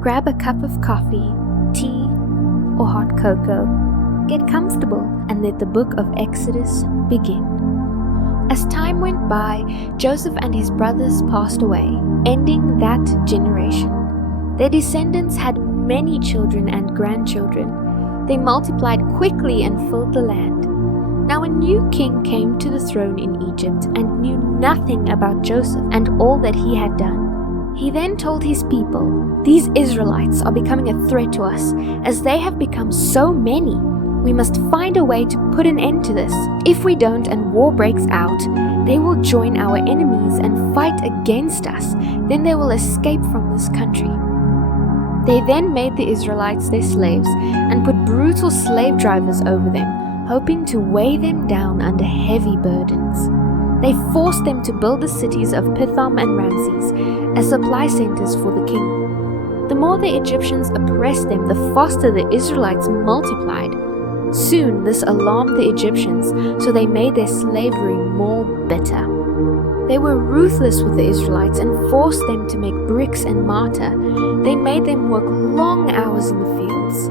Grab a cup of coffee, tea, or hot cocoa. Get comfortable and let the book of Exodus begin. As time went by, Joseph and his brothers passed away, ending that generation. Their descendants had many children and grandchildren. They multiplied quickly and filled the land. Now a new king came to the throne in Egypt and knew nothing about Joseph and all that he had done. He then told his people, "These Israelites are becoming a threat to us, as they have become so many. We must find a way to put an end to this. If we don't and war breaks out, they will join our enemies and fight against us. Then they will escape from this country." They then made the Israelites their slaves and put brutal slave drivers over them, hoping to weigh them down under heavy burdens. They forced them to build the cities of Pithom and Ramses as supply centers for the king. The more the Egyptians oppressed them, the faster the Israelites multiplied. Soon this alarmed the Egyptians, so they made their slavery more bitter. They were ruthless with the Israelites and forced them to make bricks and mortar. They made them work long hours in the fields.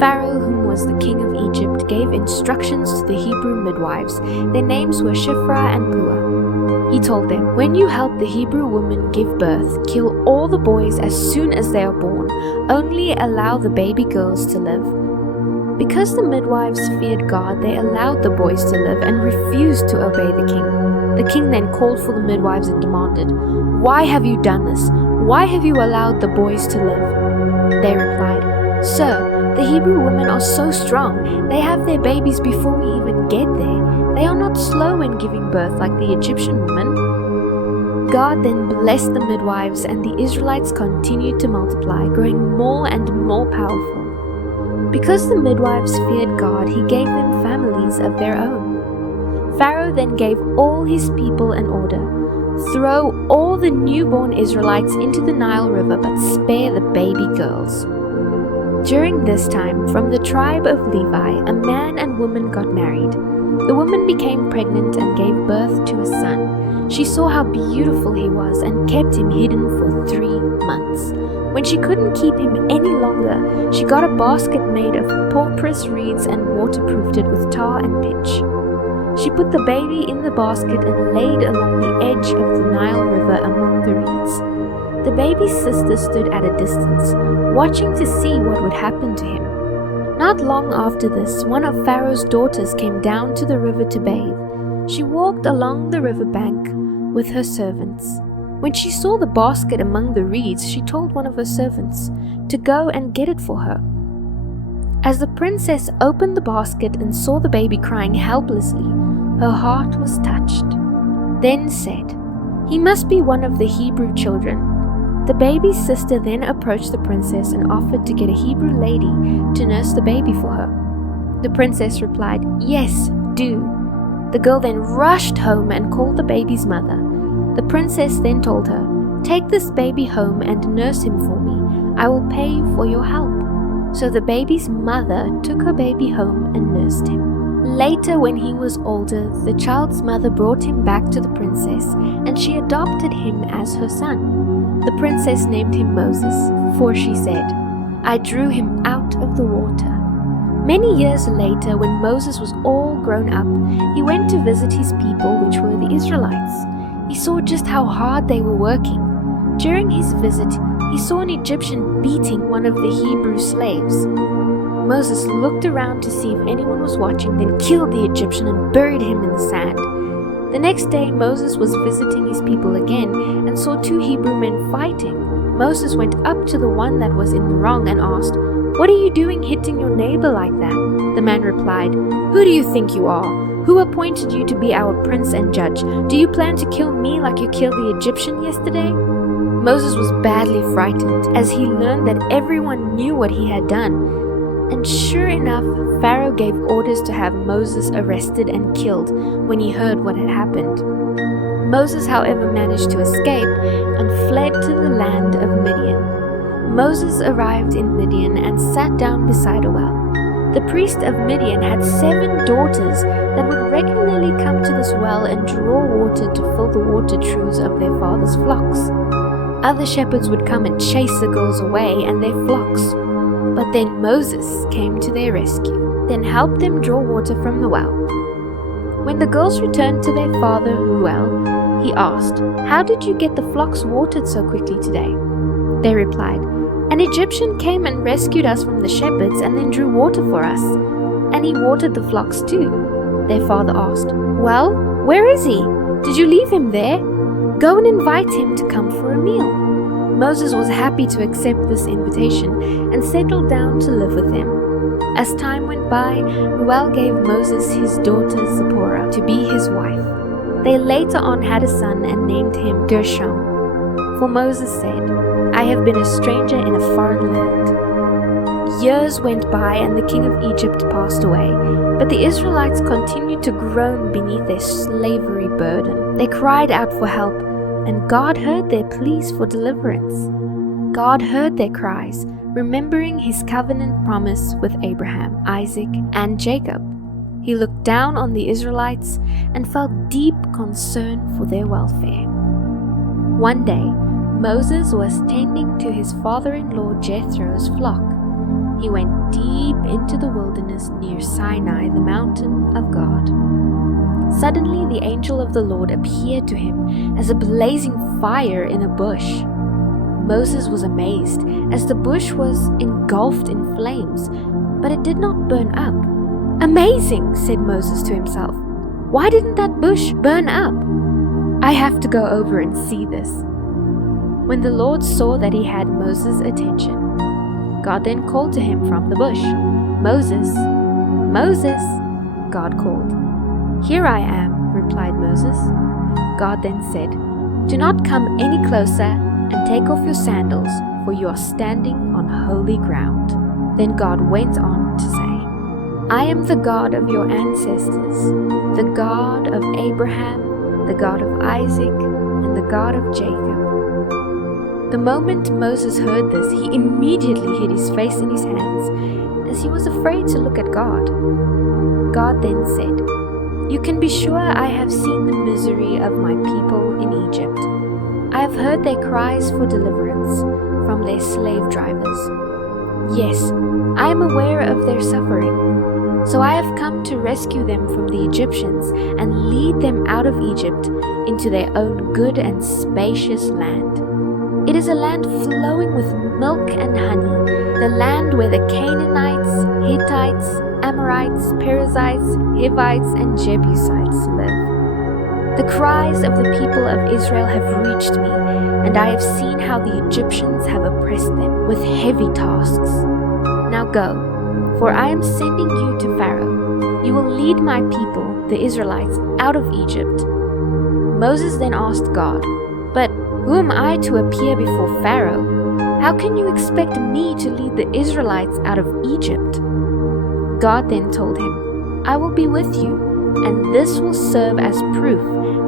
Pharaoh, whom was the king of Egypt, gave instructions to the Hebrew midwives. Their names were Shiphrah and Puah. He told them, "When you help the Hebrew women give birth, kill all the boys as soon as they are born. Only allow the baby girls to live." Because the midwives feared God, they allowed the boys to live and refused to obey the king. The king then called for the midwives and demanded, "Why have you done this? Why have you allowed the boys to live?" They replied, "Sir, the Hebrew women are so strong. They have their babies before we even get there. They are not slow in giving birth like the Egyptian women." God then blessed the midwives, and the Israelites continued to multiply, growing more and more powerful. Because the midwives feared God, he gave them families of their own. Pharaoh then gave all his people an order: throw all the newborn Israelites into the Nile River, but spare the baby girls. During this time, from the tribe of Levi, a man and woman got married. The woman became pregnant and gave birth to a son. She saw how beautiful he was and kept him hidden for 3 months. When she couldn't keep him any longer, she got a basket made of porphyry reeds and waterproofed it with tar and pitch. She put the baby in the basket and laid along the edge of the Nile River among the reeds. The baby's sister stood at a distance, watching to see what would happen to him. Not long after this, one of Pharaoh's daughters came down to the river to bathe. She walked along the river bank with her servants. When she saw the basket among the reeds, she told one of her servants to go and get it for her. As the princess opened the basket and saw the baby crying helplessly, her heart was touched. Then said, "He must be one of the Hebrew children." The baby's sister then approached the princess and offered to get a Hebrew lady to nurse the baby for her. The princess replied, "Yes, do." The girl then rushed home and called the baby's mother. The princess then told her, "Take this baby home and nurse him for me. I will pay you for your help." So the baby's mother took her baby home and nursed him. Later, when he was older, the child's mother brought him back to the princess, and she adopted him as her son. The princess named him Moses, for she said, "I drew him out of the water." Many years later, when Moses was all grown up, he went to visit his people, which were the Israelites. He saw just how hard they were working. During his visit, he saw an Egyptian beating one of the Hebrew slaves. Moses looked around to see if anyone was watching, then killed the Egyptian and buried him in the sand. The next day, Moses was visiting his people again and saw 2 Hebrew men fighting. Moses went up to the one that was in the wrong and asked, "What are you doing hitting your neighbor like that?" The man replied, "Who do you think you are? Who appointed you to be our prince and judge? Do you plan to kill me like you killed the Egyptian yesterday?" Moses was badly frightened as he learned that everyone knew what he had done. And sure enough, Pharaoh gave orders to have Moses arrested and killed when he heard what had happened. Moses, however, managed to escape and fled to the land of Midian. Moses arrived in Midian and sat down beside a well. The priest of Midian had 7 daughters that would regularly come to this well and draw water to fill the water troughs of their father's flocks. Other shepherds would come and chase the girls away and their flocks. But then Moses came to their rescue, then helped them draw water from the well. When the girls returned to their father Reuel, he asked, "How did you get the flocks watered so quickly today?" They replied, "An Egyptian came and rescued us from the shepherds and then drew water for us, and he watered the flocks too." Their father asked, "Well, where is he? Did you leave him there? Go and invite him to come for a meal." Moses was happy to accept this invitation and settled down to live with them. As time went by, Reuel gave Moses his daughter Zipporah to be his wife. They later on had a son and named him Gershom. For Moses said, "I have been a stranger in a foreign land." Years went by and the king of Egypt passed away, but the Israelites continued to groan beneath their slavery burden. They cried out for help, and God heard their pleas for deliverance. God heard their cries, remembering his covenant promise with Abraham, Isaac, and Jacob. He looked down on the Israelites and felt deep concern for their welfare. One day, Moses was tending to his father-in-law Jethro's flock. He went deep into the wilderness near Sinai, the mountain of God. Suddenly the angel of the Lord appeared to him as a blazing fire in a bush. Moses was amazed, as the bush was engulfed in flames, but it did not burn up. "Amazing," said Moses to himself. "Why didn't that bush burn up? I have to go over and see this." When the Lord saw that he had Moses' attention, God then called to him from the bush, "Moses, Moses," God called. "Here I am," replied Moses. God then said, "Do not come any closer and take off your sandals, for you are standing on holy ground." Then God went on to say, "I am the God of your ancestors, the God of Abraham, the God of Isaac, and the God of Jacob." The moment Moses heard this, he immediately hid his face in his hands, as he was afraid to look at God. God then said, "You can be sure I have seen the misery of my people in Egypt. I have heard their cries for deliverance from their slave drivers. Yes, I am aware of their suffering. So I have come to rescue them from the Egyptians and lead them out of Egypt into their own good and spacious land. It is a land flowing with milk and honey, the land where the Canaanites, Hittites, Amorites, Perizzites, Hivites, and Jebusites live. The cries of the people of Israel have reached me, and I have seen how the Egyptians have oppressed them with heavy tasks. Now go, for I am sending you to Pharaoh. You will lead my people, the Israelites, out of Egypt." Moses then asked God, "But who am I to appear before Pharaoh? How can you expect me to lead the Israelites out of Egypt?" God then told him, "I will be with you, and this will serve as proof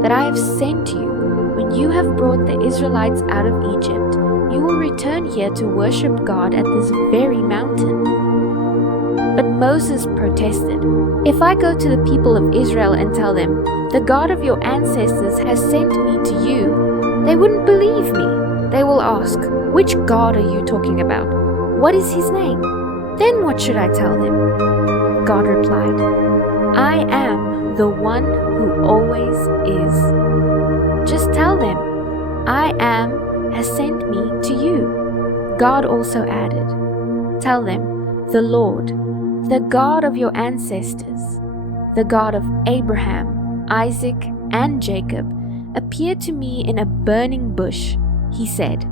that I have sent you. When you have brought the Israelites out of Egypt, you will return here to worship God at this very mountain." But Moses protested, "If I go to the people of Israel and tell them, 'The God of your ancestors has sent me to you,' they wouldn't believe me. They will ask, 'Which God are you talking about? What is his name?' Then what should I tell them?" God replied, "I am the one who always is. Just tell them, 'I am has sent me to you.'" God also added, "Tell them, 'The Lord, the God of your ancestors, the God of Abraham, Isaac, and Jacob, appeared to me in a burning bush. He said,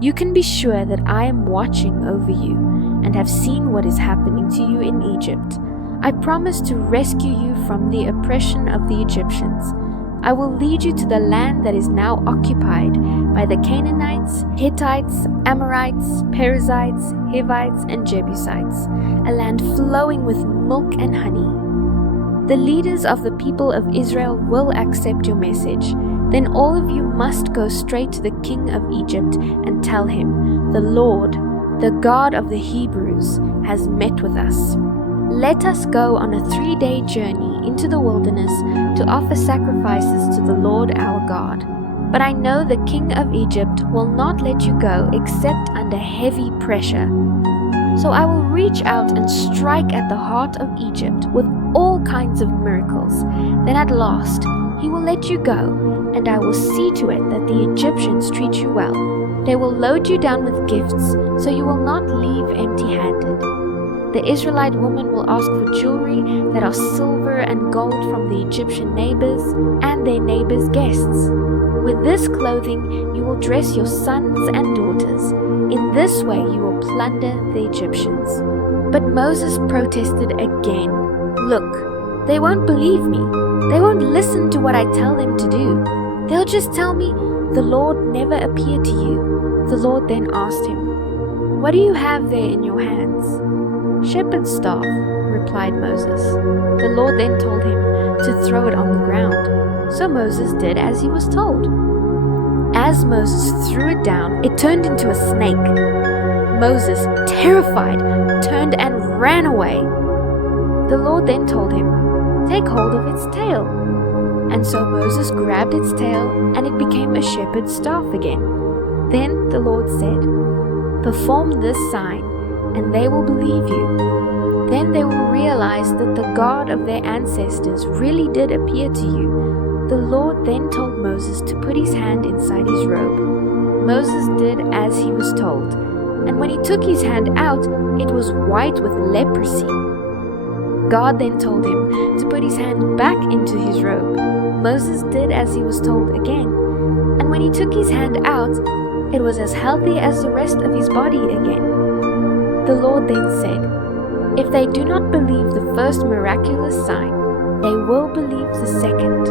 "You can be sure that I am watching over you and have seen what is happening to you in Egypt. I promise to rescue you from the oppression of the Egyptians. I will lead you to the land that is now occupied by the Canaanites, Hittites, Amorites, Perizzites, Hivites, and Jebusites, a land flowing with milk and honey. The leaders of the people of Israel will accept your message. Then all of you must go straight to the king of Egypt and tell him, 'The Lord, the God of the Hebrews, has met with us. Let us go on a 3-day journey into the wilderness to offer sacrifices to the Lord our God. But I know the king of Egypt will not let you go except under heavy pressure. So I will reach out and strike at the heart of Egypt with all kinds of miracles. Then at last he will let you go, and I will see to it that the Egyptians treat you well. They will load you down with gifts, so you will not leave empty-handed. The Israelite woman will ask for jewelry that are silver and gold from the Egyptian neighbors and their neighbors' guests. With this clothing you will dress your sons and daughters. In this way you will plunder the Egyptians. But Moses protested again. Look, they won't believe me. They won't listen to what I tell them to do. They'll just tell me, the Lord never appeared to you. The Lord then asked him, what do you have there in your hands? Shepherd's staff, replied Moses. The Lord then told him to throw it on the ground. So Moses did as he was told. As Moses threw it down, it turned into a snake. Moses, terrified, turned and ran away. The Lord then told him, take hold of its tail. And so Moses grabbed its tail, and it became a shepherd's staff again. Then the Lord said, perform this sign, and they will believe you. Then they will realize that the God of their ancestors really did appear to you. The Lord then told Moses to put his hand inside his robe. Moses did as he was told, and when he took his hand out, it was white with leprosy. God then told him to put his hand back into his robe. Moses did as he was told again, and when he took his hand out, it was as healthy as the rest of his body again. The Lord then said, if they do not believe the first miraculous sign, they will believe the second.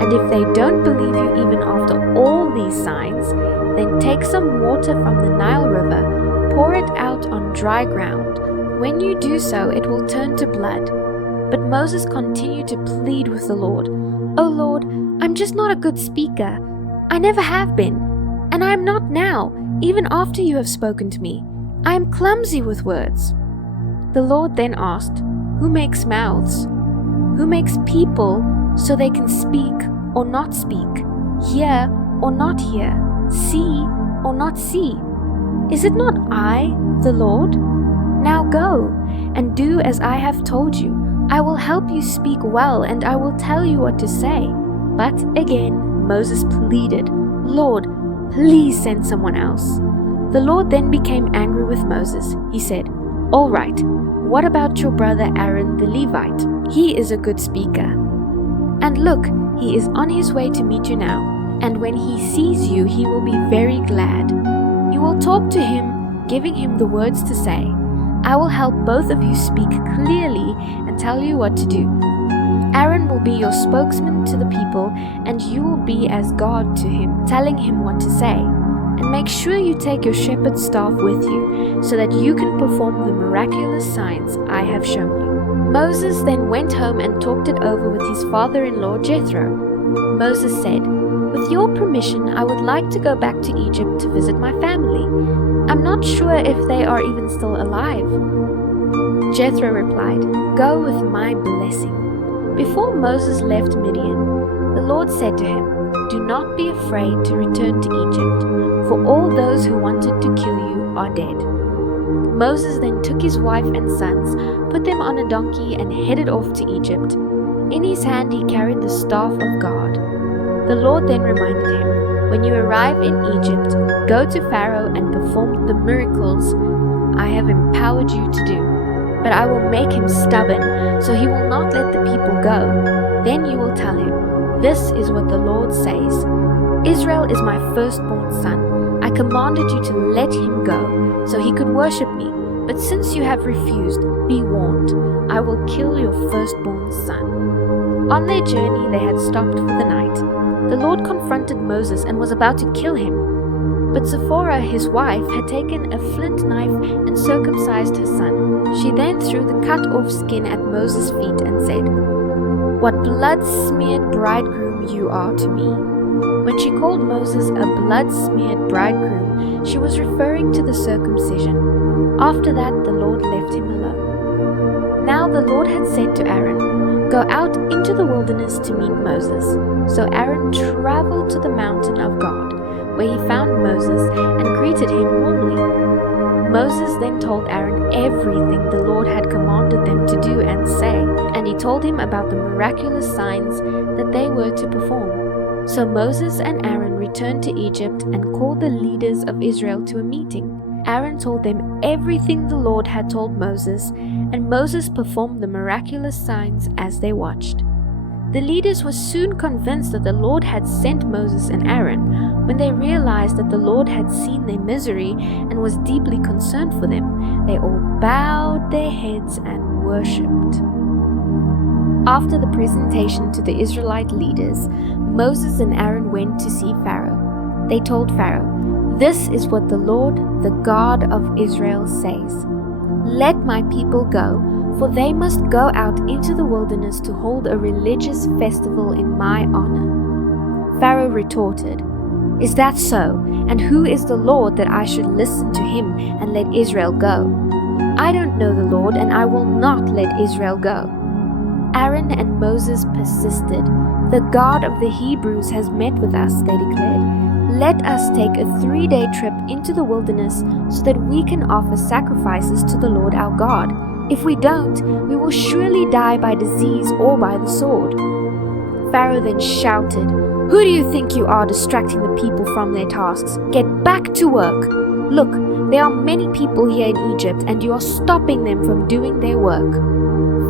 And if they don't believe you even after all these signs, then take some water from the Nile River, pour it out on dry ground. When you do so, it will turn to blood. But Moses continued to plead with the Lord, "Oh Lord, I'm just not a good speaker. I never have been, and I am not now, even after you have spoken to me. I am clumsy with words." The Lord then asked, "Who makes mouths? Who makes people so they can speak or not speak, hear or not hear, see or not see? Is it not I, the Lord? Now go and do as I have told you. I will help you speak well, and I will tell you what to say." But again Moses pleaded, "Lord, please send someone else." The Lord then became angry with Moses. He said, "All right, what about your brother Aaron the Levite? He is a good speaker. And look, he is on his way to meet you now, and when he sees you, he will be very glad. You will talk to him, giving him the words to say. I will help both of you speak clearly and tell you what to do. Aaron will be your spokesman to the people, and you will be as God to him, telling him what to say. And make sure you take your shepherd's staff with you, so that you can perform the miraculous signs I have shown you." Moses then went home and talked it over with his father-in-law Jethro. Moses said, "With your permission, I would like to go back to Egypt to visit my family. I'm not sure if they are even still alive." Jethro replied, "Go with my blessing." Before Moses left Midian, the Lord said to him, "Do not be afraid to return to Egypt, for all those who wanted to kill you are dead." Moses then took his wife and sons, put them on a donkey, and headed off to Egypt. In his hand he carried the staff of God. The Lord then reminded him, "When you arrive in Egypt, go to Pharaoh and perform the miracles I have empowered you to do. But I will make him stubborn, so he will not let the people go. Then you will tell him, 'This is what the Lord says. Israel is my firstborn son. I commanded you to let him go, so he could worship me. But since you have refused, be warned, I will kill your firstborn son." On their journey they had stopped for the night. The Lord confronted Moses and was about to kill him. But Zipporah, his wife, had taken a flint knife and circumcised her son. She then threw the cut-off skin at Moses' feet and said, "What blood-smeared bridegroom you are to me." When she called Moses a blood-smeared bridegroom, she was referring to the circumcision. After that, the Lord left him alone. Now the Lord had said to Aaron, "Go out into the wilderness to meet Moses." So Aaron traveled to the mountain of God, where he found Moses and greeted him warmly. Moses then told Aaron everything the Lord had commanded them to do and say, and he told him about the miraculous signs that they were to perform. So Moses and Aaron returned to Egypt and called the leaders of Israel to a meeting. Aaron told them everything the Lord had told Moses, and Moses performed the miraculous signs as they watched. The leaders were soon convinced that the Lord had sent Moses and Aaron. When they realized that the Lord had seen their misery and was deeply concerned for them, they all bowed their heads and worshipped. After the presentation to the Israelite leaders, Moses and Aaron went to see Pharaoh. They told Pharaoh, "This is what the Lord, the God of Israel, says. Let my people go, for they must go out into the wilderness to hold a religious festival in my honor." Pharaoh retorted, "Is that so? And who is the Lord that I should listen to him and let Israel go? I don't know the Lord, and I will not let Israel go." Aaron and Moses persisted. "The God of the Hebrews has met with us," they declared. "Let us take a 3-day trip into the wilderness so that we can offer sacrifices to the Lord our God. If we don't, we will surely die by disease or by the sword." Pharaoh then shouted, "Who do you think you are, distracting the people from their tasks? Get back to work. Look, there are many people here in Egypt, and you are stopping them from doing their work."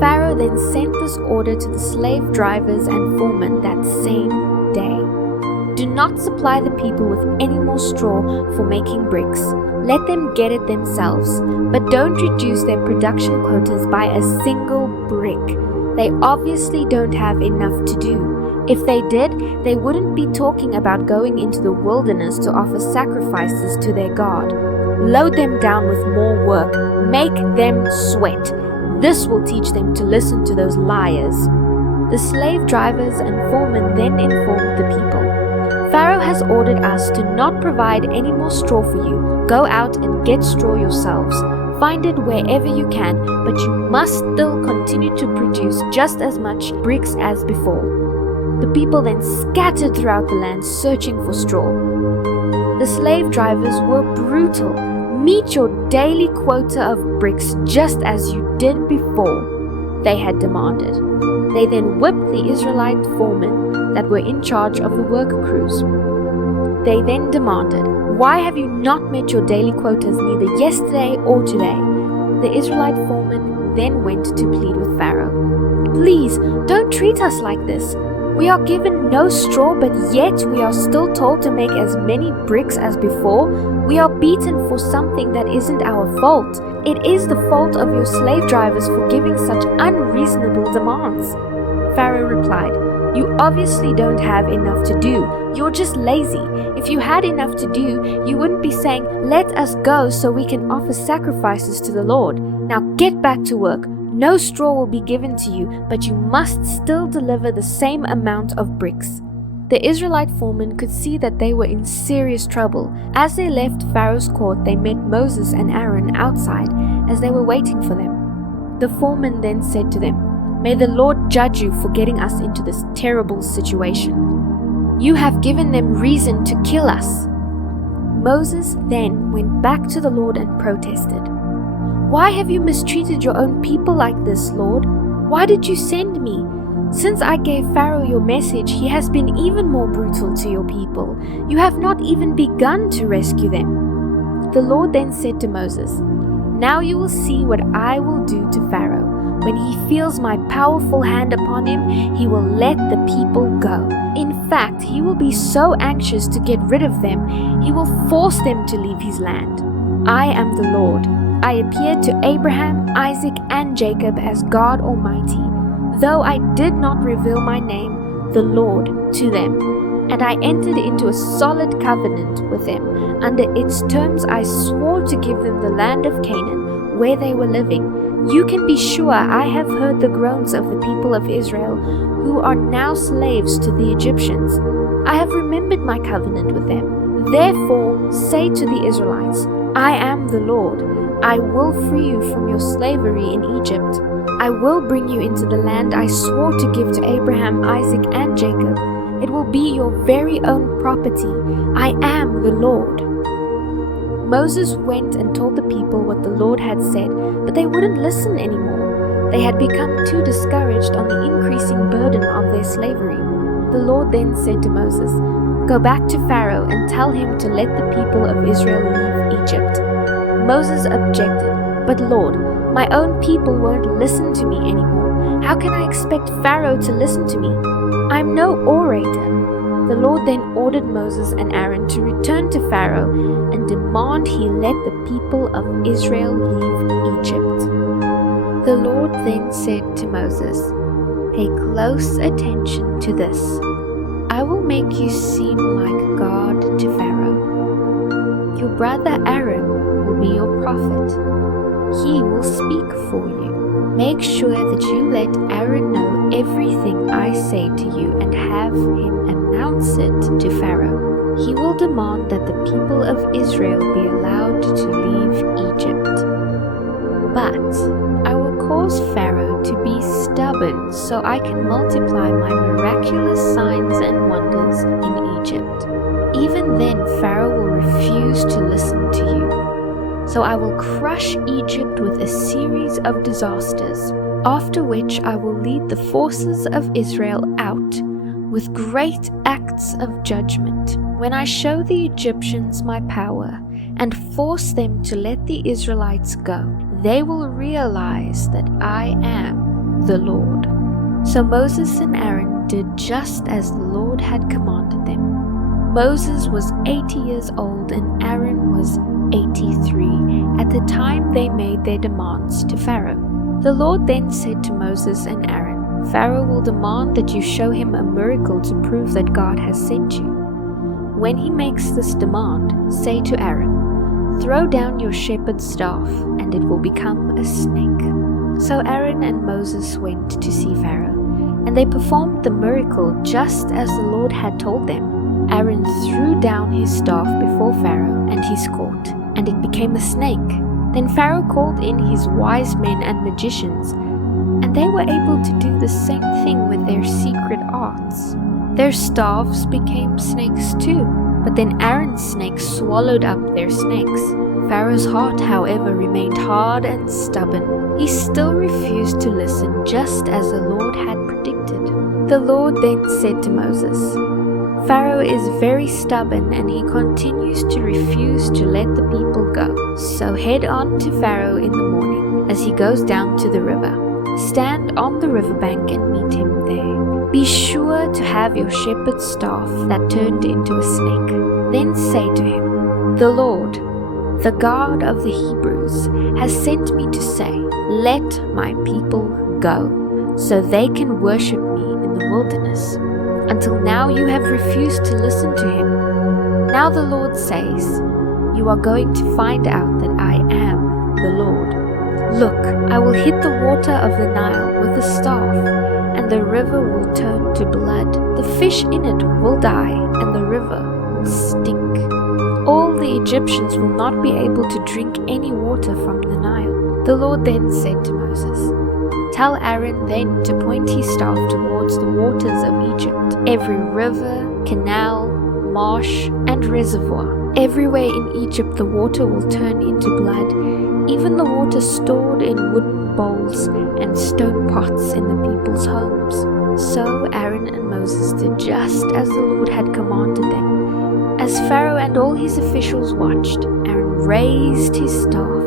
Pharaoh then sent this order to the slave drivers and foremen that same day. "Do not supply the people with any more straw for making bricks. Let them get it themselves, but don't reduce their production quotas by a single brick. They obviously don't have enough to do. If they did, they wouldn't be talking about going into the wilderness to offer sacrifices to their God. Load them down with more work. Make them sweat. This will teach them to listen to those liars." The slave drivers and foremen then informed the people, "Pharaoh has ordered us to not provide any more straw for you. Go out and get straw yourselves. Find it wherever you can, but you must still continue to produce just as much bricks as before." The people then scattered throughout the land searching for straw. The slave drivers were brutal. "Meet your daily quota of bricks just as you did before," they had demanded. They then whipped the Israelite foremen that were in charge of the work crews. They then demanded, "Why have you not met your daily quotas neither yesterday or today?" The Israelite foreman then went to plead with Pharaoh. "Please, don't treat us like this. We are given no straw, but yet we are still told to make as many bricks as before. We are beaten for something that isn't our fault. It is the fault of your slave drivers for giving such unreasonable demands." Pharaoh replied, "You obviously don't have enough to do. You're just lazy. If you had enough to do, you wouldn't be saying, 'Let us go so we can offer sacrifices to the Lord.' Now get back to work. No straw will be given to you, but you must still deliver the same amount of bricks." The Israelite foremen could see that they were in serious trouble. As they left Pharaoh's court, they met Moses and Aaron outside as they were waiting for them. The foreman then said to them, "May the Lord judge you for getting us into this terrible situation. You have given them reason to kill us." Moses then went back to the Lord and protested. "Why have you mistreated your own people like this, Lord? Why did you send me? Since I gave Pharaoh your message, he has been even more brutal to your people. You have not even begun to rescue them." The Lord then said to Moses, "Now you will see what I will do to Pharaoh. When he feels my powerful hand upon him, he will let the people go. In fact, he will be so anxious to get rid of them, he will force them to leave his land. I am the Lord. I appeared to Abraham, Isaac, and Jacob as God Almighty, though I did not reveal my name, the Lord, to them. And I entered into a solid covenant with them. Under its terms I swore to give them the land of Canaan, where they were living. You can be sure I have heard the groans of the people of Israel, who are now slaves to the Egyptians. I have remembered my covenant with them. Therefore say to the Israelites, I am the Lord. I will free you from your slavery in Egypt. I will bring you into the land I swore to give to Abraham, Isaac, and Jacob. It will be your very own property. I am the Lord." Moses went and told the people what the Lord had said, but they wouldn't listen anymore. They had become too discouraged on the increasing burden of their slavery. The Lord then said to Moses, "Go back to Pharaoh and tell him to let the people of Israel leave Egypt." Moses objected, "But Lord, my own people won't listen to me anymore. How can I expect Pharaoh to listen to me? I'm no orator." The Lord then ordered Moses and Aaron to return to Pharaoh and demand he let the people of Israel leave Egypt. The Lord then said to Moses, "Pay close attention to this. I will make you seem like God to Pharaoh. Your brother Aaron will be your prophet. He will speak for you. Make sure that you let Aaron know everything I say to you and have him announce it to Pharaoh. He will demand that the people of Israel be allowed to leave Egypt. But I will cause Pharaoh to be stubborn so I can multiply my miraculous signs and wonders in Egypt. Even then Pharaoh will refuse to listen to you. So I will crush Egypt with a series of disasters, after which I will lead the forces of Israel out with great acts of judgment. When I show the Egyptians my power and force them to let the Israelites go, they will realize that I am the Lord." So Moses and Aaron did just as the Lord had commanded them. Moses was 80 years old and Aaron was 83 at the time they made their demands to Pharaoh. The Lord then said to Moses and Aaron, "Pharaoh will demand that you show him a miracle to prove that God has sent you. When he makes this demand, say to Aaron, 'Throw down your shepherd's staff, and it will become a snake.'" So Aaron and Moses went to see Pharaoh, and they performed the miracle just as the Lord had told them. Aaron threw down his staff before Pharaoh and his court, and it became a snake. Then Pharaoh called in his wise men and magicians, and they were able to do the same thing with their secret arts. Their staffs became snakes too, but then Aaron's snake swallowed up their snakes. Pharaoh's heart, however, remained hard and stubborn. He still refused to listen, just as the Lord had predicted. The Lord then said to Moses, "Pharaoh is very stubborn and he continues to refuse to let the people go. So head on to Pharaoh in the morning as he goes down to the river. Stand on the riverbank and meet him there. Be sure to have your shepherd's staff that turned into a snake. Then say to him, 'The Lord, the God of the Hebrews, has sent me to say, let my people go, so they can worship me in the wilderness. Until now you have refused to listen to him. Now the Lord says, you are going to find out that I am the Lord. Look, I will hit the water of the Nile with a staff, and the river will turn to blood. The fish in it will die, and the river will stink. All the Egyptians will not be able to drink any water from the Nile." The Lord then said to Moses, "Tell Aaron then to point his staff towards the waters of Egypt, every river, canal, marsh, and reservoir. Everywhere in Egypt the water will turn into blood, even the water stored in wooden bowls and stone pots in the people's homes." So Aaron and Moses did just as the Lord had commanded them. As Pharaoh and all his officials watched, Aaron raised his staff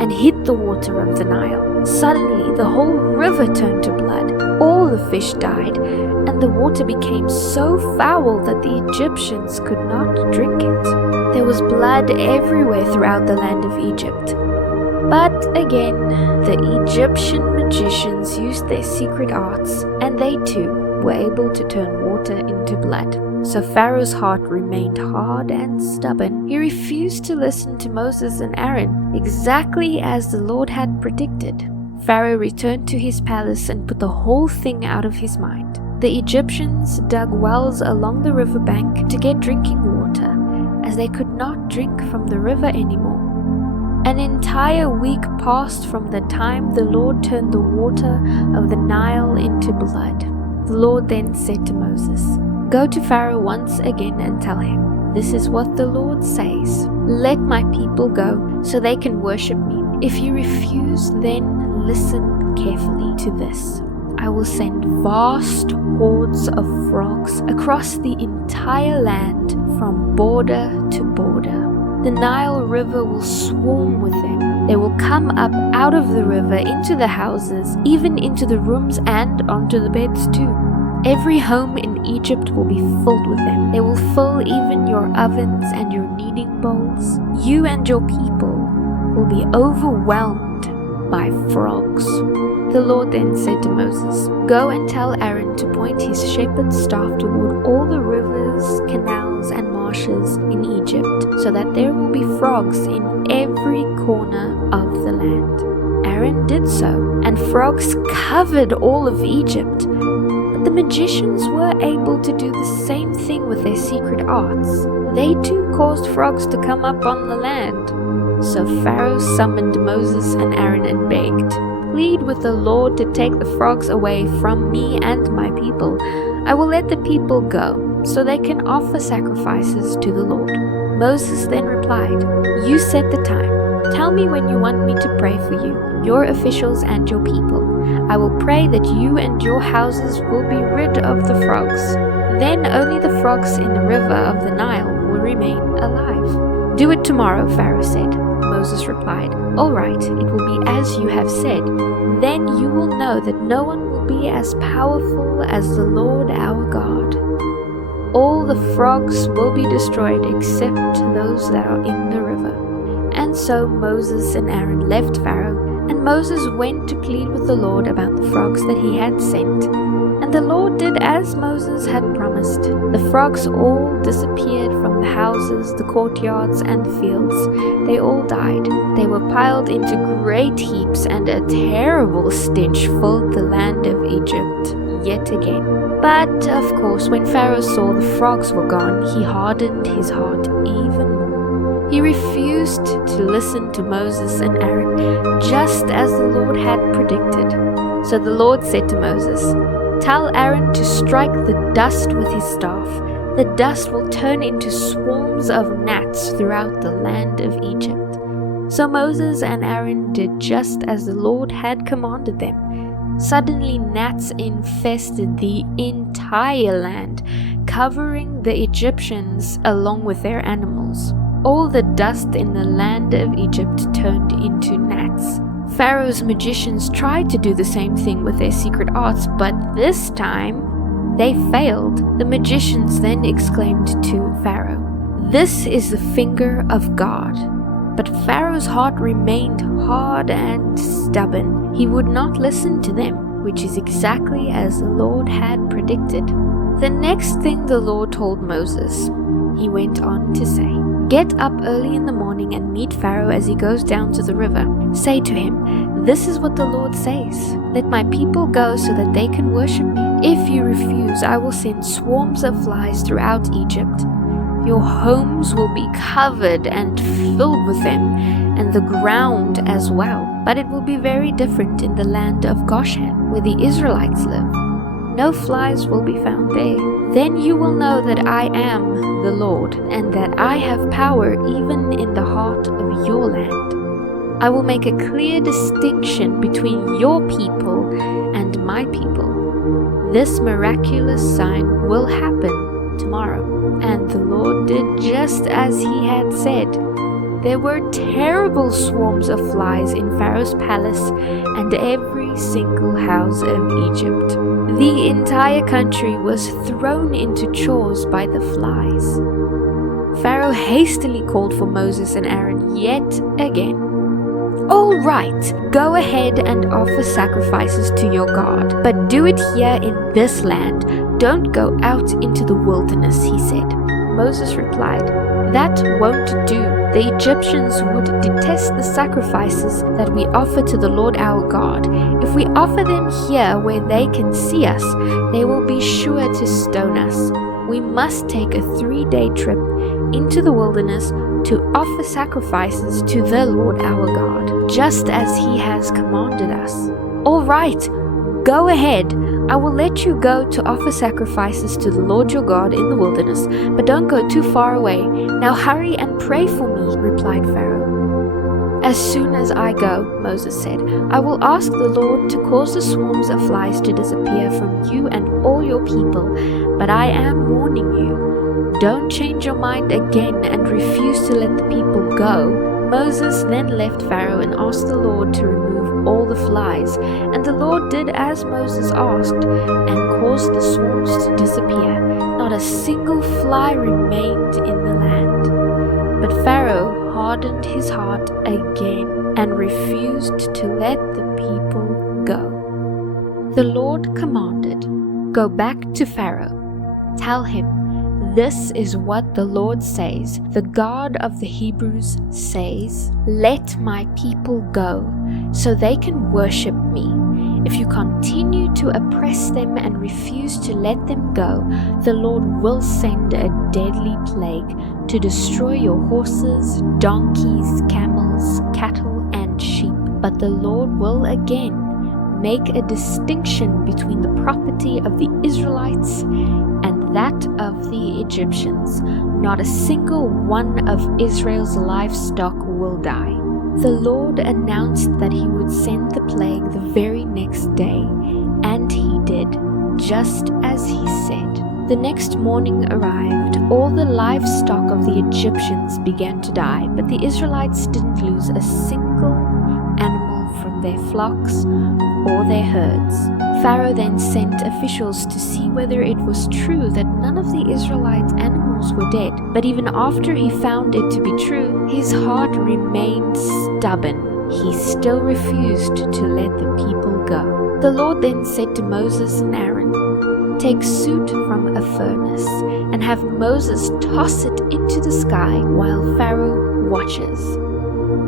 and hit the water of the Nile. Suddenly the whole river turned to blood. All the fish died, and the water became so foul that the Egyptians could not drink it. There was blood everywhere throughout the land of Egypt. But again, the Egyptian magicians used their secret arts, and they too were able to turn water into blood. So Pharaoh's heart remained hard and stubborn. He refused to listen to Moses and Aaron, exactly as the Lord had predicted. Pharaoh returned to his palace and put the whole thing out of his mind. The Egyptians dug wells along the riverbank to get drinking water, as they could not drink from the river anymore. An entire week passed from the time the Lord turned the water of the Nile into blood. The Lord then said to Moses, "Go to Pharaoh once again and tell him, 'This is what the Lord says. Let my people go so they can worship me. If you refuse, then listen carefully to this. I will send vast hordes of frogs across the entire land from border to border. The Nile River will swarm with them. They will come up out of the river into the houses, even into the rooms and onto the beds too. Every home in Egypt will be filled with them. They will fill even your ovens and your kneading bowls. You and your people will be overwhelmed by frogs." The Lord then said to Moses, "Go and tell Aaron to point his shepherd's staff toward all the rivers, canals, and marshes in Egypt, so that there will be frogs in every corner of the land." Aaron did so, and frogs covered all of Egypt. But the magicians were able to do the same thing with their secret arts. They too caused frogs to come up on the land. So Pharaoh summoned Moses and Aaron and begged, "Plead with the Lord to take the frogs away from me and my people. I will let the people go, so they can offer sacrifices to the Lord." Moses then replied, "You set the time. Tell me when you want me to pray for you, your officials and your people. I will pray that you and your houses will be rid of the frogs. Then only the frogs in the river of the Nile will remain alive." "Do it tomorrow," Pharaoh said. Moses replied, "All right, it will be as you have said. Then you will know that no one will be as powerful as the Lord our God. All the frogs will be destroyed except those that are in the river." And so Moses and Aaron left Pharaoh, and Moses went to plead with the Lord about the frogs that he had sent. And the Lord did as Moses had promised. The frogs all disappeared from the houses, the courtyards, and the fields. They all died. They were piled into great heaps, and a terrible stench filled the land of Egypt yet again. But, of course, when Pharaoh saw the frogs were gone, he hardened his heart even more. He refused to listen to Moses and Aaron, just as the Lord had predicted. So the Lord said to Moses, "Tell Aaron to strike the dust with his staff. The dust will turn into swarms of gnats throughout the land of Egypt." So Moses and Aaron did just as the Lord had commanded them. Suddenly gnats infested the entire land, covering the Egyptians along with their animals. All the dust in the land of Egypt turned into gnats. Pharaoh's magicians tried to do the same thing with their secret arts, but this time they failed. The magicians then exclaimed to Pharaoh, "This is the finger of God." But Pharaoh's heart remained hard and stubborn. He would not listen to them, which is exactly as the Lord had predicted. The next thing the Lord told Moses, he went on to say, "Get up early in the morning and meet Pharaoh as he goes down to the river. Say to him, 'This is what the Lord says. Let my people go so that they can worship me. If you refuse, I will send swarms of flies throughout Egypt. Your homes will be covered and filled with them, and the ground as well. But it will be very different in the land of Goshen, where the Israelites live. No flies will be found there. Then you will know that I am the Lord, and that I have power even in the heart of your land. I will make a clear distinction between your people and my people. This miraculous sign will happen tomorrow." And the Lord did just as he had said. There were terrible swarms of flies in Pharaoh's palace and every single house of Egypt. The entire country was thrown into chores by the flies. Pharaoh hastily called for Moses and Aaron yet again. "All right, go ahead and offer sacrifices to your God, but do it here in this land. Don't go out into the wilderness," he said. Moses replied, "That won't do. The Egyptians would detest the sacrifices that we offer to the Lord our God. If we offer them here where they can see us, they will be sure to stone us. We must take a 3-day trip into the wilderness to offer sacrifices to the Lord our God, just as he has commanded us." "All right, go ahead. I will let you go to offer sacrifices to the Lord your God in the wilderness, but don't go too far away. Now hurry and pray for me," replied Pharaoh. "As soon as I go," Moses said, "I will ask the Lord to cause the swarms of flies to disappear from you and all your people. But I am warning you, don't change your mind again and refuse to let the people go." Moses then left Pharaoh and asked the Lord to remove all the flies. And the Lord did as Moses asked and caused the swarms to disappear. Not a single fly remained in the land. But Pharaoh hardened his heart again and refused to let the people go. The Lord commanded, "Go back to Pharaoh. Tell him, this is what the Lord says, the God of the Hebrews says, let my people go, so they can worship me. If you continue to oppress them and refuse to let them go, the Lord will send a deadly plague to destroy your horses, donkeys, camels, cattle, and sheep. But the Lord will again make a distinction between the property of the Israelites and that of the Egyptians. Not a single one of Israel's livestock will die." The Lord announced that he would send the plague the very next day, and he did, just as he said. The next morning arrived. All the livestock of the Egyptians began to die, but the Israelites didn't lose a single animal from their flocks or their herds. Pharaoh then sent officials to see whether it was true that none of the Israelites' animals were dead. But even after he found it to be true, his heart remained stubborn. He still refused to let the people go. The Lord then said to Moses and Aaron, "Take soot from a furnace and have Moses toss it into the sky while Pharaoh watches.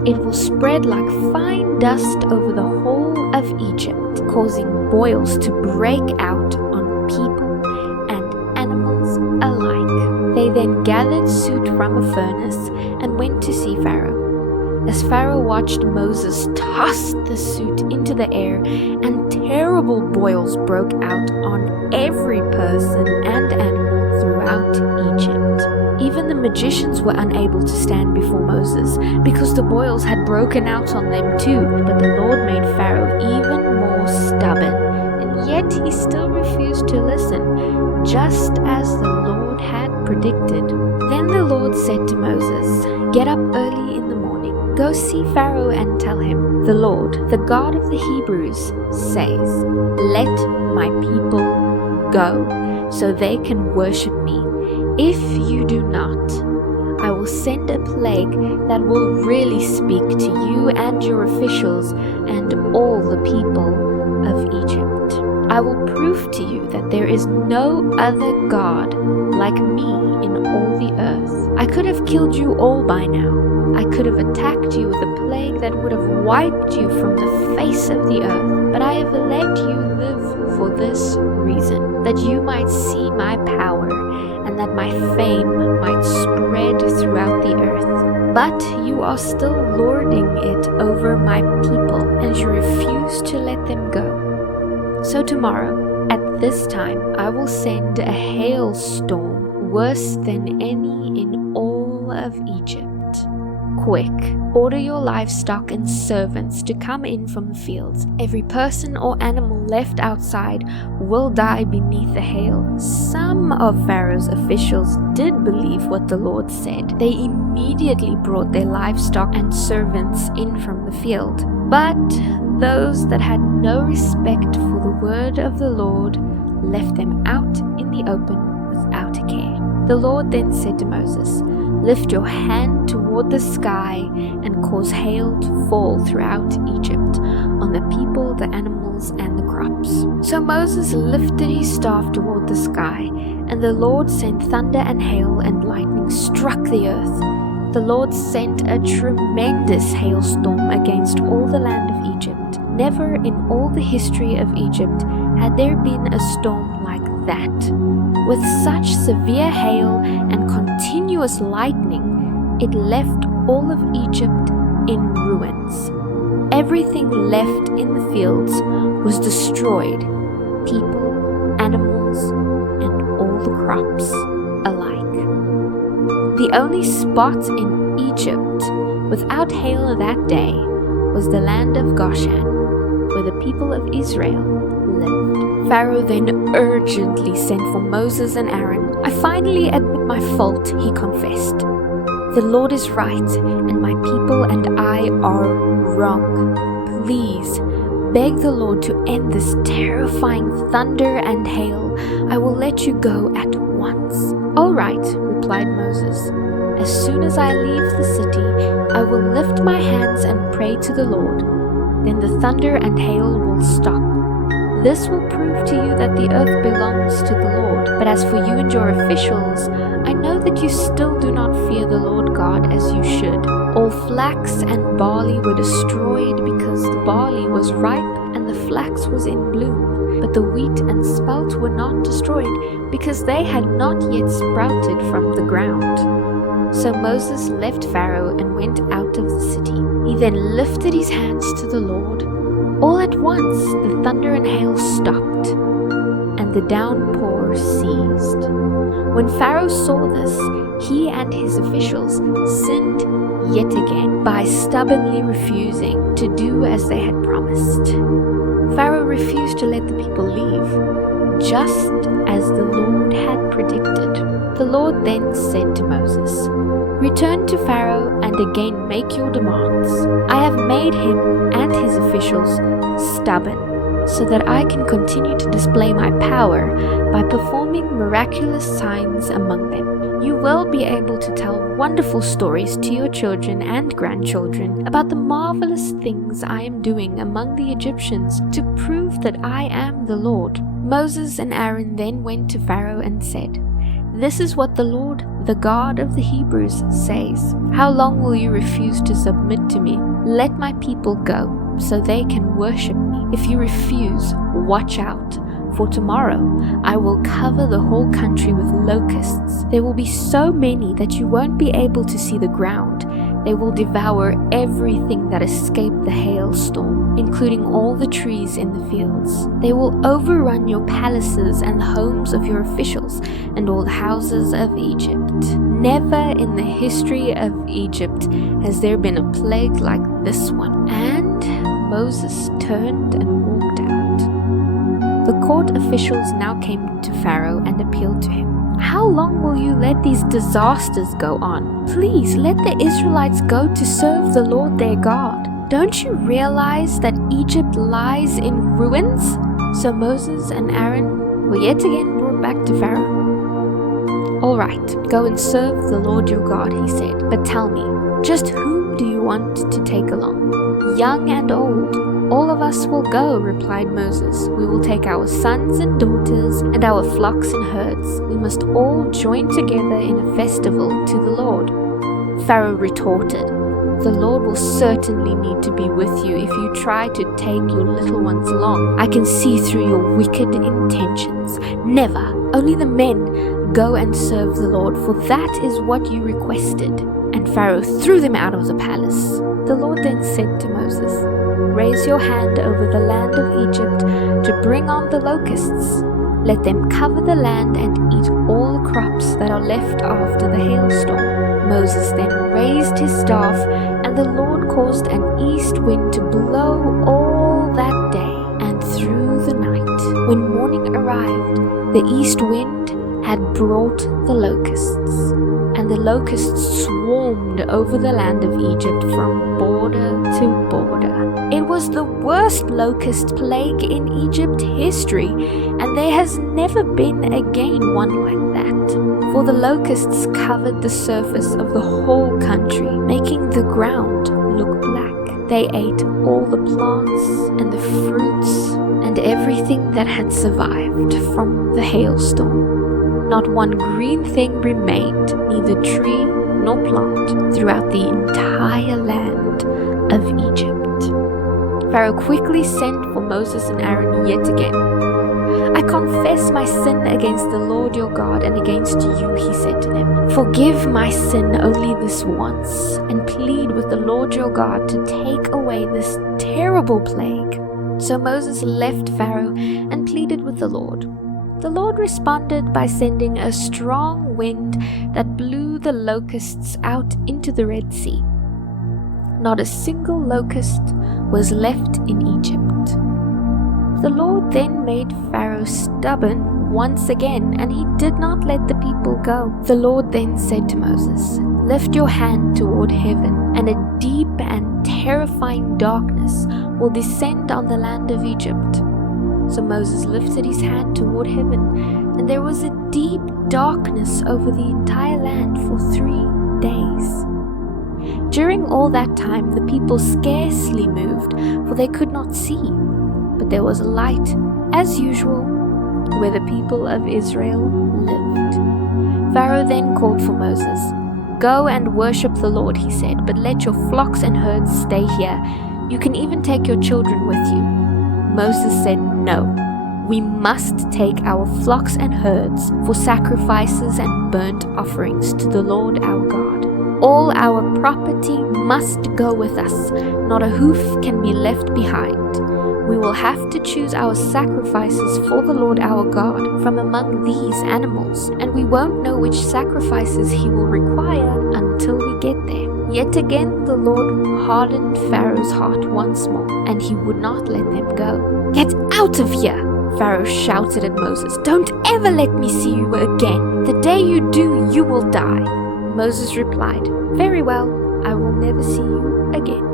It will spread like fine dust over the whole of Egypt, causing boils to break out on people and animals alike." They then gathered soot from a furnace and went to see Pharaoh. As Pharaoh watched Moses toss the soot into the air, and terrible boils broke out on every person and animal throughout Egypt. Even the magicians were unable to stand before Moses because the boils had broken out on them too. But the Lord made Pharaoh even more stubborn, and yet he still refused to listen, just as the Lord had predicted. Then the Lord said to Moses, "Get up early in the morning. Go see Pharaoh and tell him, 'The Lord, the God of the Hebrews, says, let my people go, so they can worship me. If you do not, I will send a plague that will really speak to you and your officials and all the people of Egypt. I will prove to you that there is no other God like me in all the earth. I could have killed you all by now. I could have attacked you with a plague that would have wiped you from the face of the earth. But I have let you live for this reason, that you might see my power and that my fame might spread throughout the earth. But you are still lording it over my people, and you refuse to let them go. So tomorrow, at this time, I will send a hailstorm worse than any in all of Egypt. Quick, order your livestock and servants to come in from the fields. Every person or animal left outside will die beneath the hail." Some of Pharaoh's officials did believe what the Lord said. They immediately brought their livestock and servants in from the field. But those that had no respect for the word of the Lord left them out in the open without a care. The Lord then said to Moses, "Lift your hand toward the sky and cause hail to fall throughout Egypt, on the people, the animals, and the crops." So Moses lifted his staff toward the sky, and the Lord sent thunder and hail and lightning struck the earth. The Lord sent a tremendous hailstorm against all the land of Egypt. Never in all the history of Egypt had there been a storm like that. With such severe hail and continuous lightning, it left all of Egypt in ruins. Everything left in the fields was destroyed, people, animals, and all the crops alike. The only spot in Egypt without hail that day was the land of Goshen, where the people of Israel lived. Pharaoh then urgently sent for Moses and Aaron. "I finally admit my fault," he confessed. "The Lord is right, and my people and I are wrong. Please, beg the Lord to end this terrifying thunder and hail. I will let you go at once." "All right," replied Moses. "As soon as I leave the city, I will lift my hands and pray to the Lord. Then the thunder and hail will stop. This will prove to you that the earth belongs to the Lord. But as for you and your officials, I know that you still do not fear the Lord God as you should." All flax and barley were destroyed because the barley was ripe and the flax was in bloom. But the wheat and spelt were not destroyed because they had not yet sprouted from the ground. So Moses left Pharaoh and went out of the city. He then lifted his hands to the Lord. All at once the thunder and hail stopped, and the downpour ceased. When Pharaoh saw this, he and his officials sinned yet again by stubbornly refusing to do as they had promised. Pharaoh refused to let the people leave, just as the Lord had predicted. The Lord then said to Moses, "Return to Pharaoh and again make your demands. I have made him and his officials stubborn, so that I can continue to display my power by performing miraculous signs among them. You will be able to tell wonderful stories to your children and grandchildren about the marvelous things I am doing among the Egyptians to prove that I am the Lord." Moses and Aaron then went to Pharaoh and said, "This is what the Lord, the God of the Hebrews, says. How long will you refuse to submit to me? Let my people go, so they can worship me. If you refuse, watch out, for tomorrow I will cover the whole country with locusts. There will be so many that you won't be able to see the ground. They will devour everything that escaped the hailstorm, including all the trees in the fields. They will overrun your palaces and the homes of your officials and all the houses of Egypt. Never in the history of Egypt has there been a plague like this one." And Moses turned and walked out. The court officials now came to Pharaoh and appealed to him. "How long will you let these disasters go on? Please let the Israelites go to serve the Lord their God. Don't you realize that Egypt lies in ruins?" So Moses and Aaron were yet again brought back to Pharaoh. "All right, go and serve the Lord your God," he said. "But tell me, just whom do you want to take along? Young and old." "All of us will go," replied Moses. "We will take our sons and daughters and our flocks and herds. We must all join together in a festival to the Lord." Pharaoh retorted, "The Lord will certainly need to be with you if you try to take your little ones along. I can see through your wicked intentions. Never. Only the men go and serve the Lord, for that is what you requested." And Pharaoh threw them out of the palace. The Lord then said to Moses, "Raise your hand over the land of Egypt to bring on the locusts. Let them cover the land and eat all the crops that are left after the hailstorm." Moses then raised his staff, and the Lord caused an east wind to blow all that day and through the night. When morning arrived, the east wind had brought the locusts, and the locusts swarmed over the land of Egypt from border to border. It was the worst locust plague in Egypt history, and there has never been again one like that. For the locusts covered the surface of the whole country, making the ground look black. They ate all the plants and the fruits and everything that had survived from the hailstorm. Not one green thing remained, neither tree nor plant, throughout the entire land of Egypt. Pharaoh quickly sent for Moses and Aaron yet again. "I confess my sin against the Lord your God and against you," he said to them. "Forgive my sin only this once, and plead with the Lord your God to take away this terrible plague." So Moses left Pharaoh and pleaded with the Lord. The Lord responded by sending a strong wind that blew the locusts out into the Red Sea. Not a single locust was left in Egypt. The Lord then made Pharaoh stubborn once again, and he did not let the people go. The Lord then said to Moses, "Lift your hand toward heaven, and a deep and terrifying darkness will descend on the land of Egypt." So Moses lifted his hand toward heaven, and there was a deep darkness over the entire land for 3 days. During all that time, the people scarcely moved, for they could not see. But there was a light, as usual, where the people of Israel lived. Pharaoh then called for Moses. "Go and worship the Lord," he said, "but let your flocks and herds stay here. You can even take your children with you." Moses said, "No, we must take our flocks and herds for sacrifices and burnt offerings to the Lord our God. All our property must go with us. Not a hoof can be left behind. We will have to choose our sacrifices for the Lord our God from among these animals, and we won't know which sacrifices he will require until we get there." Yet again the Lord hardened Pharaoh's heart once more, and he would not let them go. "Get out of here!" Pharaoh shouted at Moses. "Don't ever let me see you again. The day you do, you will die." Moses replied, "Very well, I will never see you again."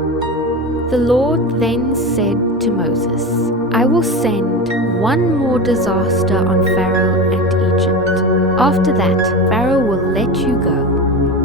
The Lord then said to Moses, "I will send one more disaster on Pharaoh and Egypt. After that, Pharaoh will let you go.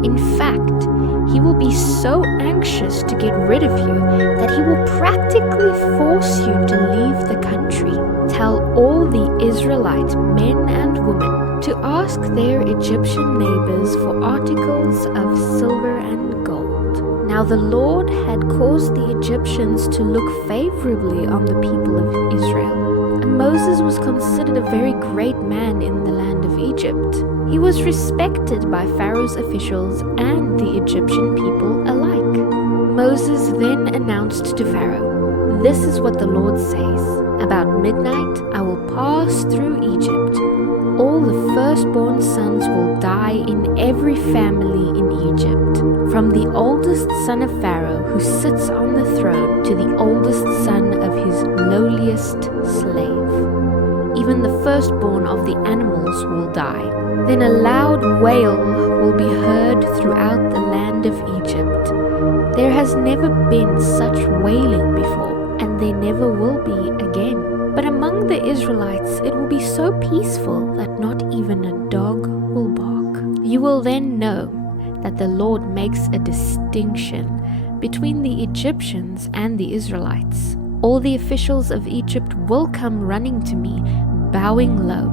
In fact, he will be so anxious to get rid of you that he will practically force you to leave the country. Tell all the Israelite men and women to ask their Egyptian neighbors for articles of silver and gold." Now the Lord had caused the Egyptians to look favorably on the people of Israel, and Moses was considered a very great man in the land of Egypt. He was respected by Pharaoh's officials and the Egyptian people alike. Moses then announced to Pharaoh, "This is what the Lord says. About midnight I will pass through Egypt. All the firstborn sons will die in every family in Egypt, from the oldest son of Pharaoh who sits on the throne to the oldest son of his lowliest slave. Even the firstborn of the animals will die. Then a loud wail will be heard throughout the land of Egypt. There has never been such wailing before, and there never will be again. But among the Israelites it will be so peaceful that not even a dog will bark. You will then know that the Lord makes a distinction between the Egyptians and the Israelites. All the officials of Egypt will come running to me, bowing low.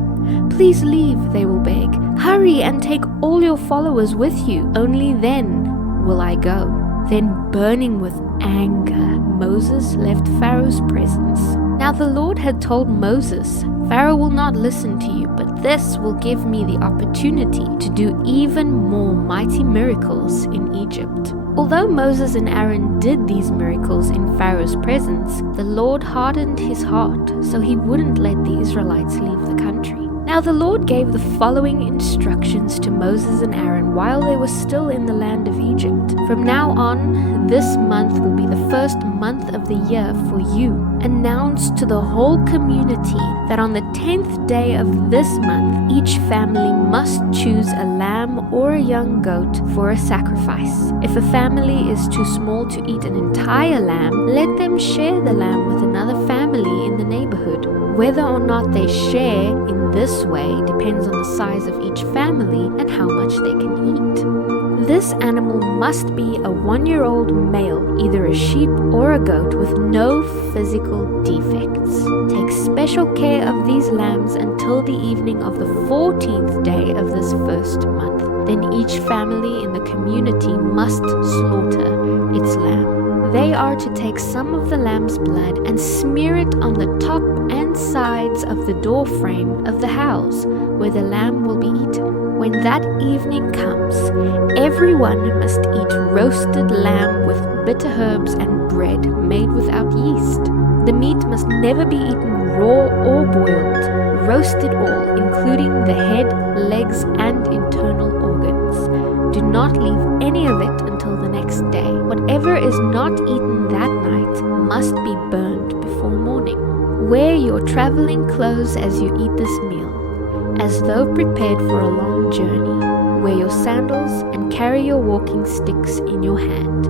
'Please leave,' they will beg. 'Hurry and take all your followers with you. Only then will I go.'" Then, burning with anger, Moses left Pharaoh's presence. Now the Lord had told Moses, "Pharaoh will not listen to you, but this will give me the opportunity to do even more mighty miracles in Egypt." Although Moses and Aaron did these miracles in Pharaoh's presence, the Lord hardened his heart, so he wouldn't let the Israelites leave the country. Now the Lord gave the following instructions to Moses and Aaron while they were still in the land of Egypt. "From now on, this month will be the first month of the year for you. Announce to the whole community that on the 10th day of this month, each family must choose a lamb or a young goat for a sacrifice. If a family is too small to eat an entire lamb, let them share the lamb with another family in the neighborhood. Whether or not they share in this way depends on the size of each family and how much they can eat. This animal must be a 1-year-old male, either a sheep or a goat with no physical defects. Take special care of these lambs until the evening of the 14th day of this first month. Then each family in the community must slaughter its lamb. They are to take some of the lamb's blood and smear it on the top and sides of the door frame of the house where the lamb will be eaten. When that evening comes, everyone must eat roasted lamb with bitter herbs and bread made without yeast. The meat must never be eaten raw or boiled. Roast it all, including the head, legs, and internal organs. Do not leave any of it until the next day. Whatever is not eaten that night must be burned before morning. Wear your traveling clothes as you eat this meal, as though prepared for a long journey. Wear your sandals and carry your walking sticks in your hand.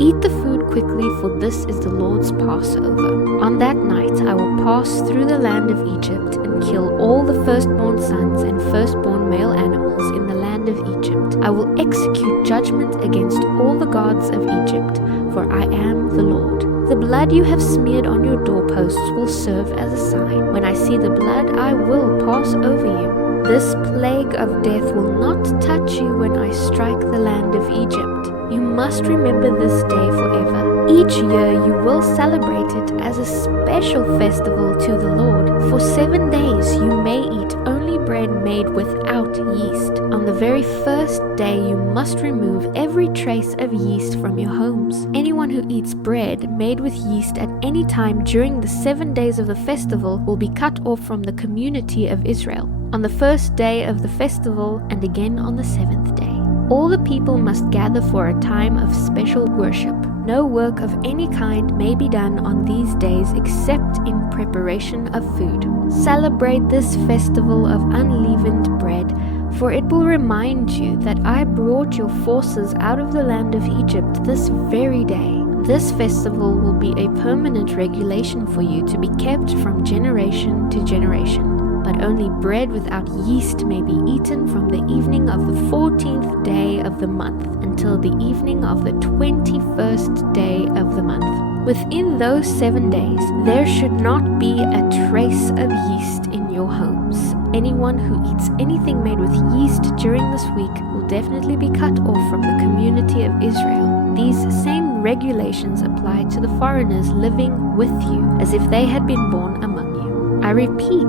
Eat the food quickly, for this is the Lord's Passover. On that night I will pass through the land of Egypt and kill all the firstborn sons and firstborn male animals in the land of Egypt. I will execute judgment against all the gods of Egypt, for I am the Lord. The blood you have smeared on your doorposts will serve as a sign. When I see the blood, I will pass over you. This plague of death will not touch you when I strike the land of Egypt. You must remember this day forever. Each year you will celebrate it as a special festival to the Lord. For 7 days you may eat only bread made without yeast. On the very first day you must remove every trace of yeast from your homes. Anyone who eats bread made with yeast at any time during the 7 days of the festival will be cut off from the community of Israel. On the first day of the festival and again on the 7th day. All the people must gather for a time of special worship. No work of any kind may be done on these days except in preparation of food. Celebrate this festival of unleavened bread, for it will remind you that I brought your forces out of the land of Egypt this very day. This festival will be a permanent regulation for you to be kept from generation to generation. But only bread without yeast may be eaten from the evening of the 14th day of the month until the evening of the 21st day of the month. Within those 7 days, there should not be a trace of yeast in your homes. Anyone who eats anything made with yeast during this week will definitely be cut off from the community of Israel. These same regulations apply to the foreigners living with you, as if they had been born among you. I repeat,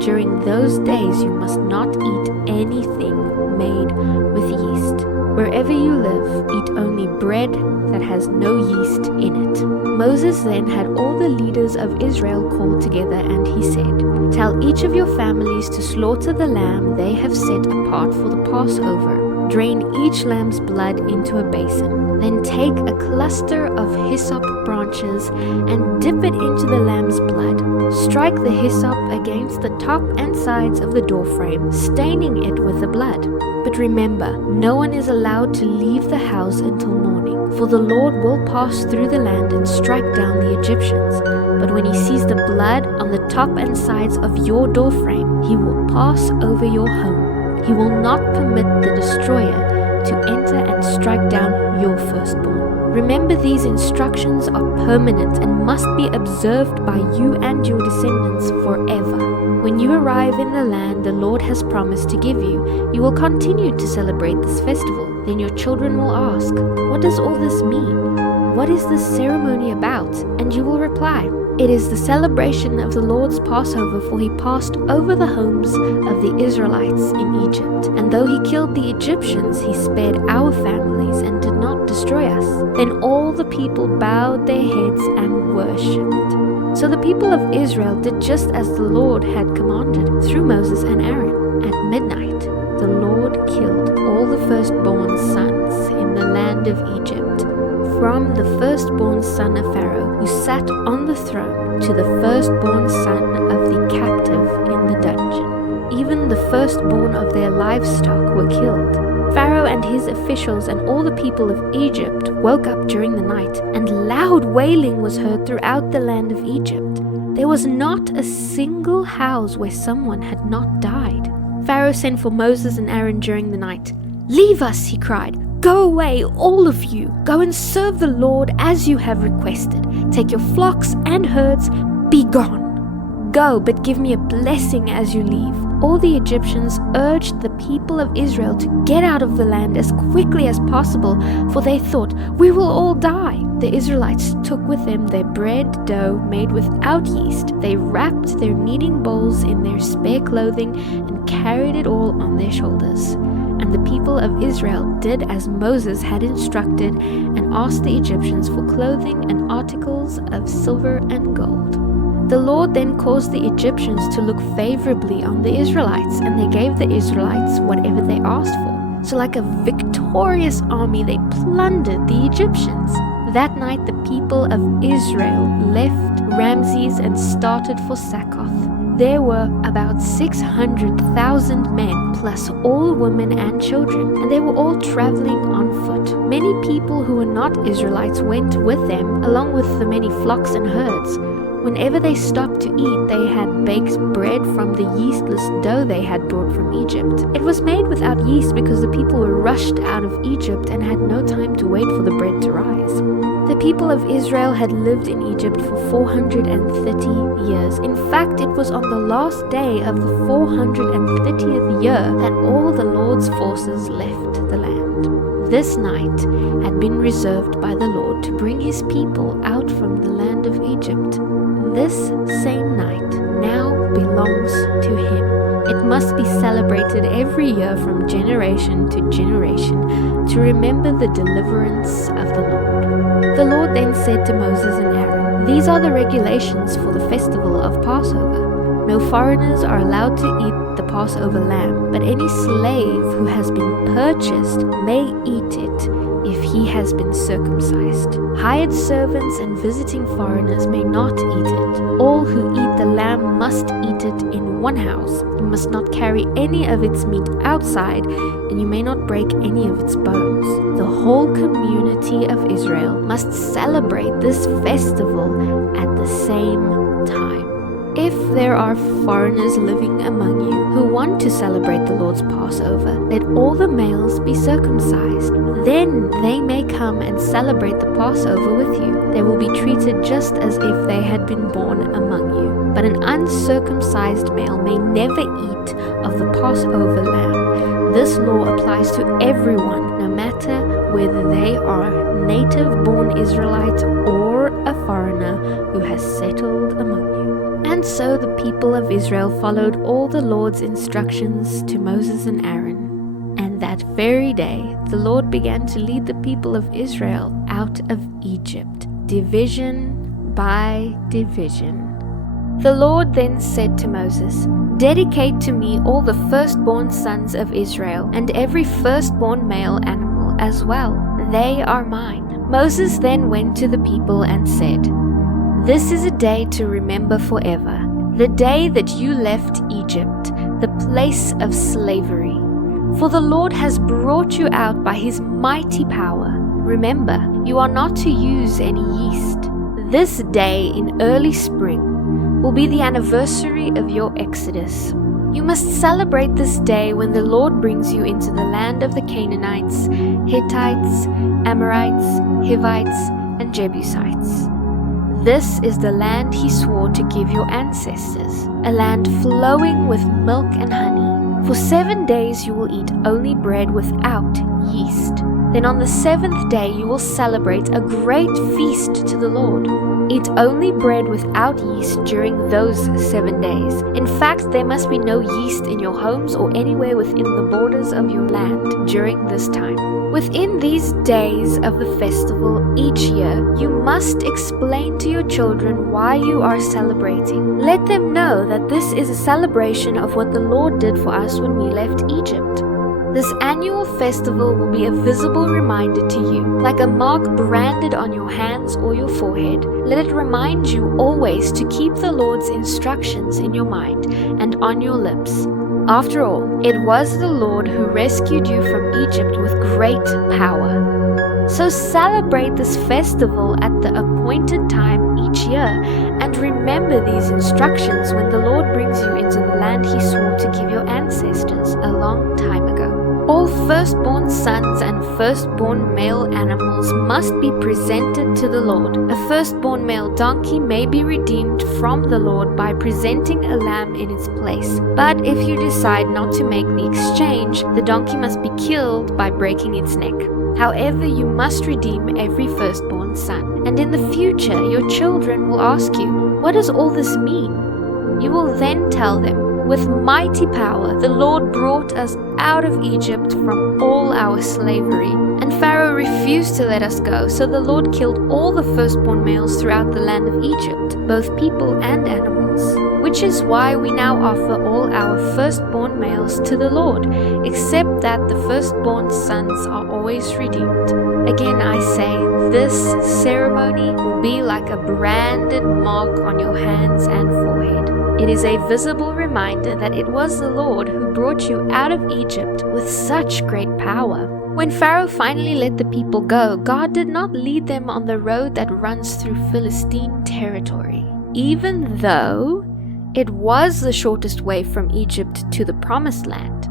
during those days you must not eat anything made with yeast. Wherever you live, eat only bread that has no yeast in it. Moses then had all the leaders of Israel called together, and he said, "Tell each of your families to slaughter the lamb they have set apart for the Passover. Drain each lamb's blood into a basin. Then take a cluster of hyssop branches and dip it into the lamb's blood. Strike the hyssop against the top and sides of the doorframe, staining it with the blood. But remember, no one is allowed to leave the house until morning, for the Lord will pass through the land and strike down the Egyptians. But when he sees the blood on the top and sides of your doorframe, he will pass over your home. He will not permit the destroyer to enter and strike down your firstborn. Remember, these instructions are permanent and must be observed by you and your descendants forever. When you arrive in the land the Lord has promised to give you, you will continue to celebrate this festival. Then your children will ask, 'What does all this mean? What is this ceremony about?' And you will reply, 'It is the celebration of the Lord's Passover, for he passed over the homes of the Israelites in Egypt. And though he killed the Egyptians, he spared our families and did not destroy us.' Then all the people bowed their heads and worshipped. So the people of Israel did just as the Lord had commanded through Moses and Aaron. At midnight, the Lord killed all the firstborn sons in the land of Egypt, from the firstborn son of Pharaoh, who sat on the throne, to the firstborn son of the captive in the dungeon. Even the firstborn of their livestock were killed. Pharaoh and his officials and all the people of Egypt woke up during the night, and loud wailing was heard throughout the land of Egypt. There was not a single house where someone had not died. Pharaoh sent for Moses and Aaron during the night. "Leave us," he cried. "Go away, all of you. Go and serve the Lord as you have requested. Take your flocks and herds. Be gone. Go, but give me a blessing as you leave." all the Egyptians urged the people of Israel to get out of the land as quickly as possible, for they thought, "We will all die." The Israelites took with them their bread dough made without yeast. They wrapped their kneading bowls in their spare clothing and carried it all on their shoulders. And the people of Israel did as Moses had instructed and asked the Egyptians for clothing and articles of silver and gold. The Lord then caused the Egyptians to look favorably on the Israelites, and they gave the Israelites whatever they asked for. So like a victorious army, they plundered the Egyptians. That night the people of Israel left Ramses and started for Succoth. There were about 600,000 men, plus all women and children, and they were all traveling on foot. Many people who were not Israelites went with them, along with the many flocks and herds. Whenever they stopped to eat, they had baked bread from the yeastless dough they had brought from Egypt. It was made without yeast because the people were rushed out of Egypt and had no time to wait for the bread to rise. The people of Israel had lived in Egypt for 430 years. In fact, it was on the last day of the 430th year that all the Lord's forces left the land. This night had been reserved by the Lord to bring his people out from the land of Egypt. This same night now belongs to him. It must be celebrated every year from generation to generation to remember the deliverance of the Lord. The Lord then said to Moses and Aaron, "These are the regulations for the festival of Passover. No foreigners are allowed to eat the Passover lamb, but any slave who has been purchased may eat it if he has been circumcised. Hired servants and visiting foreigners may not eat it. All who eat the lamb must eat it in one house. You must not carry any of its meat outside, and you may not break any of its bones. The whole community of Israel must celebrate this festival at the same time. If there are foreigners living among you who want to celebrate the Lord's Passover, let all the males be circumcised. Then they may come and celebrate the Passover with you. They will be treated just as if they had been born among you. But an uncircumcised male may never eat of the Passover lamb. This law applies to everyone, no matter whether they are native-born Israelite or a foreigner who has settled among you." And so the people of Israel followed all the Lord's instructions to Moses and Aaron. And that very day, the Lord began to lead the people of Israel out of Egypt, division by division. The Lord then said to Moses, "Dedicate to me all the firstborn sons of Israel, and every firstborn male animal as well. They are mine." Moses then went to the people and said, "This is a day to remember forever, the day that you left Egypt, the place of slavery. For the Lord has brought you out by his mighty power. Remember, you are not to use any yeast. This day in early spring will be the anniversary of your exodus. You must celebrate this day when the Lord brings you into the land of the Canaanites, Hittites, Amorites, Hivites, and Jebusites. This is the land he swore to give your ancestors, a land flowing with milk and honey. For 7 days you will eat only bread without yeast. Then on the 7th day you will celebrate a great feast to the Lord. Eat only bread without yeast during those 7 days. In fact, there must be no yeast in your homes or anywhere within the borders of your land during this time. Within these days of the festival each year, you must explain to your children why you are celebrating. Let them know that this is a celebration of what the Lord did for us when we left Egypt. This annual festival will be a visible reminder to you, like a mark branded on your hands or your forehead. Let it remind you always to keep the Lord's instructions in your mind and on your lips. After all, it was the Lord who rescued you from Egypt with great power. So celebrate this festival at the appointed time each year, and remember these instructions when the Lord brings you into the land he swore to give your ancestors a long time ago. All firstborn sons and firstborn male animals must be presented to the Lord. A firstborn male donkey may be redeemed from the Lord by presenting a lamb in its place. But if you decide not to make the exchange, the donkey must be killed by breaking its neck. However, you must redeem every firstborn son. And in the future, your children will ask you, "What does all this mean?" You will then tell them, "With mighty power, the Lord brought us out of Egypt from all our slavery. And Pharaoh refused to let us go, so the Lord killed all the firstborn males throughout the land of Egypt, both people and animals. Which is why we now offer all our firstborn males to the Lord, except that the firstborn sons are always redeemed." Again I say, this ceremony will be like a branded mark on your hands and forehead. It is a visible reminder that it was the Lord who brought you out of Egypt with such great power. When Pharaoh finally let the people go, God did not lead them on the road that runs through Philistine territory. Even though it was the shortest way from Egypt to the Promised Land,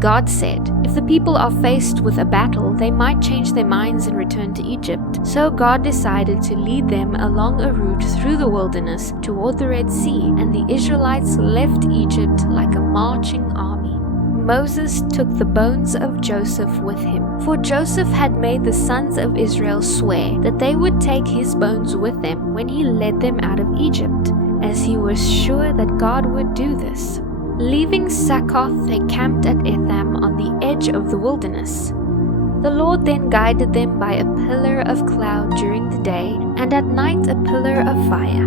God said, if the people are faced with a battle, they might change their minds and return to Egypt. So God decided to lead them along a route through the wilderness toward the Red Sea, and the Israelites left Egypt like a marching army. Moses took the bones of Joseph with him, for Joseph had made the sons of Israel swear that they would take his bones with them when he led them out of Egypt, as he was sure that God would do this. Leaving Succoth, they camped at Etham on the edge of the wilderness. The Lord then guided them by a pillar of cloud during the day, and at night a pillar of fire,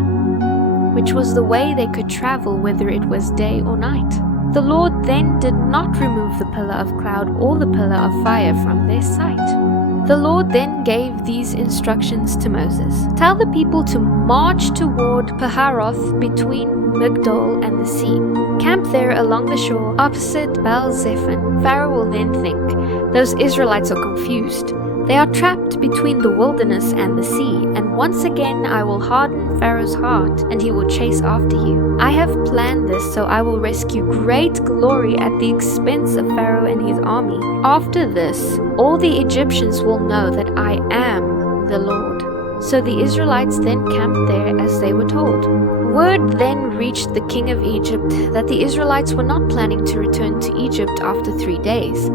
which was the way they could travel whether it was day or night. The Lord then did not remove the pillar of cloud or the pillar of fire from their sight. The Lord then gave these instructions to Moses. Tell the people to march toward Piharoth between Migdol and the sea. Camp there along the shore opposite Baal-zephon. Pharaoh will then think, those Israelites are confused. They are trapped between the wilderness and the sea, and once again I will harden Pharaoh's heart, and he will chase after you. I have planned this so I will rescue great glory at the expense of Pharaoh and his army. After this, all the Egyptians will know that I am the Lord. So the Israelites then camped there as they were told. Word then reached the king of Egypt that the Israelites were not planning to return to Egypt after 3 days.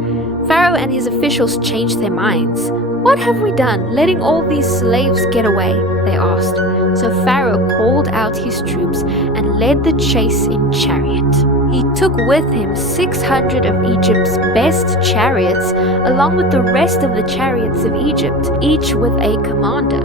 Pharaoh and his officials changed their minds. "What have we done, letting all these slaves get away?" they asked. So Pharaoh called out his troops and led the chase in chariot. He took with him 600 of Egypt's best chariots, along with the rest of the chariots of Egypt, each with a commander.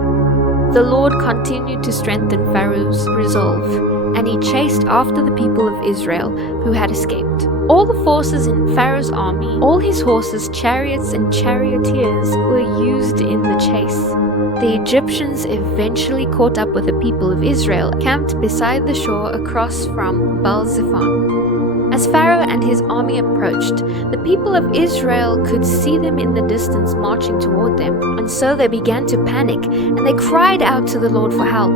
The Lord continued to strengthen Pharaoh's resolve, and he chased after the people of Israel who had escaped. All the forces in Pharaoh's army, all his horses, chariots, and charioteers were used in the chase. The Egyptians eventually caught up with the people of Israel, camped beside the shore across from Baal-zephon. As Pharaoh and his army approached, the people of Israel could see them in the distance marching toward them, and so they began to panic, and they cried out to the Lord for help.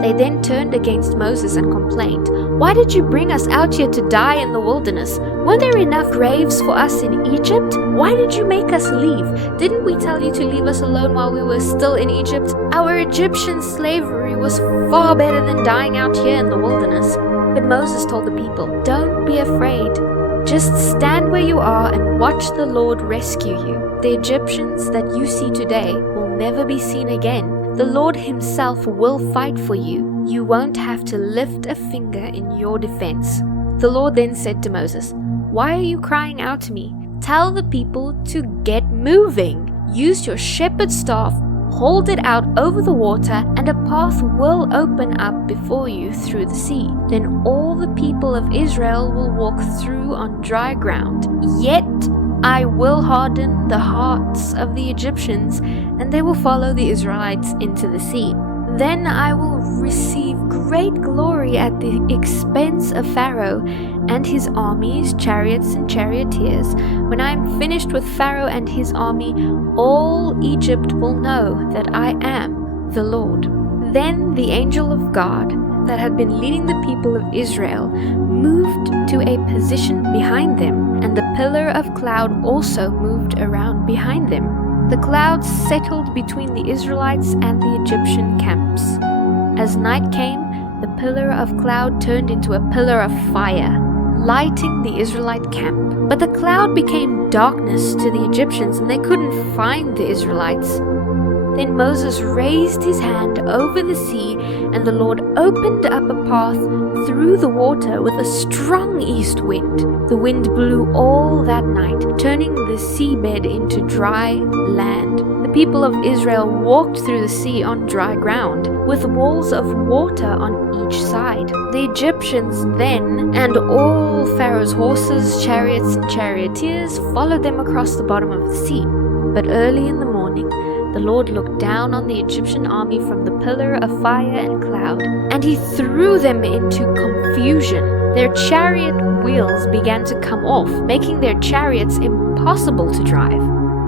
They then turned against Moses and complained, "Why did you bring us out here to die in the wilderness? Weren't there enough graves for us in Egypt? Why did you make us leave? Didn't we tell you to leave us alone while we were still in Egypt? Our Egyptian slavery was far better than dying out here in the wilderness." But Moses told the people, "Don't be afraid. Just stand where you are and watch the Lord rescue you. The Egyptians that you see today will never be seen again. The Lord himself will fight for you. You won't have to lift a finger in your defense." The Lord then said to Moses, "Why are you crying out to me? Tell the people to get moving. Use your shepherd's staff, hold it out over the water, and a path will open up before you through the sea. Then all the people of Israel will walk through on dry ground. Yet I will harden the hearts of the Egyptians, and they will follow the Israelites into the sea. Then I will receive great glory at the expense of Pharaoh and his armies, chariots and charioteers. When I am finished with Pharaoh and his army, all Egypt will know that I am the Lord." Then the angel of God, that had been leading the people of Israel moved to a position behind them, and the pillar of cloud also moved around behind them. The cloud settled between the Israelites and the Egyptian camps. As night came, the pillar of cloud turned into a pillar of fire, lighting the Israelite camp. But the cloud became darkness to the Egyptians, and they couldn't find the Israelites. Then Moses raised his hand over the sea, and the Lord opened up a path through the water with a strong east wind. The wind blew all that night, turning the seabed into dry land. The people of Israel walked through the sea on dry ground, with walls of water on each side. The Egyptians then, and all Pharaoh's horses, chariots, and charioteers, followed them across the bottom of the sea. But early in the morning, the Lord looked down on the Egyptian army from the pillar of fire and cloud, and he threw them into confusion. Their chariot wheels began to come off, making their chariots impossible to drive.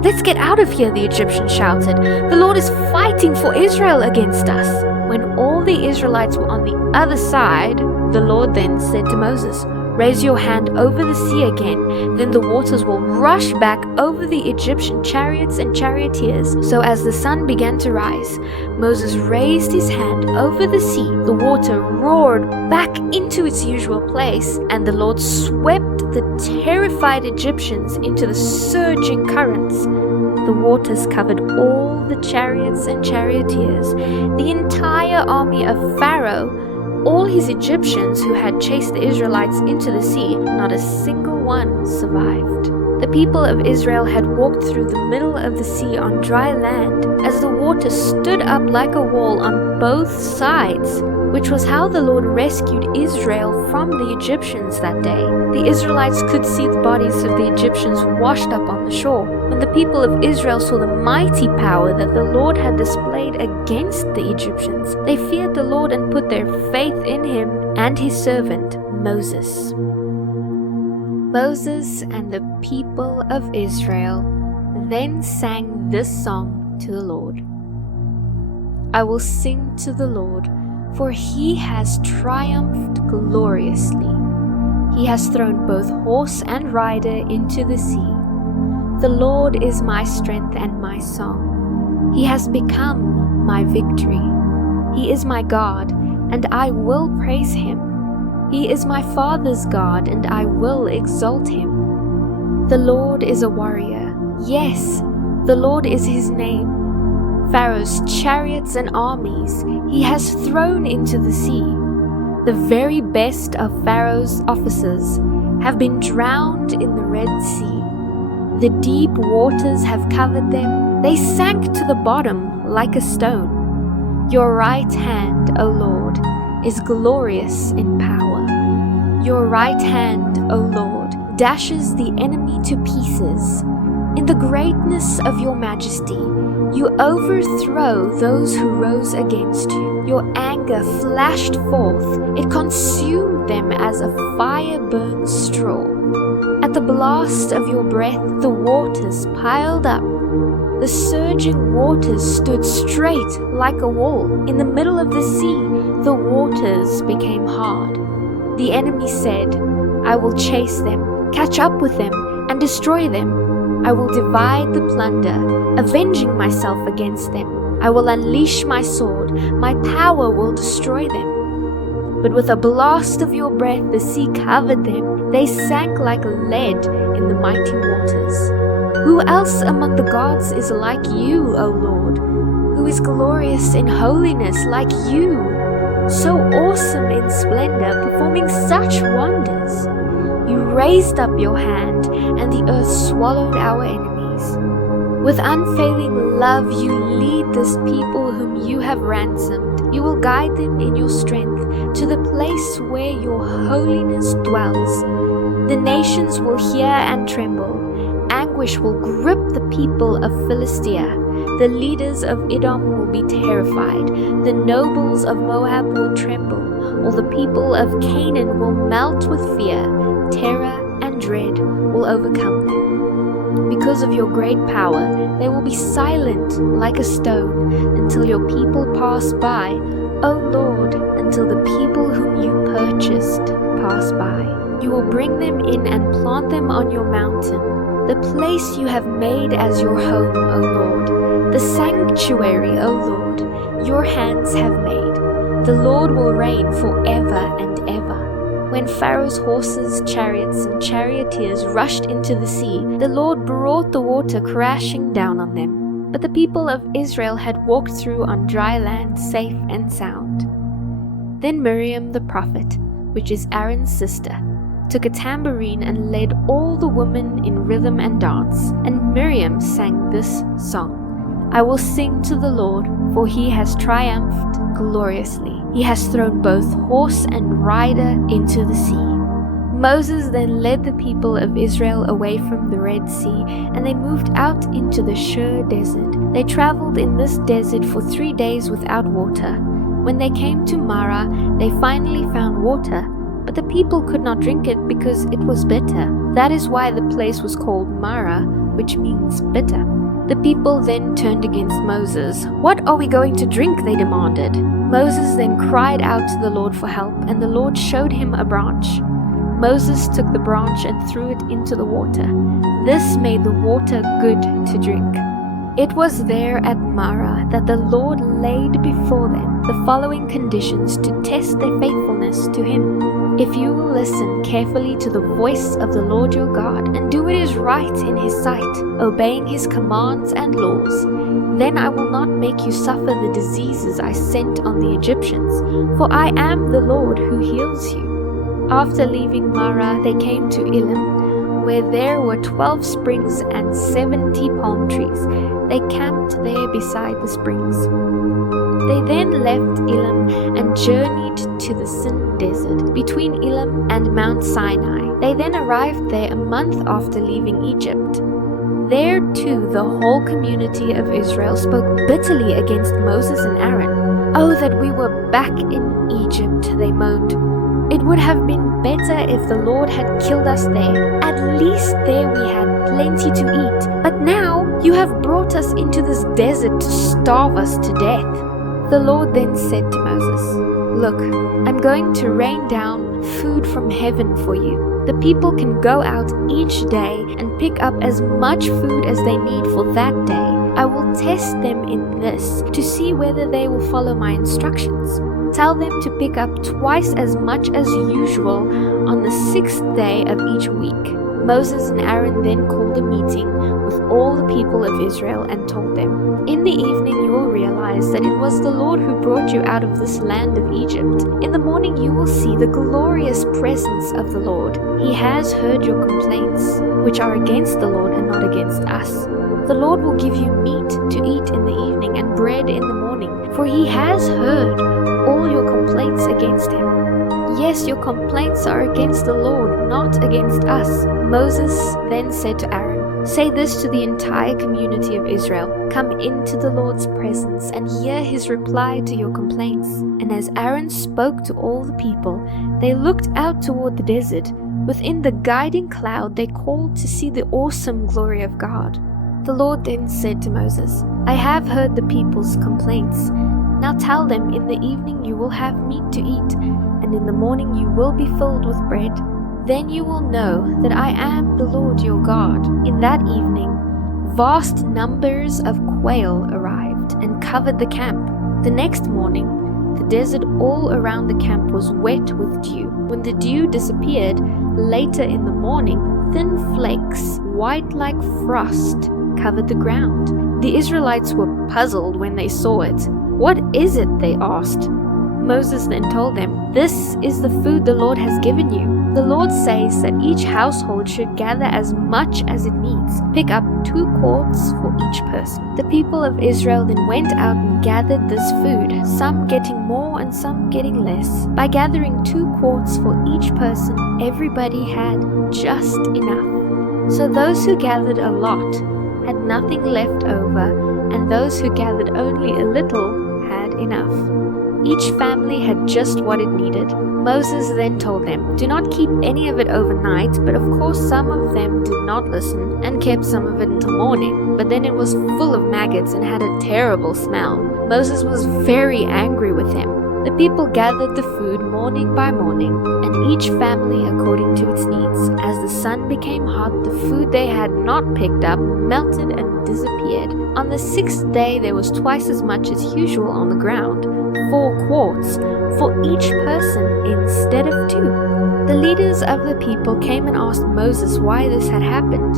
"Let's get out of here," the Egyptians shouted. "The Lord is fighting for Israel against us." When all the Israelites were on the other side, the Lord then said to Moses, "Raise your hand over the sea again, then the waters will rush back over the Egyptian chariots and charioteers." So as the sun began to rise, Moses raised his hand over the sea. The water roared back into its usual place, and the Lord swept the terrified Egyptians into the surging currents. The waters covered all the chariots and charioteers, the entire army of Pharaoh, all his Egyptians who had chased the Israelites into the sea. Not a single one survived. The people of Israel had walked through the middle of the sea on dry land, as the water stood up like a wall on both sides, which was how the Lord rescued Israel from the Egyptians that day. The Israelites could see the bodies of the Egyptians washed up on the shore. When the people of Israel saw the mighty power that the Lord had displayed against the Egyptians, they feared the Lord and put their faith in him and his servant Moses. Moses and the people of Israel then sang this song to the Lord. "I will sing to the Lord, for he has triumphed gloriously. He has thrown both horse and rider into the sea. The Lord is my strength and my song. He has become my victory. He is my God, and I will praise him. He is my father's God, and I will exalt him. The Lord is a warrior. Yes, the Lord is his name. Pharaoh's chariots and armies he has thrown into the sea. The very best of Pharaoh's officers have been drowned in the Red Sea. The deep waters have covered them. They sank to the bottom like a stone. Your right hand, O Lord, is glorious in power. Your right hand, O Lord, dashes the enemy to pieces. In the greatness of your majesty, you overthrow those who rose against you. Your anger flashed forth. It consumed them as a fire burns straw. At the blast of your breath, the waters piled up. The surging waters stood straight like a wall. In the middle of the sea, the waters became hard. The enemy said, I will chase them, catch up with them, and destroy them. I will divide the plunder, avenging myself against them. I will unleash my sword. My power will destroy them. But with a blast of your breath, the sea covered them. They sank like lead in the mighty waters. Who else among the gods is like you, O Lord? Who is glorious in holiness like you? So awesome in splendor, performing such wonders. You raised up your hand, and the earth swallowed our enemies. With unfailing love, you lead this people whom you have ransomed. You will guide them in your strength to the place where your holiness dwells. The nations will hear and tremble. Anguish will grip the people of Philistia. The leaders of Edom will be terrified. The nobles of Moab will tremble. All the people of Canaan will melt with fear. Terror and dread will overcome them. Because of your great power, they will be silent like a stone until your people pass by. O Lord, until the people whom you purchased pass by. You will bring them in and plant them on your mountain, the place you have made as your home, O Lord, the sanctuary, O Lord, your hands have made. The Lord will reign forever and ever. When Pharaoh's horses, chariots, and charioteers rushed into the sea, the Lord brought the water crashing down on them. But the people of Israel had walked through on dry land safe and sound. Then Miriam the prophet, which is Aaron's sister, took a tambourine and led all the women in rhythm and dance. And Miriam sang this song: I will sing to the Lord, for he has triumphed gloriously. He has thrown both horse and rider into the sea. Moses then led the people of Israel away from the Red Sea, and they moved out into the Shur desert. They traveled in this desert for 3 days without water. When they came to Marah, they finally found water, but the people could not drink it because it was bitter. That is why the place was called Marah, which means bitter. The people then turned against Moses. What are we going to drink? They demanded. Moses then cried out to the Lord for help, and the Lord showed him a branch. Moses took the branch and threw it into the water. This made the water good to drink. It was there at Marah that the Lord laid before them the following conditions to test their faithfulness to Him. If you will listen carefully to the voice of the Lord your God and do what is right in His sight, obeying His commands and laws, then I will not make you suffer the diseases I sent on the Egyptians, for I am the Lord who heals you. After leaving Marah, they came to Elim, where there were 12 springs and 70 palm trees. They camped there beside the springs. They then left Elim and journeyed to the Sin desert, between Elim and Mount Sinai. They then arrived there a month after leaving Egypt. There too the whole community of Israel spoke bitterly against Moses and Aaron. Oh, that we were back in Egypt, they moaned. It would have been better if the Lord had killed us there. At least there we had plenty to eat. But now you have brought us into this desert to starve us to death. The Lord then said to Moses, Look, I'm going to rain down food from heaven for you. The people can go out each day and pick up as much food as they need for that day. I will test them in this to see whether they will follow my instructions. Tell them to pick up twice as much as usual on the 6th day of each week. Moses and Aaron then called a meeting with all the people of Israel and told them, In the evening you will realize that it was the Lord who brought you out of this land of Egypt. In the morning you will see the glorious presence of the Lord. He has heard your complaints, which are against the Lord and not against us. The Lord will give you meat to eat in the evening and bread in the morning, for He has heard all your complaints against Him. Yes, your complaints are against the Lord, not against us. Moses then said to Aaron, Say this to the entire community of Israel, Come into the Lord's presence and hear His reply to your complaints. And as Aaron spoke to all the people, they looked out toward the desert. Within the guiding cloud they called to see the awesome glory of God. The Lord then said to Moses, I have heard the people's complaints. Now tell them, in the evening you will have meat to eat, and in the morning you will be filled with bread. Then you will know that I am the Lord your God. In that evening, vast numbers of quail arrived and covered the camp. The next morning, the desert all around the camp was wet with dew. When the dew disappeared, later in the morning, thin flakes, white like frost, covered the ground. The Israelites were puzzled when they saw it. What is it? They asked. Moses then told them, This is the food the Lord has given you. The Lord says that each household should gather as much as it needs. Pick up 2 quarts for each person. The people of Israel then went out and gathered this food, some getting more and some getting less. By gathering 2 quarts for each person, everybody had just enough. So those who gathered a lot had nothing left over, and those who gathered only a little had enough. Each family had just what it needed. Moses then told them, Do not keep any of it overnight, but of course some of them did not listen and kept some of it until morning. But then it was full of maggots and had a terrible smell. Moses was very angry with them. The people gathered the food morning by morning, and each family according to its needs. As the sun became hot, the food they had not picked up melted and disappeared. On the 6th day there was twice as much as usual on the ground, 4 quarts, for each person instead of 2. The leaders of the people came and asked Moses why this had happened.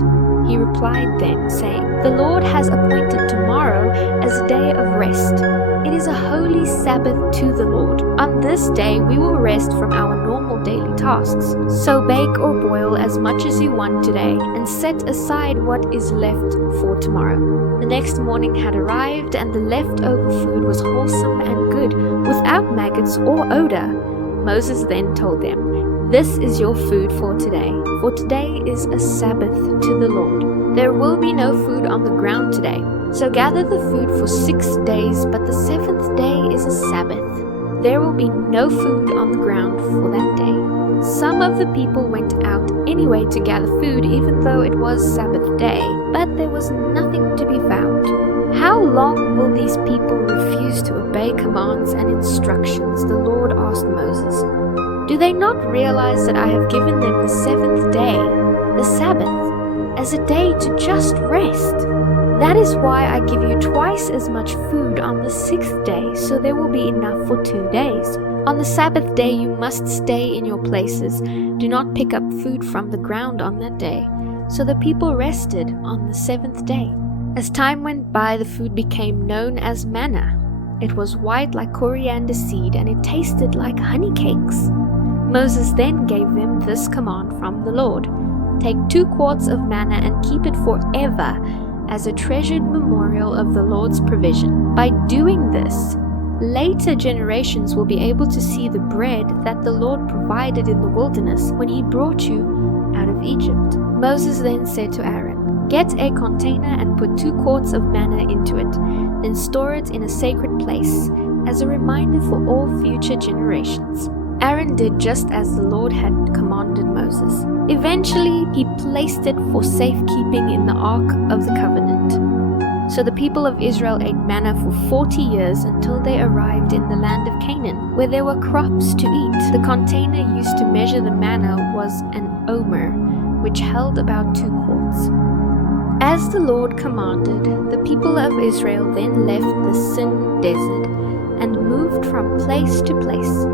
He replied then, saying, "The Lord has appointed tomorrow as a day of rest. It is a holy Sabbath to the Lord. On this day we will rest from our normal daily tasks. So bake or boil as much as you want today, and set aside what is left for tomorrow." The next morning had arrived, and the leftover food was wholesome and good, without maggots or odor. Moses then told them, "This is your food for today, for today is a Sabbath to the Lord. There will be no food on the ground today. So gather the food for 6 days, but the 7th day is a Sabbath. There will be no food on the ground for that day." Some of the people went out anyway to gather food, even though it was Sabbath day, but there was nothing to be found. "How long will these people refuse to obey commands and instructions?" the Lord asked Moses. "Do they not realize that I have given them the 7th day, the Sabbath, as a day to just rest? That is why I give you twice as much food on the 6th day, so there will be enough for 2 days. On the Sabbath day you must stay in your places. Do not pick up food from the ground on that day." So the people rested on the 7th day. As time went by, the food became known as manna. It was white like coriander seed, and it tasted like honey cakes. Moses then gave them this command from the Lord: "Take 2 quarts of manna and keep it forever, as a treasured memorial of the Lord's provision. By doing this, later generations will be able to see the bread that the Lord provided in the wilderness when he brought you out of Egypt." Moses then said to Aaron, "Get a container and put 2 quarts of manna into it, then store it in a sacred place, as a reminder for all future generations." Aaron did just as the Lord had commanded Moses. Eventually, he placed it for safekeeping in the Ark of the Covenant. So the people of Israel ate manna for 40 years until they arrived in the land of Canaan, where there were crops to eat. The container used to measure the manna was an omer, which held about 2 quarts. As the Lord commanded, the people of Israel then left the Sin desert and moved from place to place.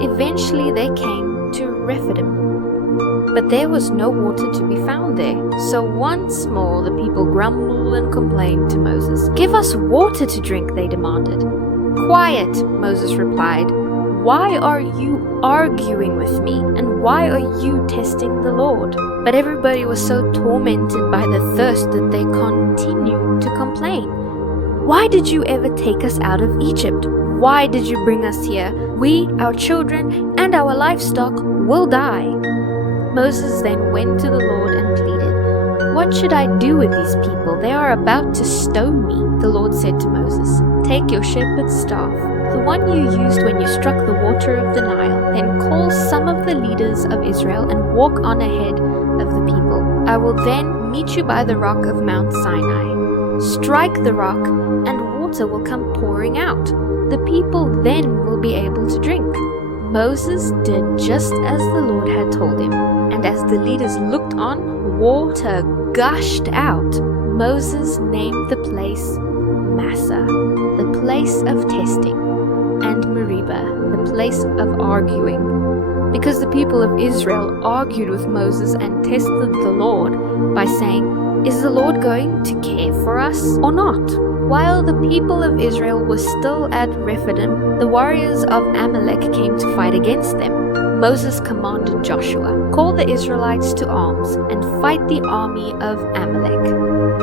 Eventually they came to Rephidim, but there was no water to be found there. So once more the people grumbled and complained to Moses. "Give us water to drink," they demanded. "Quiet," Moses replied. "Why are you arguing with me, and why are you testing the Lord?" But everybody was so tormented by the thirst that they continued to complain. "Why did you ever take us out of Egypt? Why did you bring us here? We, our children, and our livestock will die." Moses then went to the Lord and pleaded, "What should I do with these people? They are about to stone me." The Lord said to Moses, "Take your shepherd's staff, the one you used when you struck the water of the Nile, then call some of the leaders of Israel and walk on ahead of the people. I will then meet you by the rock of Mount Sinai. Strike the rock, and water will come pouring out. The people then will be able to drink." Moses did just as the Lord had told him, and as the leaders looked on, water gushed out. Moses named the place Massah, the place of testing, and Meribah, the place of arguing, because the people of Israel argued with Moses and tested the Lord by saying, "Is the Lord going to care for us or not?" While the people of Israel were still at Rephidim, the warriors of Amalek came to fight against them. Moses commanded Joshua, "Call the Israelites to arms and fight the army of Amalek.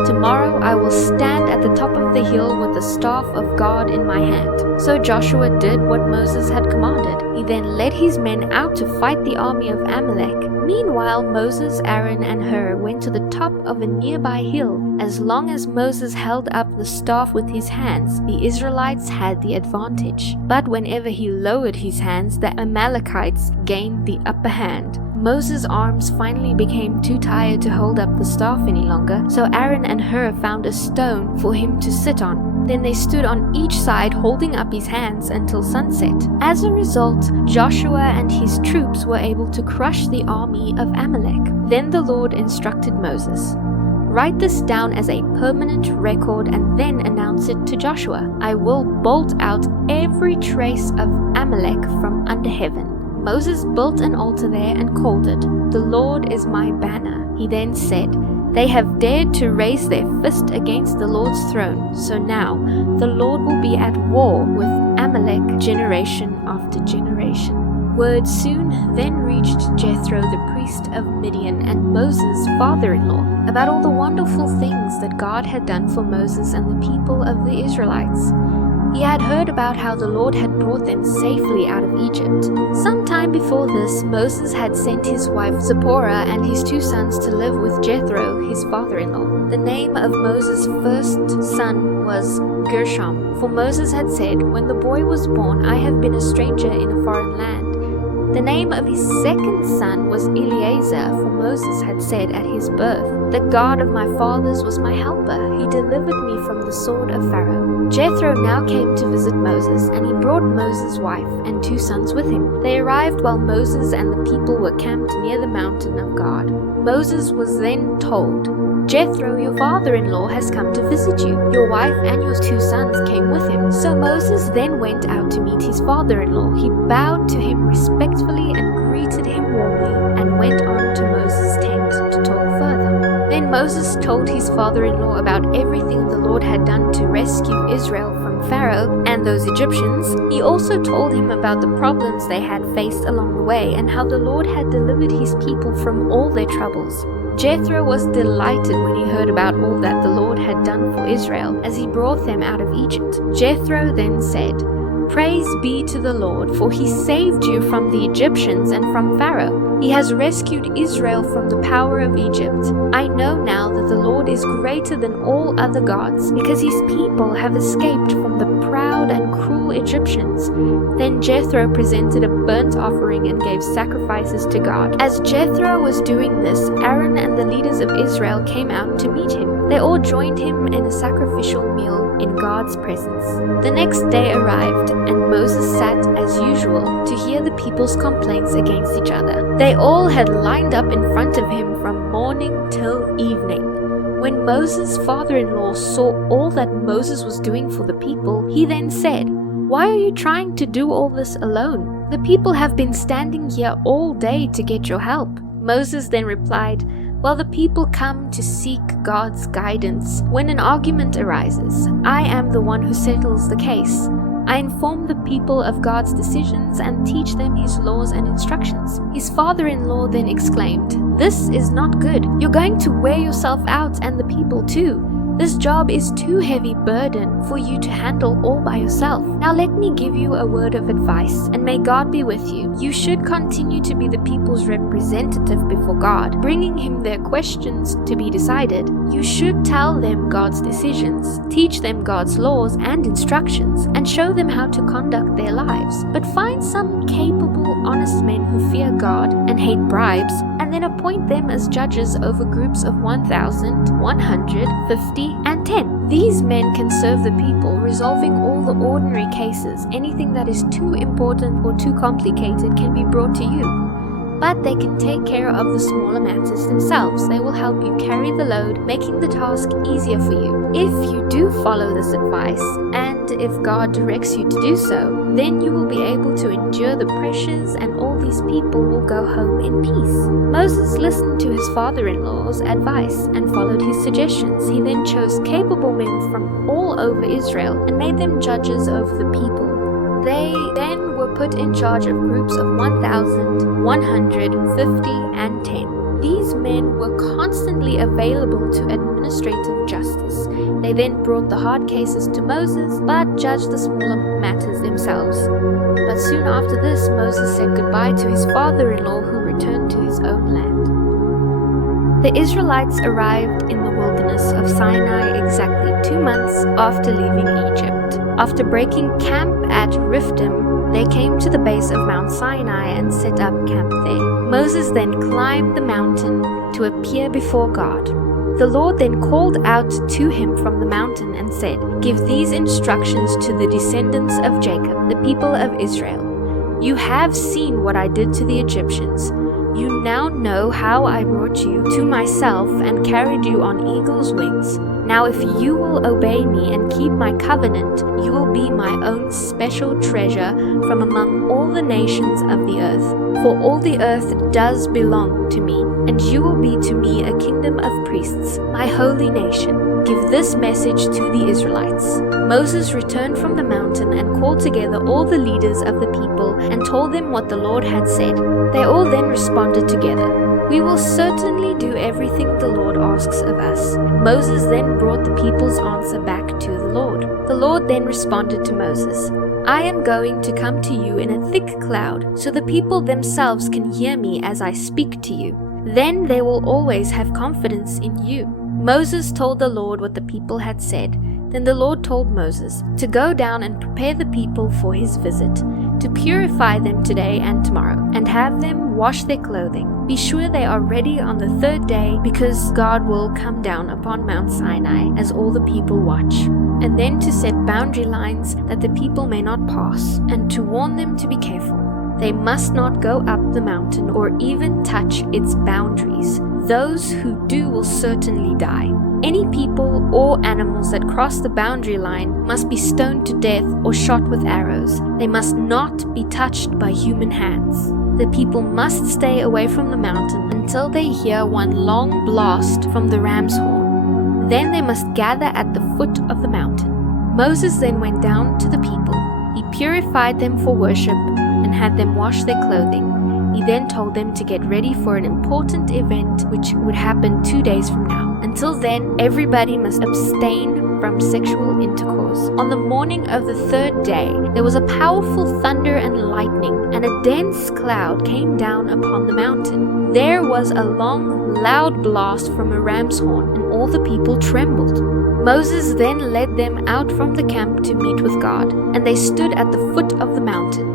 Tomorrow I will stand at the top of the hill with the staff of God in my hand." So Joshua did what Moses had commanded. He then led his men out to fight the army of Amalek. Meanwhile, Moses, Aaron, and Hur went to the top of a nearby hill. As long as Moses held up the staff with his hands, the Israelites had the advantage. But whenever he lowered his hands, the Amalekites gained the upper hand. Moses' arms finally became too tired to hold up the staff any longer, so Aaron and Hur found a stone for him to sit on. Then they stood on each side holding up his hands until sunset. As a result, Joshua and his troops were able to crush the army of Amalek. Then the Lord instructed Moses, "Write this down as a permanent record and then announce it to Joshua. I will bolt out every trace of Amalek from under heaven." Moses built an altar there and called it, "The Lord is my banner." He then said, "They have dared to raise their fist against the Lord's throne, so now the Lord will be at war with Amalek generation after generation." Word soon then reached Jethro, the priest of Midian and Moses' father-in-law, about all the wonderful things that God had done for Moses and the people of the Israelites. He had heard about how the Lord had brought them safely out of Egypt. Sometime before this, Moses had sent his wife Zipporah and his 2 sons to live with Jethro, his father-in-law. The name of Moses' first son was Gershom, for Moses had said, "When the boy was born, I have been a stranger in a foreign land." The name of his second son was Eleazar, for Moses had said at his birth, "The God of my fathers was my helper. He delivered me from the sword of Pharaoh." Jethro now came to visit Moses, and he brought Moses' wife and 2 sons with him. They arrived while Moses and the people were camped near the mountain of God. Moses was then told, "Jethro, your father-in-law, has come to visit you. Your wife and your 2 sons came with him." So Moses then went out to meet his father-in-law. He bowed to him respectfully and greeted him warmly, and went on to Moses' tent to talk further. Then Moses told his father-in-law about everything the Lord had done to rescue Israel from Pharaoh and those Egyptians. He also told him about the problems they had faced along the way and how the Lord had delivered his people from all their troubles. Jethro was delighted when he heard about all that the Lord had done for Israel as he brought them out of Egypt. Jethro then said, "Praise be to the Lord, for he saved you from the Egyptians and from Pharaoh. He has rescued Israel from the power of Egypt. I know now that the Lord is greater than all other gods, because his people have escaped from the proud and cruel Egyptians." Then Jethro presented a burnt offering and gave sacrifices to God. As Jethro was doing this, Aaron and the leaders of Israel came out to meet him. They all joined him in a sacrificial meal in God's presence. The next day arrived, and Moses sat as usual to hear the people's complaints against each other. They all had lined up in front of him from morning till evening. When Moses' father-in-law saw all that Moses was doing for the people, he then said, "Why are you trying to do all this alone? The people have been standing here all day to get your help." Moses then replied, "Well, the people come to seek God's guidance. When an argument arises, I am the one who settles the case. I inform the people of God's decisions and teach them his laws and instructions." His father-in-law then exclaimed, "This is not good. You're going to wear yourself out and the people too. This job is too heavy burden for you to handle all by yourself. Now let me give you a word of advice, and may God be with you. You should continue to be the people's representative before God, bringing him their questions to be decided. You should tell them God's decisions, teach them God's laws and instructions, and show them how to conduct their lives. But find some capable, honest men who fear God and hate bribes, and then appoint them as judges over groups of 1,000, 100, 50, and 10. These men can serve the people, resolving all the ordinary cases. Anything that is too important or too complicated can be brought to you. But they can take care of the smaller matters themselves. They will help you carry the load, making the task easier for you. If you do follow this advice, and if God directs you to do so, then you will be able to endure the pressures and all these people will go home in peace." Moses listened to his father-in-law's advice and followed his suggestions. He then chose capable men from all over Israel and made them judges over the people. They then were put in charge of groups of 1,000, 100, 50, and 10. These men were constantly available to administrative justice. They then brought the hard cases to Moses, but judged the smaller matters themselves. But soon after this, Moses said goodbye to his father-in-law, who returned to his own land. The Israelites arrived in the wilderness of Sinai exactly 2 months after leaving Egypt. After breaking camp at Rephidim, They came to the base of Mount Sinai and set up camp there. Moses then climbed the mountain to appear before God. The Lord then called out to him from the mountain and said, "Give these instructions to the descendants of Jacob, the people of Israel. You have seen what I did to the Egyptians. You now know how I brought you to myself and carried you on eagle's wings. Now if you will obey me and keep my covenant, you will be my own special treasure from among all the nations of the earth. For all the earth does belong to me, and you will be to me a kingdom of priests, my holy nation. Give this message to the Israelites." Moses returned from the mountain and called together all the leaders of the people and told them what the Lord had said. They all then responded together, "We will certainly do everything the Lord asks of us." Moses then brought the people's answer back to the Lord. The Lord then responded to Moses, "I am going to come to you in a thick cloud, so the people themselves can hear me as I speak to you. Then they will always have confidence in you." Moses told the Lord what the people had said. Then the Lord told Moses to go down and prepare the people for his visit, to purify them today and tomorrow, and have them wash their clothing. Be sure they are ready on the third day, because God will come down upon Mount Sinai as all the people watch. And then to set boundary lines that the people may not pass, and to warn them to be careful. They must not go up the mountain or even touch its boundaries. Those who do will certainly die. Any people or animals that cross the boundary line must be stoned to death or shot with arrows. They must not be touched by human hands. The people must stay away from the mountain until they hear one long blast from the ram's horn. Then they must gather at the foot of the mountain. Moses then went down to the people. He purified them for worship and had them wash their clothing. He then told them to get ready for an important event which would happen 2 days from now. Until then, everybody must abstain from sexual intercourse. On the morning of the third day, there was a powerful thunder and lightning, and a dense cloud came down upon the mountain. There was a long, loud blast from a ram's horn, and all the people trembled. Moses then led them out from the camp to meet with God, and they stood at the foot of the mountain.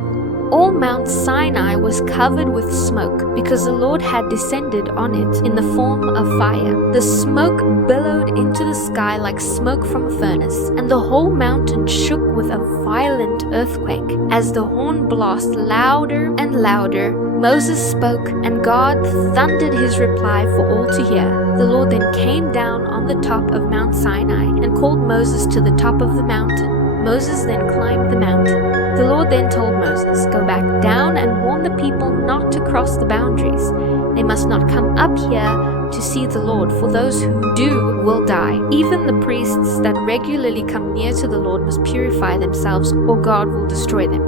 All Mount Sinai was covered with smoke, because the Lord had descended on it in the form of fire. The smoke billowed into the sky like smoke from a furnace, and the whole mountain shook with a violent earthquake. As the horn blasted louder and louder, Moses spoke, and God thundered his reply for all to hear. The Lord then came down on the top of Mount Sinai and called Moses to the top of the mountain. Moses then climbed the mountain. The Lord then told Moses, "Go back down and warn the people not to cross the boundaries. They must not come up here to see the Lord, for those who do will die. Even the priests that regularly come near to the Lord must purify themselves, or God will destroy them."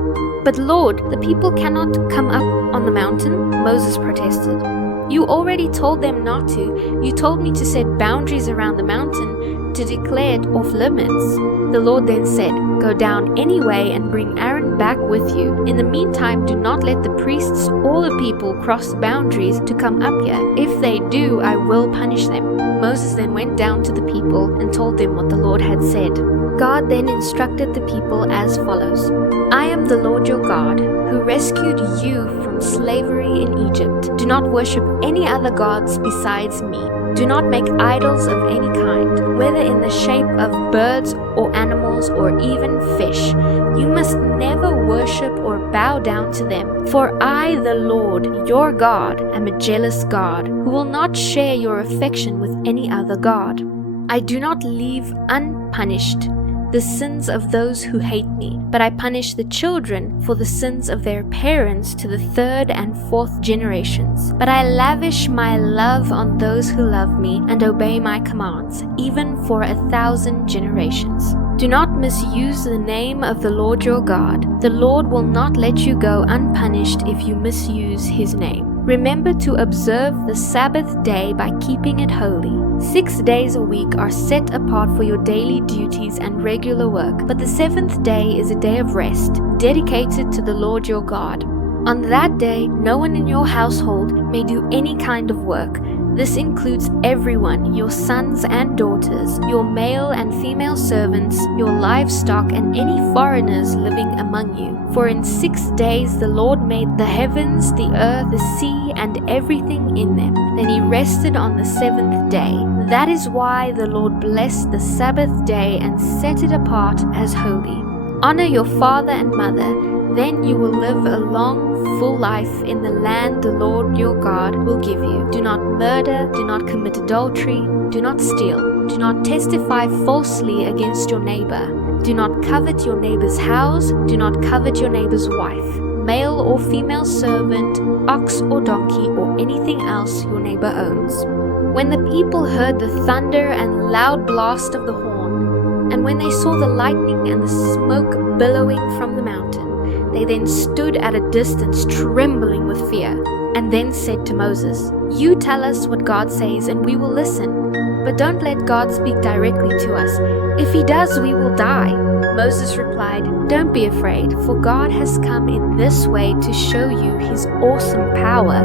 "But Lord, the people cannot come up on the mountain," Moses protested. "You already told them not to. You told me to set boundaries around the mountain, to declare it off limits." The Lord then said, "Go down anyway and bring Aaron back with you. In the meantime, do not let the priests or the people cross the boundaries to come up here. If they do, I will punish them." Moses then went down to the people and told them what the Lord had said. God then instructed the people as follows: "I am the Lord your God, who rescued you from slavery in Egypt. Do not worship any other gods besides me. Do not make idols of any kind, whether in the shape of birds or animals or even fish. You must never worship or bow down to them. For I, the Lord, your God, am a jealous God, who will not share your affection with any other god. I do not leave unpunished the sins of those who hate me, but I punish the children for the sins of their parents to the 3rd and 4th generations. But I lavish my love on those who love me and obey my commands, even for 1,000 generations. Do not misuse the name of the Lord your God. The Lord will not let you go unpunished if you misuse his name. Remember to observe the Sabbath day by keeping it holy. 6 days a week are set apart for your daily duties and regular work, but the 7th day is a day of rest, dedicated to the Lord your God. On that day, no one in your household may do any kind of work, This includes everyone, your sons and daughters, your male and female servants, your livestock, and any foreigners living among you. For in 6 days the Lord made the heavens, the earth, the sea, and everything in them. Then he rested on the seventh day. That is why the Lord blessed the Sabbath day and set it apart as holy. Honor your father and mother, then you will live a long, full life in the land the Lord your God will give you. Do not murder, do not commit adultery, do not steal, do not testify falsely against your neighbor. Do not covet your neighbor's house, do not covet your neighbor's wife, male or female servant, ox or donkey, or anything else your neighbor owns. When the people heard the thunder and loud blast of the horn, and when they saw the lightning and the smoke billowing from the mountain, they then stood at a distance trembling with fear, and then said to Moses, "You tell us what God says and we will listen. But don't let God speak directly to us. If he does, we will die." Moses replied, "Don't be afraid, for God has come in this way to show you his awesome power.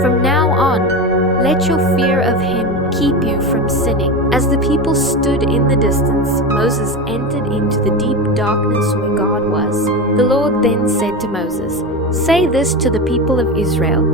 From now on, let your fear of him keep you from sinning." As the people stood in the distance, Moses entered into the deep darkness where God was. The Lord then said to Moses, "Say this to the people of Israel.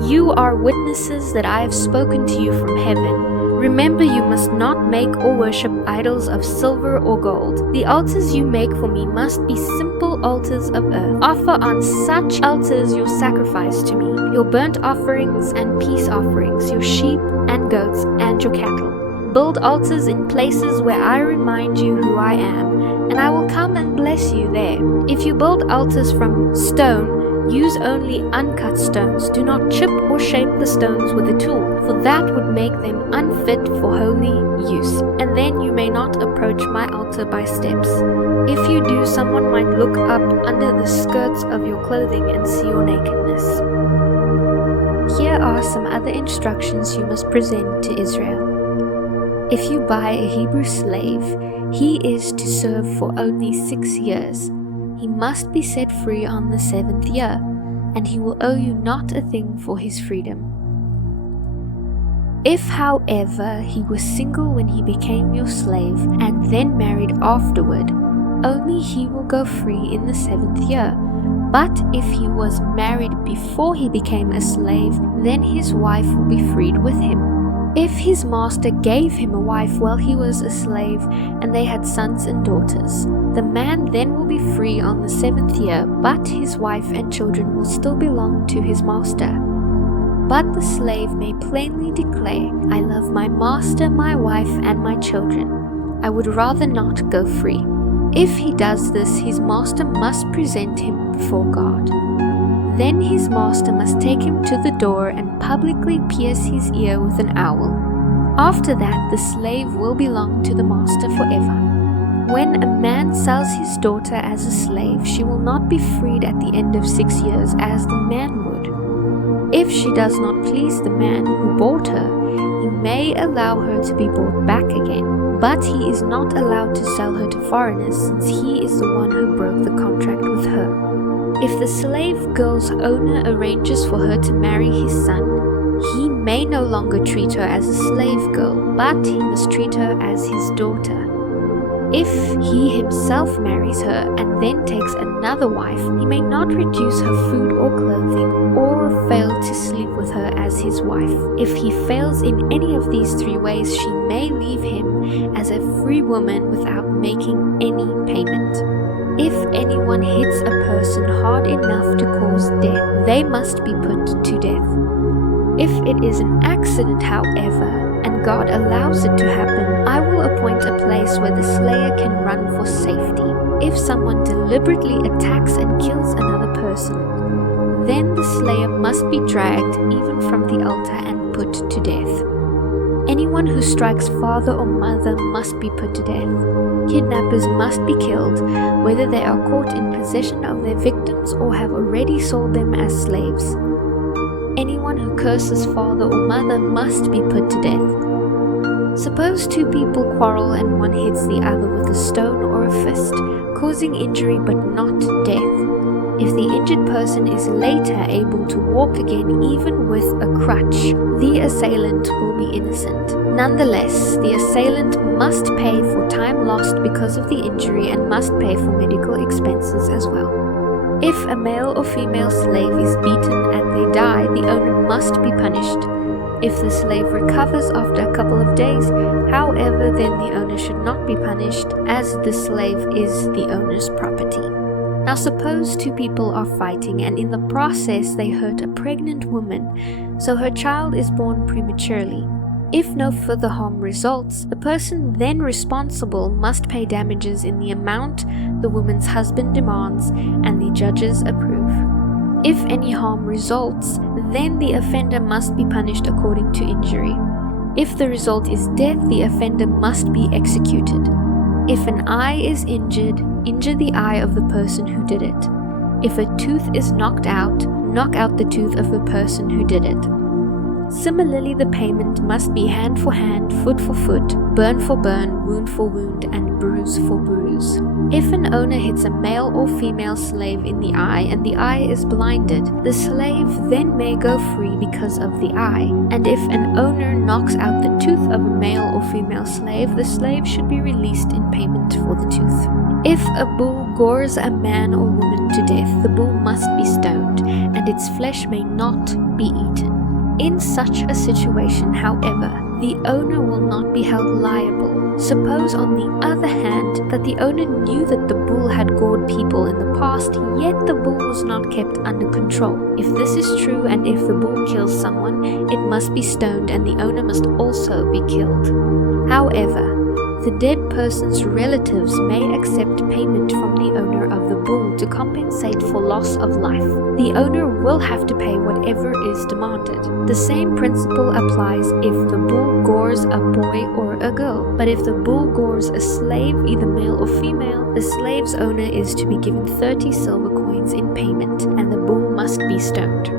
You are witnesses that I have spoken to you from heaven. Remember, you must not make or worship idols of silver or gold. The altars you make for me must be simple altars of earth. Offer on such altars your sacrifice to me, your burnt offerings and peace offerings, your sheep and goats and your cattle. Build altars in places where I remind you who I am, and I will come and bless you there. If you build altars from stone, use only uncut stones. Do not chip or shape the stones with a tool, for that would make them unfit for holy use. And then you may not approach my altar by steps. If you do, someone might look up under the skirts of your clothing and see your nakedness." Here are some other instructions you must present to Israel. If you buy a Hebrew slave, he is to serve for only 6 years. He must be set free on the 7th year, and he will owe you not a thing for his freedom. If, however, he was single when he became your slave and then married afterward, only he will go free in the 7th year. But if he was married before he became a slave, then his wife will be freed with him. If his master gave him a wife while he was a slave and they had sons and daughters, the man then will be free on the 7th year, but his wife and children will still belong to his master. But the slave may plainly declare, "I love my master, my wife, and my children. I would rather not go free." If he does this, his master must present him before God. Then his master must take him to the door and publicly pierce his ear with an awl. After that, the slave will belong to the master forever. When a man sells his daughter as a slave, she will not be freed at the end of 6 years as the man would. If she does not please the man who bought her, he may allow her to be bought back again, but he is not allowed to sell her to foreigners since he is the one who broke the contract with her. If the slave girl's owner arranges for her to marry his son, he may no longer treat her as a slave girl, but he must treat her as his daughter. If he himself marries her and then takes another wife, he may not reduce her food or clothing or fail to sleep with her as his wife. If he fails in any of these 3 ways, she may leave him as a free woman without making any payment. If anyone hits a person hard enough to cause death, they must be put to death. If it is an accident, however, and God allows it to happen, I will appoint a place where the slayer can run for safety. If someone deliberately attacks and kills another person, then the slayer must be dragged even from the altar and put to death. Anyone who strikes father or mother must be put to death. Kidnappers must be killed, whether they are caught in possession of their victims or have already sold them as slaves. Anyone who curses father or mother must be put to death. Suppose 2 people quarrel and one hits the other with a stone or a fist, causing injury but not death. If the injured injured person is later able to walk again even with a crutch, the assailant will be innocent. Nonetheless, the assailant must pay for time lost because of the injury and must pay for medical expenses as well. If a male or female slave is beaten and they die, the owner must be punished. If the slave recovers after a couple of days, however, then the owner should not be punished, as the slave is the owner's property. Now suppose two people are fighting and in the process they hurt a pregnant woman, so her child is born prematurely. If no further harm results, the person then responsible must pay damages in the amount the woman's husband demands and the judges approve. If any harm results, then the offender must be punished according to injury. If the result is death, the offender must be executed. If an eye is injured, injure the eye of the person who did it. If a tooth is knocked out, knock out the tooth of the person who did it. Similarly, the payment must be hand for hand, foot for foot, burn for burn, wound for wound, and bruise for bruise. If an owner hits a male or female slave in the eye and the eye is blinded, the slave then may go free because of the eye. And if an owner knocks out the tooth of a male or female slave, the slave should be released in payment for the tooth. If a bull gores a man or woman to death, the bull must be stoned, and its flesh may not be eaten. In such a situation, however, the owner will not be held liable. Suppose, on the other hand, that the owner knew that the bull had gored people in the past, yet the bull was not kept under control. If this is true, and if the bull kills someone, it must be stoned and the owner must also be killed. However, the dead person's relatives may accept payment from the owner of the bull to compensate for loss of life. The owner will have to pay whatever is demanded. The same principle applies if the bull gores a boy or a girl. But if the bull gores a slave, either male or female, the slave's owner is to be given 30 silver coins in payment, and the bull must be stoned.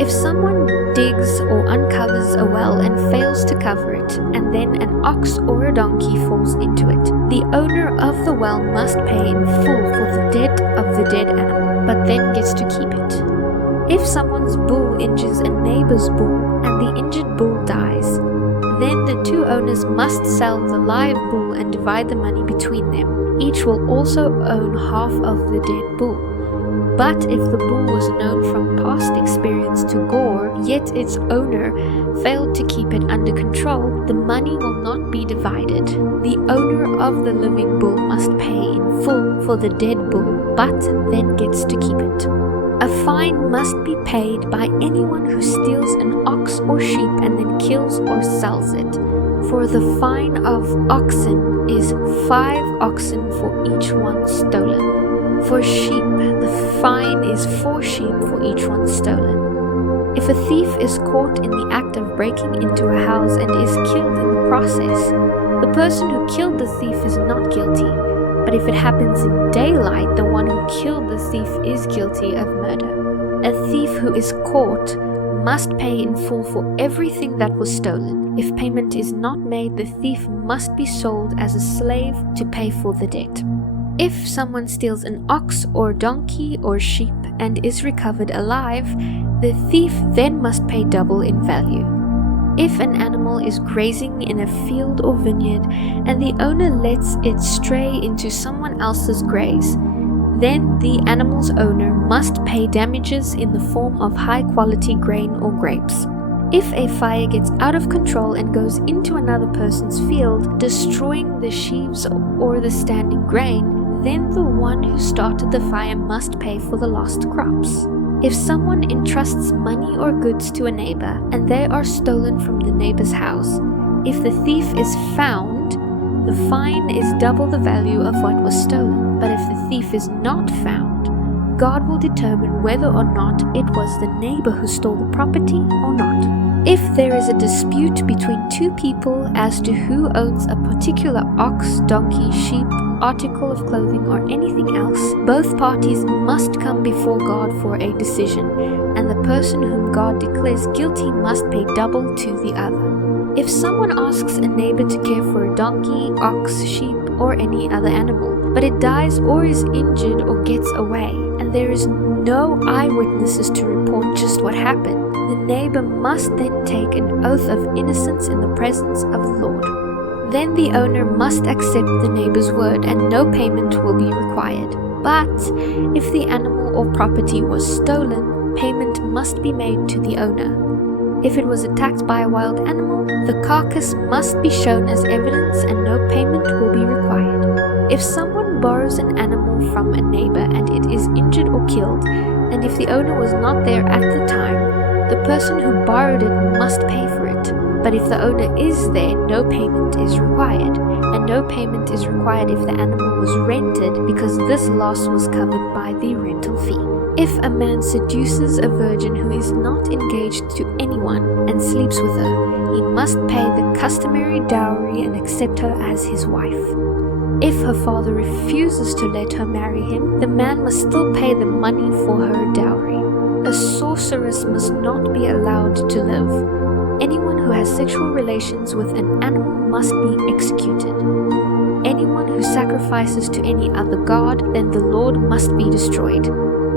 If someone digs or uncovers a well and fails to cover it, and then an ox or a donkey falls into it, the owner of the well must pay in full for the debt of the dead animal, but then gets to keep it. If someone's bull injures a neighbor's bull and the injured bull dies, then the two owners must sell the live bull and divide the money between them. Each will also own half of the dead bull. But if the bull was known from past experience to gore, yet its owner failed to keep it under control, the money will not be divided. The owner of the living bull must pay in full for the dead bull, but then gets to keep it. A fine must be paid by anyone who steals an ox or sheep and then kills or sells it. For the fine of oxen is 5 oxen for each one stolen. For sheep, the fine is 4 sheep for each one stolen. If a thief is caught in the act of breaking into a house and is killed in the process, the person who killed the thief is not guilty. But if it happens in daylight, the one who killed the thief is guilty of murder. A thief who is caught must pay in full for everything that was stolen. If payment is not made, the thief must be sold as a slave to pay for the debt. If someone steals an ox or donkey or sheep and is recovered alive, the thief then must pay double in value. If an animal is grazing in a field or vineyard and the owner lets it stray into someone else's graze, then the animal's owner must pay damages in the form of high-quality grain or grapes. If a fire gets out of control and goes into another person's field, destroying the sheaves or the standing grain, then the one who started the fire must pay for the lost crops. If someone entrusts money or goods to a neighbor and they are stolen from the neighbor's house, if the thief is found, the fine is double the value of what was stolen. But if the thief is not found, God will determine whether or not it was the neighbor who stole the property or not. If there is a dispute between two people as to who owns a particular ox, donkey, sheep, article of clothing, or anything else, both parties must come before God for a decision, and the person whom God declares guilty must pay double to the other. If someone asks a neighbor to care for a donkey, ox, sheep, or any other animal, but it dies or is injured or gets away, and there is no eyewitnesses to report just what happened, the neighbor must then take an oath of innocence in the presence of the Lord. Then the owner must accept the neighbor's word and no payment will be required. But if the animal or property was stolen, payment must be made to the owner. If it was attacked by a wild animal, the carcass must be shown as evidence and no payment will be required. If someone borrows an animal from a neighbor and it is injured or killed, and if the owner was not there at the time, the person who borrowed it must pay for it. But if the owner is there, no payment is required. And no payment is required if the animal was rented, because this loss was covered by the rental fee. If a man seduces a virgin who is not engaged to anyone and sleeps with her, he must pay the customary dowry and accept her as his wife. If her father refuses to let her marry him, the man must still pay the money for her dowry. A sorceress must not be allowed to live. Anyone who has sexual relations with an animal must be executed. Anyone who sacrifices to any other god than the Lord must be destroyed.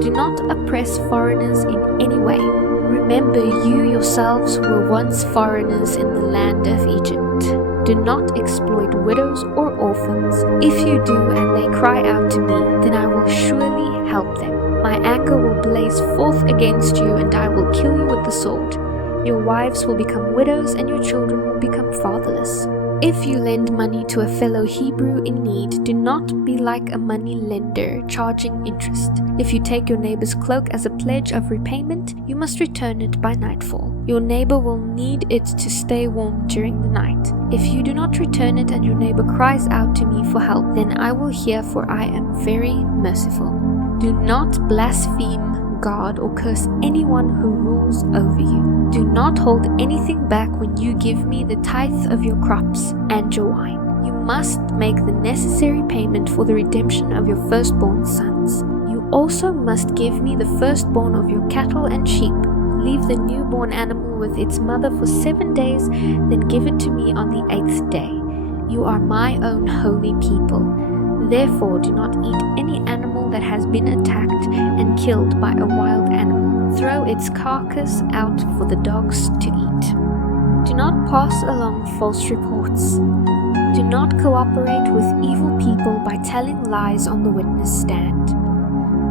Do not oppress foreigners in any way. Remember, you yourselves were once foreigners in the land of Egypt. Do not exploit widows or orphans. If you do and they cry out to me, then I will surely help them. My anger will blaze forth against you and I will kill you with the sword. Your wives will become widows and your children will become fatherless. If you lend money to a fellow Hebrew in need, do not be like a money lender charging interest. If you take your neighbor's cloak as a pledge of repayment, you must return it by nightfall. Your neighbor will need it to stay warm during the night. If you do not return it and your neighbor cries out to me for help, then I will hear, for I am very merciful. Do not blaspheme God or curse anyone who rules over you. Do not hold anything back when you give me the tithe of your crops and your wine. You must make the necessary payment for the redemption of your firstborn sons. You also must give me the firstborn of your cattle and sheep. Leave the newborn animal with its mother for 7 days, then give it to me on the 8th day. You are my own holy people. Therefore, do not eat any animal that has been attacked and killed by a wild animal. Throw its carcass out for the dogs to eat. Do not pass along false reports. Do not cooperate with evil people by telling lies on the witness stand.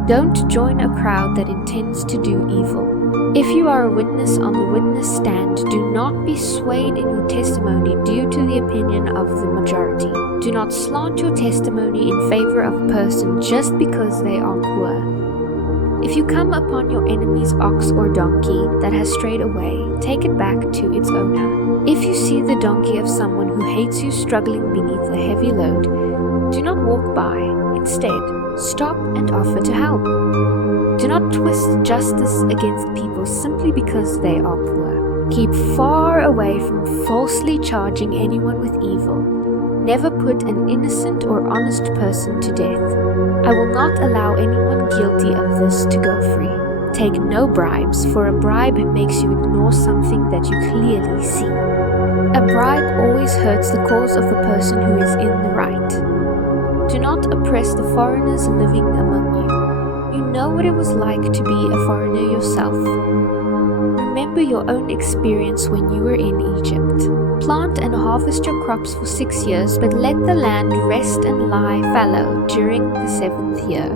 Don't join a crowd that intends to do evil. If you are a witness on the witness stand, do not be swayed in your testimony due to the opinion of the majority. Do not slant your testimony in favor of a person just because they are poor. If you come upon your enemy's ox or donkey that has strayed away, take it back to its owner. If you see the donkey of someone who hates you struggling beneath a heavy load, do not walk by. Instead, stop and offer to help. Do not twist justice against people simply because they are poor. Keep far away from falsely charging anyone with evil. Never put an innocent or honest person to death. I will not allow anyone guilty of this to go free. Take no bribes, for a bribe makes you ignore something that you clearly see. A bribe always hurts the cause of the person who is in the right. Do not oppress the foreigners living among you. You know what it was like to be a foreigner yourself. Remember your own experience when you were in Egypt. Plant and harvest your crops for 6 years, but let the land rest and lie fallow during the 7th year.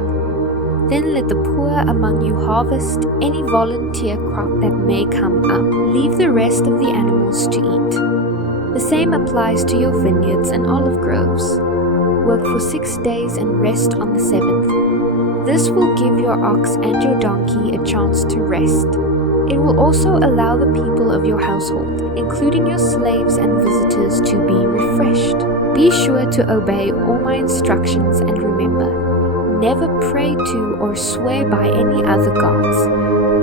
Then let the poor among you harvest any volunteer crop that may come up. Leave the rest of the animals to eat. The same applies to your vineyards and olive groves. Work for 6 days and rest on the 7th. This will give your ox and your donkey a chance to rest. It will also allow the people of your household, including your slaves and visitors, to be refreshed. Be sure to obey all my instructions and remember, never pray to or swear by any other gods.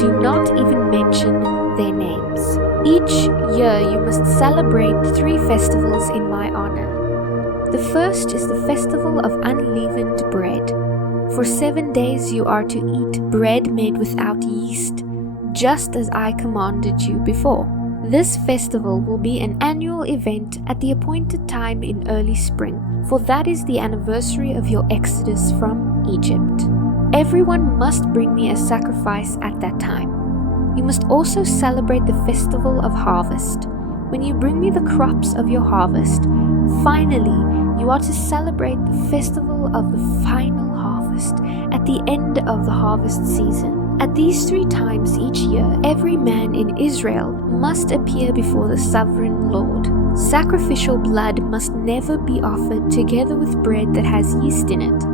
Do not even mention their names. Each year you must celebrate 3 festivals in my honor. The first is the festival of unleavened bread. For 7 days you are to eat bread made without yeast, just as I commanded you before. This festival will be an annual event at the appointed time in early spring, for that is the anniversary of your exodus from Egypt. Everyone must bring me a sacrifice at that time. You must also celebrate the festival of harvest. When you bring me the crops of your harvest, finally you are to celebrate the festival of the final harvest at the end of the harvest season. At these 3 times each year, every man in Israel must appear before the sovereign Lord. Sacrificial blood must never be offered together with bread that has yeast in it,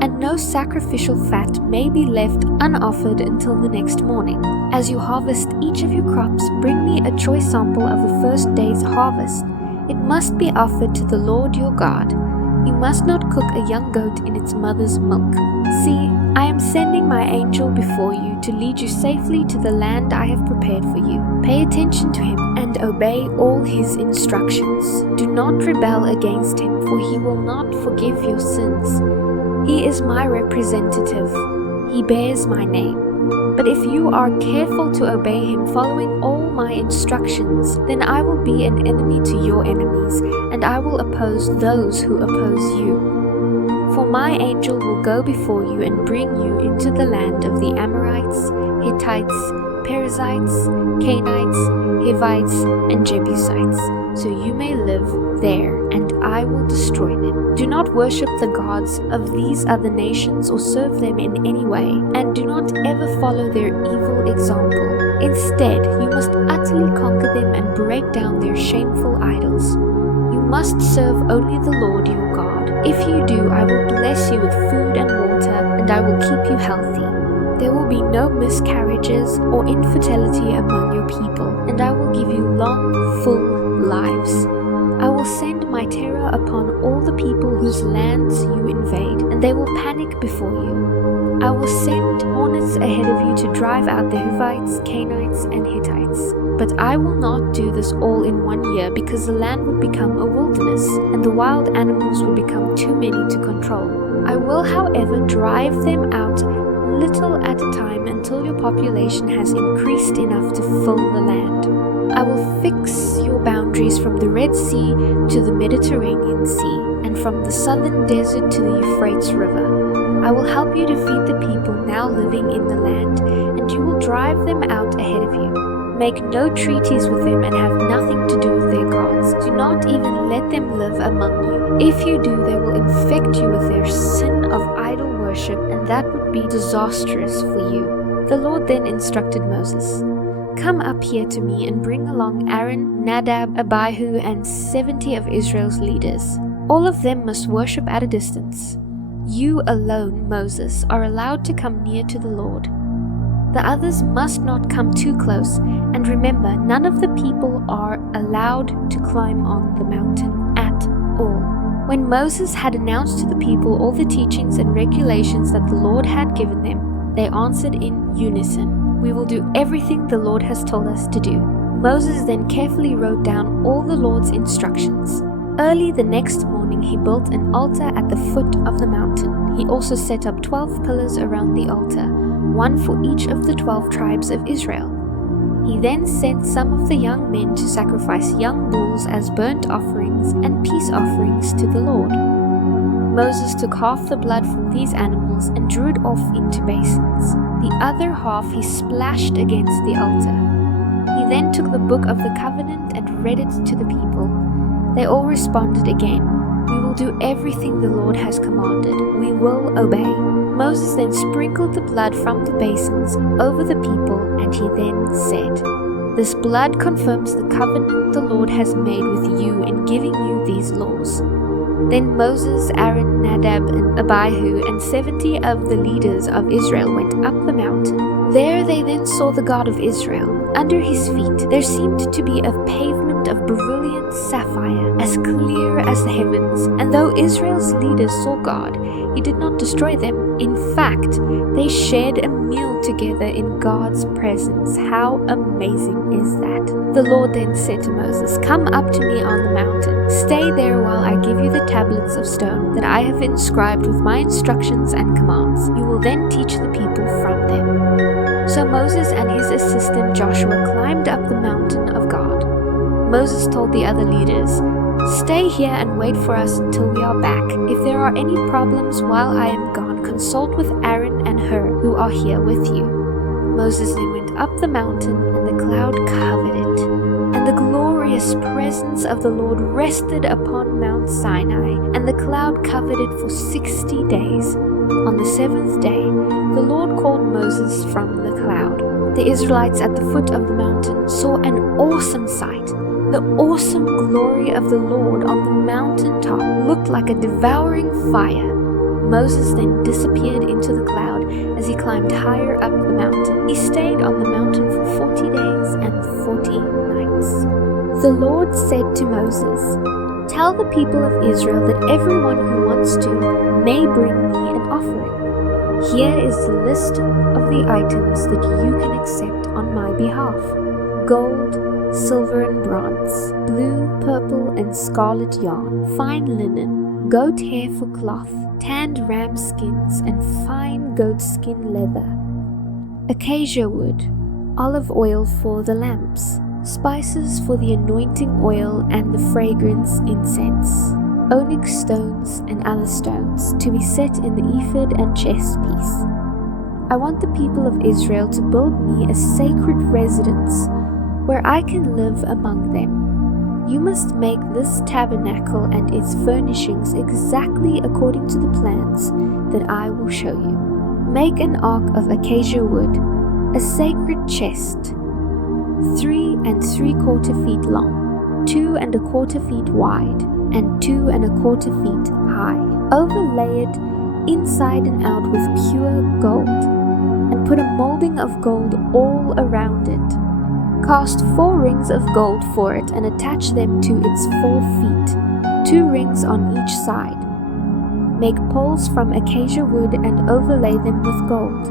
and no sacrificial fat may be left unoffered until the next morning. As you harvest each of your crops, bring me a choice sample of the first day's harvest. It must be offered to the Lord your God. You must not cook a young goat in its mother's milk. See, I am sending my angel before you to lead you safely to the land I have prepared for you. Pay attention to him and obey all his instructions. Do not rebel against him, for he will not forgive your sins. He is my representative. He bears my name. But if you are careful to obey him, following all my instructions, then I will be an enemy to your enemies, and I will oppose those who oppose you. For my angel will go before you and bring you into the land of the Amorites, Hittites, Perizzites, Canaanites, Hivites, and Jebusites, so you may live there, and I will destroy them. Do not worship the gods of these other nations or serve them in any way, and do not ever follow their evil example. Instead, you must utterly conquer them and break down their shameful idols. You must serve only the Lord your God. If you do, I will bless you with food and water, and I will keep you healthy. There will be no miscarriages or infertility among your people, and I will give you long, full lives. I will send my terror upon all the people whose lands you invade, and they will panic before you. I will send hornets ahead of you to drive out the Hivites, Canaanites, and Hittites. But I will not do this all in 1 year, because the land would become a wilderness, and the wild animals would become too many to control. I will, however, drive them out little at a time until your population has increased enough to fill the land. I will fix your boundaries from the Red Sea to the Mediterranean Sea, and from the southern desert to the Euphrates River. I will help you defeat the people now living in the land, and you will drive them out ahead of you. Make no treaties with them and have nothing to do with their gods. Do not even let them live among you. If you do, they will infect you with their sin of idol worship, and that would be disastrous for you. The Lord then instructed Moses, "Come up here to me and bring along Aaron, Nadab, Abihu, and 70 of Israel's leaders. All of them must worship at a distance. You alone, Moses, are allowed to come near to the Lord. The others must not come too close, and remember, none of the people are allowed to climb on the mountain at all." When Moses had announced to the people all the teachings and regulations that the Lord had given them, they answered in unison, "We will do everything the Lord has told us to do." Moses then carefully wrote down all the Lord's instructions. Early the next morning he built an altar at the foot of the mountain. He also set up 12 pillars around the altar, one for each of the 12 tribes of Israel. He then sent some of the young men to sacrifice young bulls as burnt offerings and peace offerings to the Lord. Moses took half the blood from these animals and drew it off into basins. The other half he splashed against the altar. He then took the book of the covenant and read it to the people. They all responded again, "We will do everything the Lord has commanded. We will obey." Moses then sprinkled the blood from the basins over the people, and he then said, "This blood confirms the covenant the Lord has made with you in giving you these laws." Then Moses, Aaron, Nadab, and Abihu, and 70 of the leaders of Israel went up the mountain. There they then saw the God of Israel. Under his feet there seemed to be a pavement of brilliant sapphire, as clear as the heavens. And though Israel's leaders saw God, he did not destroy them. In fact, they shared a meal together in God's presence. How amazing is that? The Lord then said to Moses, "Come up to me on the mountain. Stay there while I give you the tablets of stone that I have inscribed with my instructions and commands. You will then teach the people from them." So Moses and his assistant Joshua climbed up the mountain of God. Moses told the other leaders, Stay here and wait for us until we are back. If there are any problems while I am gone, consult with Aaron and Hur, who are here with you." Moses then went up the mountain, and the cloud covered it. And the glorious presence of the Lord rested upon Mount Sinai, and the cloud covered it for 60 days. On the seventh day, the Lord called Moses from the cloud. The Israelites at the foot of the mountain saw an awesome sight. The awesome glory of the Lord on the mountain top looked like a devouring fire. Moses then disappeared into the cloud as he climbed higher up the mountain. He stayed on the mountain for 40 days and 40 nights. The Lord said to Moses, "Tell the people of Israel that everyone who wants to may bring me an offering. Here is the list of the items that you can accept on my behalf: gold, silver and bronze, blue, purple and scarlet yarn, fine linen, goat hair for cloth, tanned ram skins and fine goat skin leather, acacia wood, olive oil for the lamps, spices for the anointing oil and the fragrance incense, onyx stones and aloe stones to be set in the ephod and chest piece. I want the people of Israel to build me a sacred residence where I can live among them. You must make this tabernacle and its furnishings exactly according to the plans that I will show you. Make an ark of acacia wood, a sacred chest, 3 3/4 feet long, 2 1/4 feet wide, and 2 1/4 feet high. Overlay it inside and out with pure gold, and put a molding of gold all around it. Cast 4 rings of gold for it and attach them to its 4 feet, 2 rings on each side. Make poles from acacia wood and overlay them with gold.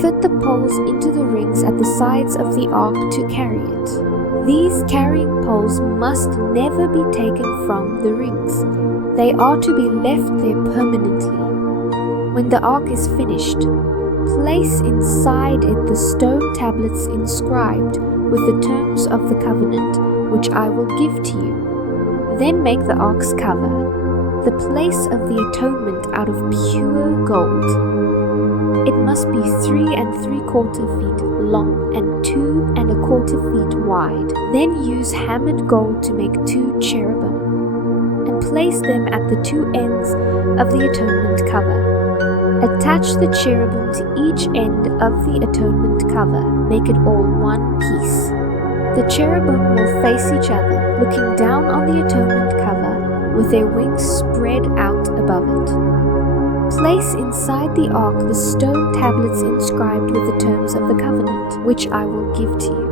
Fit the poles into the rings at the sides of the ark to carry it. These carrying poles must never be taken from the rings. They are to be left there permanently. When the ark is finished, place inside it the stone tablets inscribed with the terms of the covenant which I will give to you. Then make the ark's cover, the place of the atonement, out of pure gold. It must be 3 3/4 feet long and 2 1/4 feet wide. Then use hammered gold to make 2 cherubim, and place them at the 2 ends of the atonement cover. Attach the cherubim to each end of the atonement cover. Make it all one piece. The cherubim will face each other, looking down on the atonement cover with their wings spread out above it. Place inside the ark the stone tablets inscribed with the terms of the covenant, which I will give to you.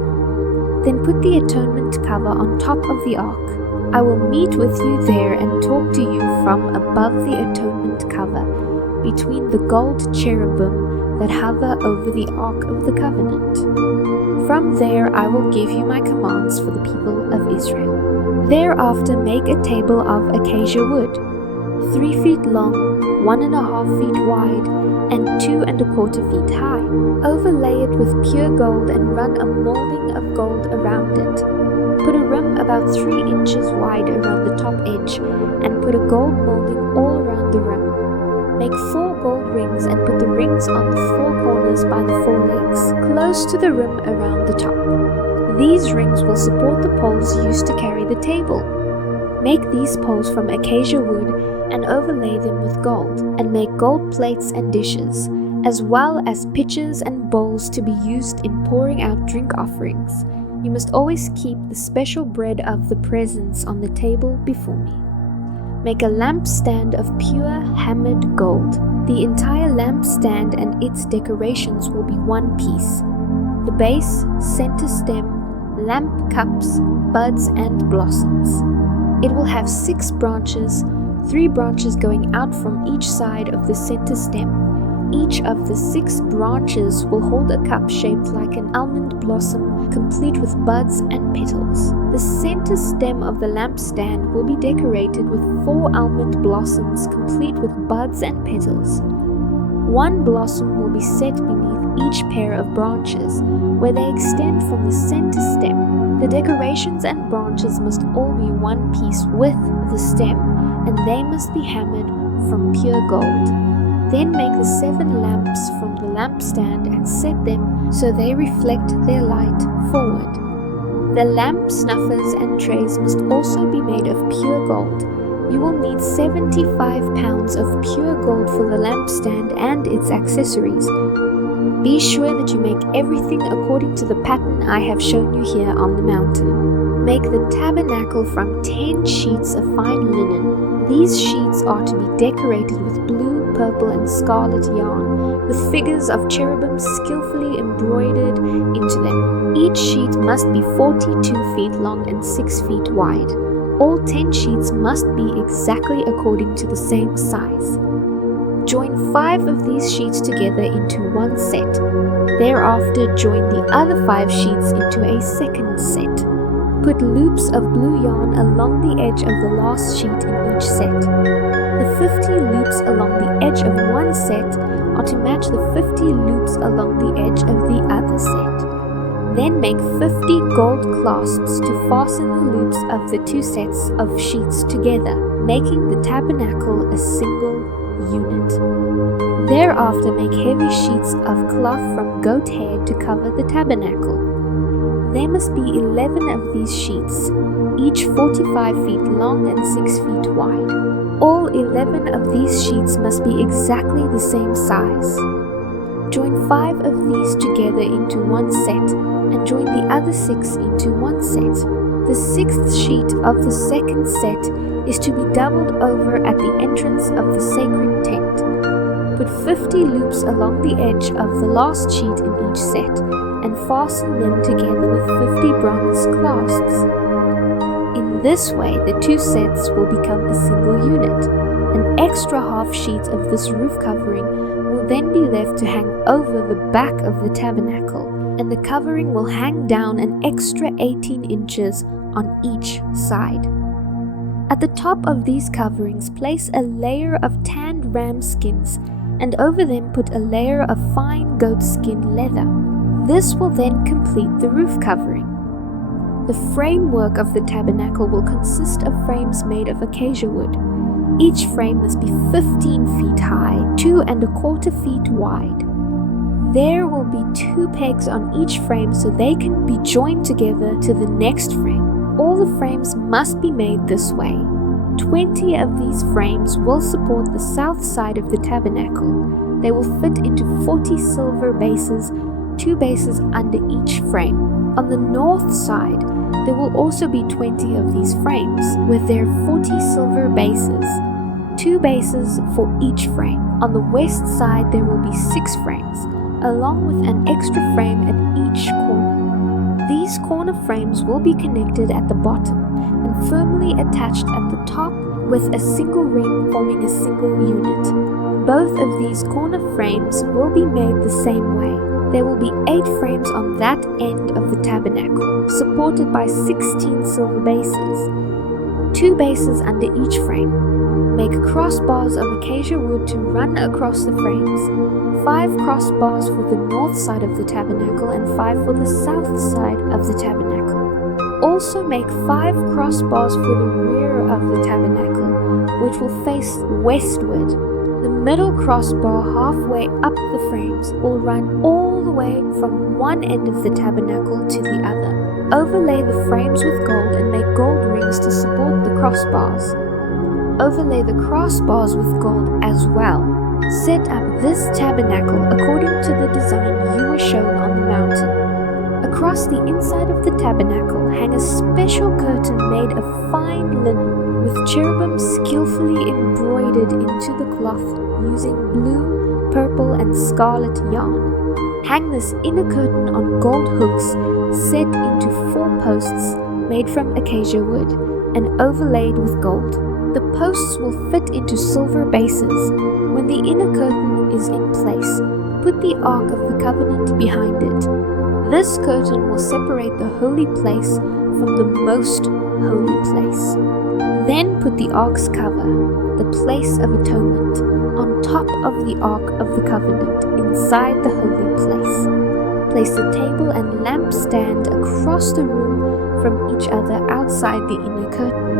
Then put the atonement cover on top of the ark. I will meet with you there and talk to you from above the atonement cover, between the gold cherubim that hover over the ark of the covenant. From there I will give you my commands for the people of Israel. Thereafter make a table of acacia wood, 3 feet long, 1 1/2 feet wide, and 2 1/4 feet high. Overlay it with pure gold and run a molding of gold around it. Put a rim about 3 inches wide around the top edge, and put a gold molding all around the rim. Make 4 gold rings and put the rings on the 4 corners by the 4 legs, close to the rim around the top. These rings will support the poles used to carry the table. Make these poles from acacia wood and overlay them with gold, and make gold plates and dishes, as well as pitchers and bowls to be used in pouring out drink offerings. You must always keep the special bread of the presence on the table before me. Make a lampstand of pure hammered gold. The entire lampstand and its decorations will be one piece: the base, center stem, lamp cups, buds and blossoms. It will have 6 branches, 3 branches going out from each side of the center stem. Each of the 6 branches will hold a cup shaped like an almond blossom, complete with buds and petals. The center stem of the lampstand will be decorated with 4 almond blossoms, complete with buds and petals. 1 blossom will be set beneath each pair of branches, where they extend from the center stem. The decorations and branches must all be one piece with the stem, and they must be hammered from pure gold. Then make the 7 lamps from the lampstand and set them so they reflect their light forward. The lamp snuffers and trays must also be made of pure gold. You will need 75 pounds of pure gold for the lampstand and its accessories. Be sure that you make everything according to the pattern I have shown you here on the mountain. Make the tabernacle from 10 sheets of fine linen. These sheets are to be decorated with blue, purple, and scarlet yarn, with figures of cherubim skillfully embroidered into them. Each sheet must be 42 feet long and 6 feet wide. All 10 sheets must be exactly according to the same size. Join 5 of these sheets together into one set. Thereafter, join the other 5 sheets into a second set. Put loops of blue yarn along the edge of the last sheet in each set. The 50 loops along the edge of one set are to match the 50 loops along the edge of the other set. Then make 50 gold clasps to fasten the loops of the 2 sets of sheets together, making the tabernacle a single unit. Thereafter make heavy sheets of cloth from goat hair to cover the tabernacle. There must be 11 of these sheets, each 45 feet long and 6 feet wide. All 11 of these sheets must be exactly the same size. Join 5 of these together into one set, and join the other 6 into one set. The 6th sheet of the second set is to be doubled over at the entrance of the sacred tent. Put 50 loops along the edge of the last sheet in each set, and fasten them together with 50 bronze clasps. In this way, the 2 sets will become a single unit. An extra half sheet of this roof covering will then be left to hang over the back of the tabernacle, and the covering will hang down an extra 18 inches on each side. At the top of these coverings, place a layer of tanned ram skins, and over them put a layer of fine goat skin leather. This will then complete the roof covering. The framework of the tabernacle will consist of frames made of acacia wood. Each frame must be 15 feet high, 2¼ feet wide. There will be 2 pegs on each frame so they can be joined together to the next frame. All the frames must be made this way. 20 of these frames will support the south side of the tabernacle. They will fit into 40 silver bases, 2 bases under each frame. On the north side, there will also be 20 of these frames, with their 40 silver bases, 2 bases for each frame. On the west side, there will be 6 frames, along with an extra frame at each corner. These corner frames will be connected at the bottom and firmly attached at the top with a single ring forming a single unit. Both of these corner frames will be made the same way. There will be 8 frames on that end of the tabernacle, supported by 16 silver bases, 2 bases under each frame. Make crossbars of acacia wood to run across the frames, 5 crossbars for the north side of the tabernacle and 5 for the south side of the tabernacle. Also make 5 crossbars for the rear of the tabernacle, which will face westward. The middle crossbar halfway up the frames will run all the way from one end of the tabernacle to the other. Overlay the frames with gold and make gold rings to support the crossbars. Overlay the crossbars with gold as well. Set up this tabernacle according to the design you were shown on the mountain. Across the inside of the tabernacle hang a special curtain made of fine linen, with cherubim skillfully embroidered into the cloth using blue, purple, and scarlet yarn. Hang this inner curtain on gold hooks set into 4 posts made from acacia wood and overlaid with gold. The posts will fit into silver bases. When the inner curtain is in place, put the Ark of the Covenant behind it. This curtain will separate the holy place from the most holy place. Then put the Ark's cover, the place of atonement, on top of the Ark of the Covenant inside the holy place. place the table and lampstand across the room from each other outside the inner curtain.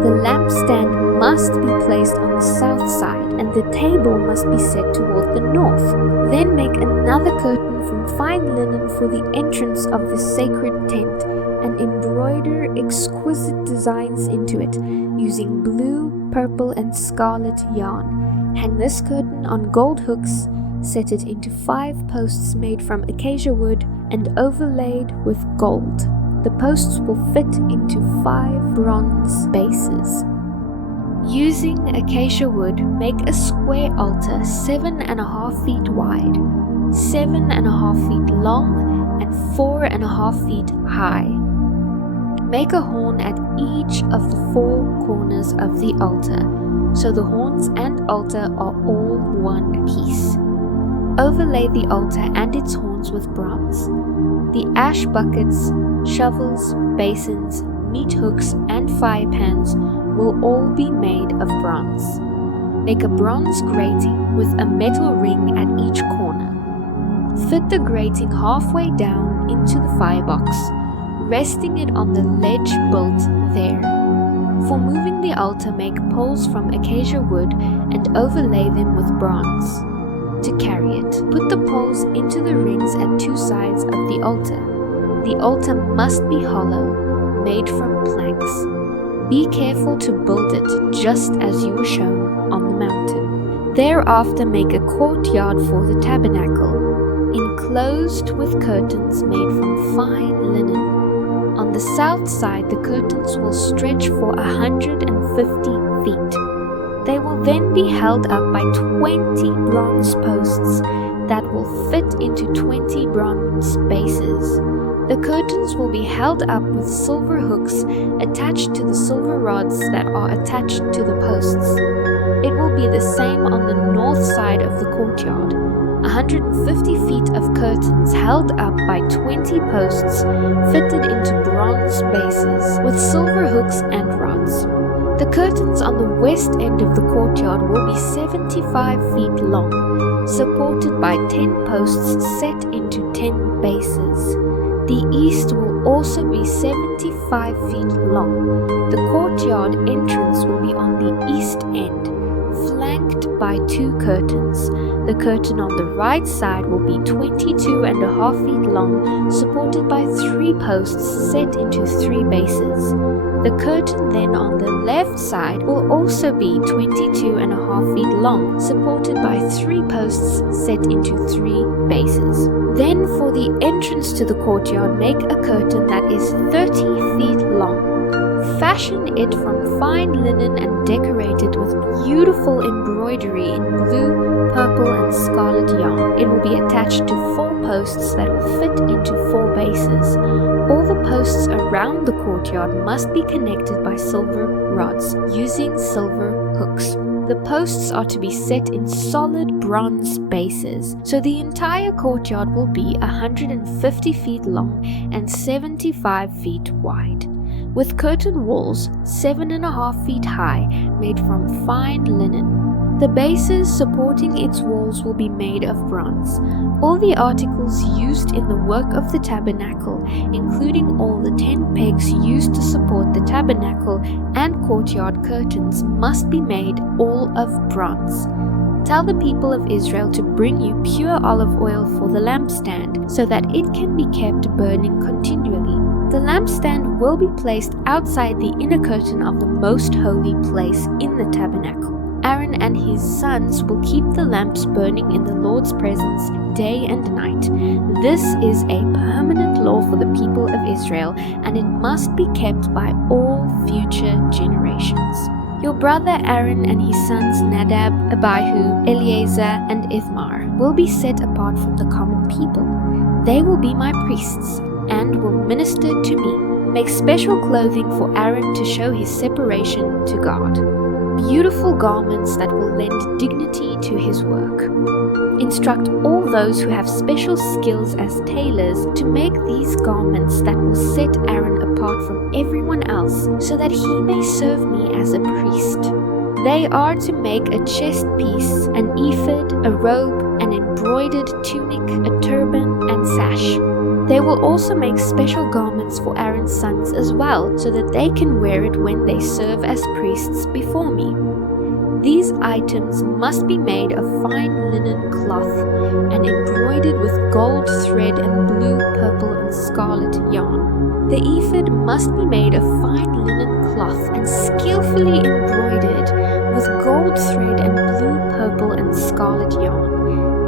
The lampstand must be placed on the south side, and the table must be set toward the north. Then make another curtain from fine linen for the entrance of the sacred tent, and embroider exquisite designs into it, using blue, purple, and scarlet yarn. Hang this curtain on gold hooks, set it into 5 posts made from acacia wood and overlaid with gold. The posts will fit into 5 bronze bases. Using acacia wood, make a square altar 7.5 feet wide, 7.5 feet long, and 4.5 feet high. Make a horn at each of the 4 corners of the altar, so the horns and altar are all one piece. Overlay the altar and its horns with bronze. The ash buckets, shovels, basins, meat hooks, and fire pans will all be made of bronze. Make a bronze grating with a metal ring at each corner. Fit the grating halfway down into the firebox, resting it on the ledge built there. For moving the altar, make poles from acacia wood and overlay them with bronze. To carry it, put the poles into the rings at 2 sides of the altar. The altar must be hollow, made from planks. Be careful to build it just as you were shown on the mountain. Thereafter make a courtyard for the tabernacle, enclosed with curtains made from fine linen. On the south side, the curtains will stretch for 150 feet. They will then be held up by 20 bronze posts that will fit into 20 bronze bases. The curtains will be held up with silver hooks attached to the silver rods that are attached to the posts. It will be the same on the north side of the courtyard. 150 feet of curtains held up by 20 posts fitted into bronze bases with silver hooks and rods. The curtains on the west end of the courtyard will be 75 feet long, supported by 10 posts set into 10 bases. The east will also be 75 feet long. The courtyard entrance will be on the east end, flanked by 2 curtains. The curtain on the right side will be 22.5 feet long, supported by 3 posts set into 3 bases. The curtain then on the left side will also be 22.5 feet long, supported by 3 posts set into 3 bases. Then for the entrance to the courtyard, make a curtain that is 30 feet long. Fashion it from fine linen and decorate it with beautiful embroidery in blue, purple, and scarlet yarn. It will be attached to 4 posts that will fit into 4 bases. All the posts around the courtyard must be connected by silver rods using silver hooks. The posts are to be set in solid bronze bases, so the entire courtyard will be 150 feet long and 75 feet wide, with curtain walls 7.5 feet high made from fine linen. The bases supporting its walls will be made of bronze. All the articles used in the work of the tabernacle, including all the 10 pegs used to support the tabernacle and courtyard curtains, must be made all of bronze. Tell the people of Israel to bring you pure olive oil for the lampstand, so that it can be kept burning continually. The lampstand will be placed outside the inner curtain of the most holy place in the tabernacle. Aaron and his sons will keep the lamps burning in the Lord's presence day and night. This is a permanent law for the people of Israel, and it must be kept by all future generations. Your brother Aaron and his sons Nadab, Abihu, Eleazar, and Ithamar will be set apart from the common people. They will be my priests and will minister to me. Make special clothing for Aaron to show his separation to God. Beautiful garments that will lend dignity to his work. Instruct all those who have special skills as tailors to make these garments that will set Aaron apart from everyone else, so that he may serve me as a priest. They are to make a chest piece, an ephod, a robe, an embroidered tunic, a turban, and sash. They will also make special garments for Aaron's sons as well, so that they can wear it when they serve as priests before me. These items must be made of fine linen cloth and embroidered with gold thread and blue, purple, and scarlet yarn. The ephod must be made of fine linen cloth and skillfully embroidered with gold thread and blue, purple, and scarlet yarn.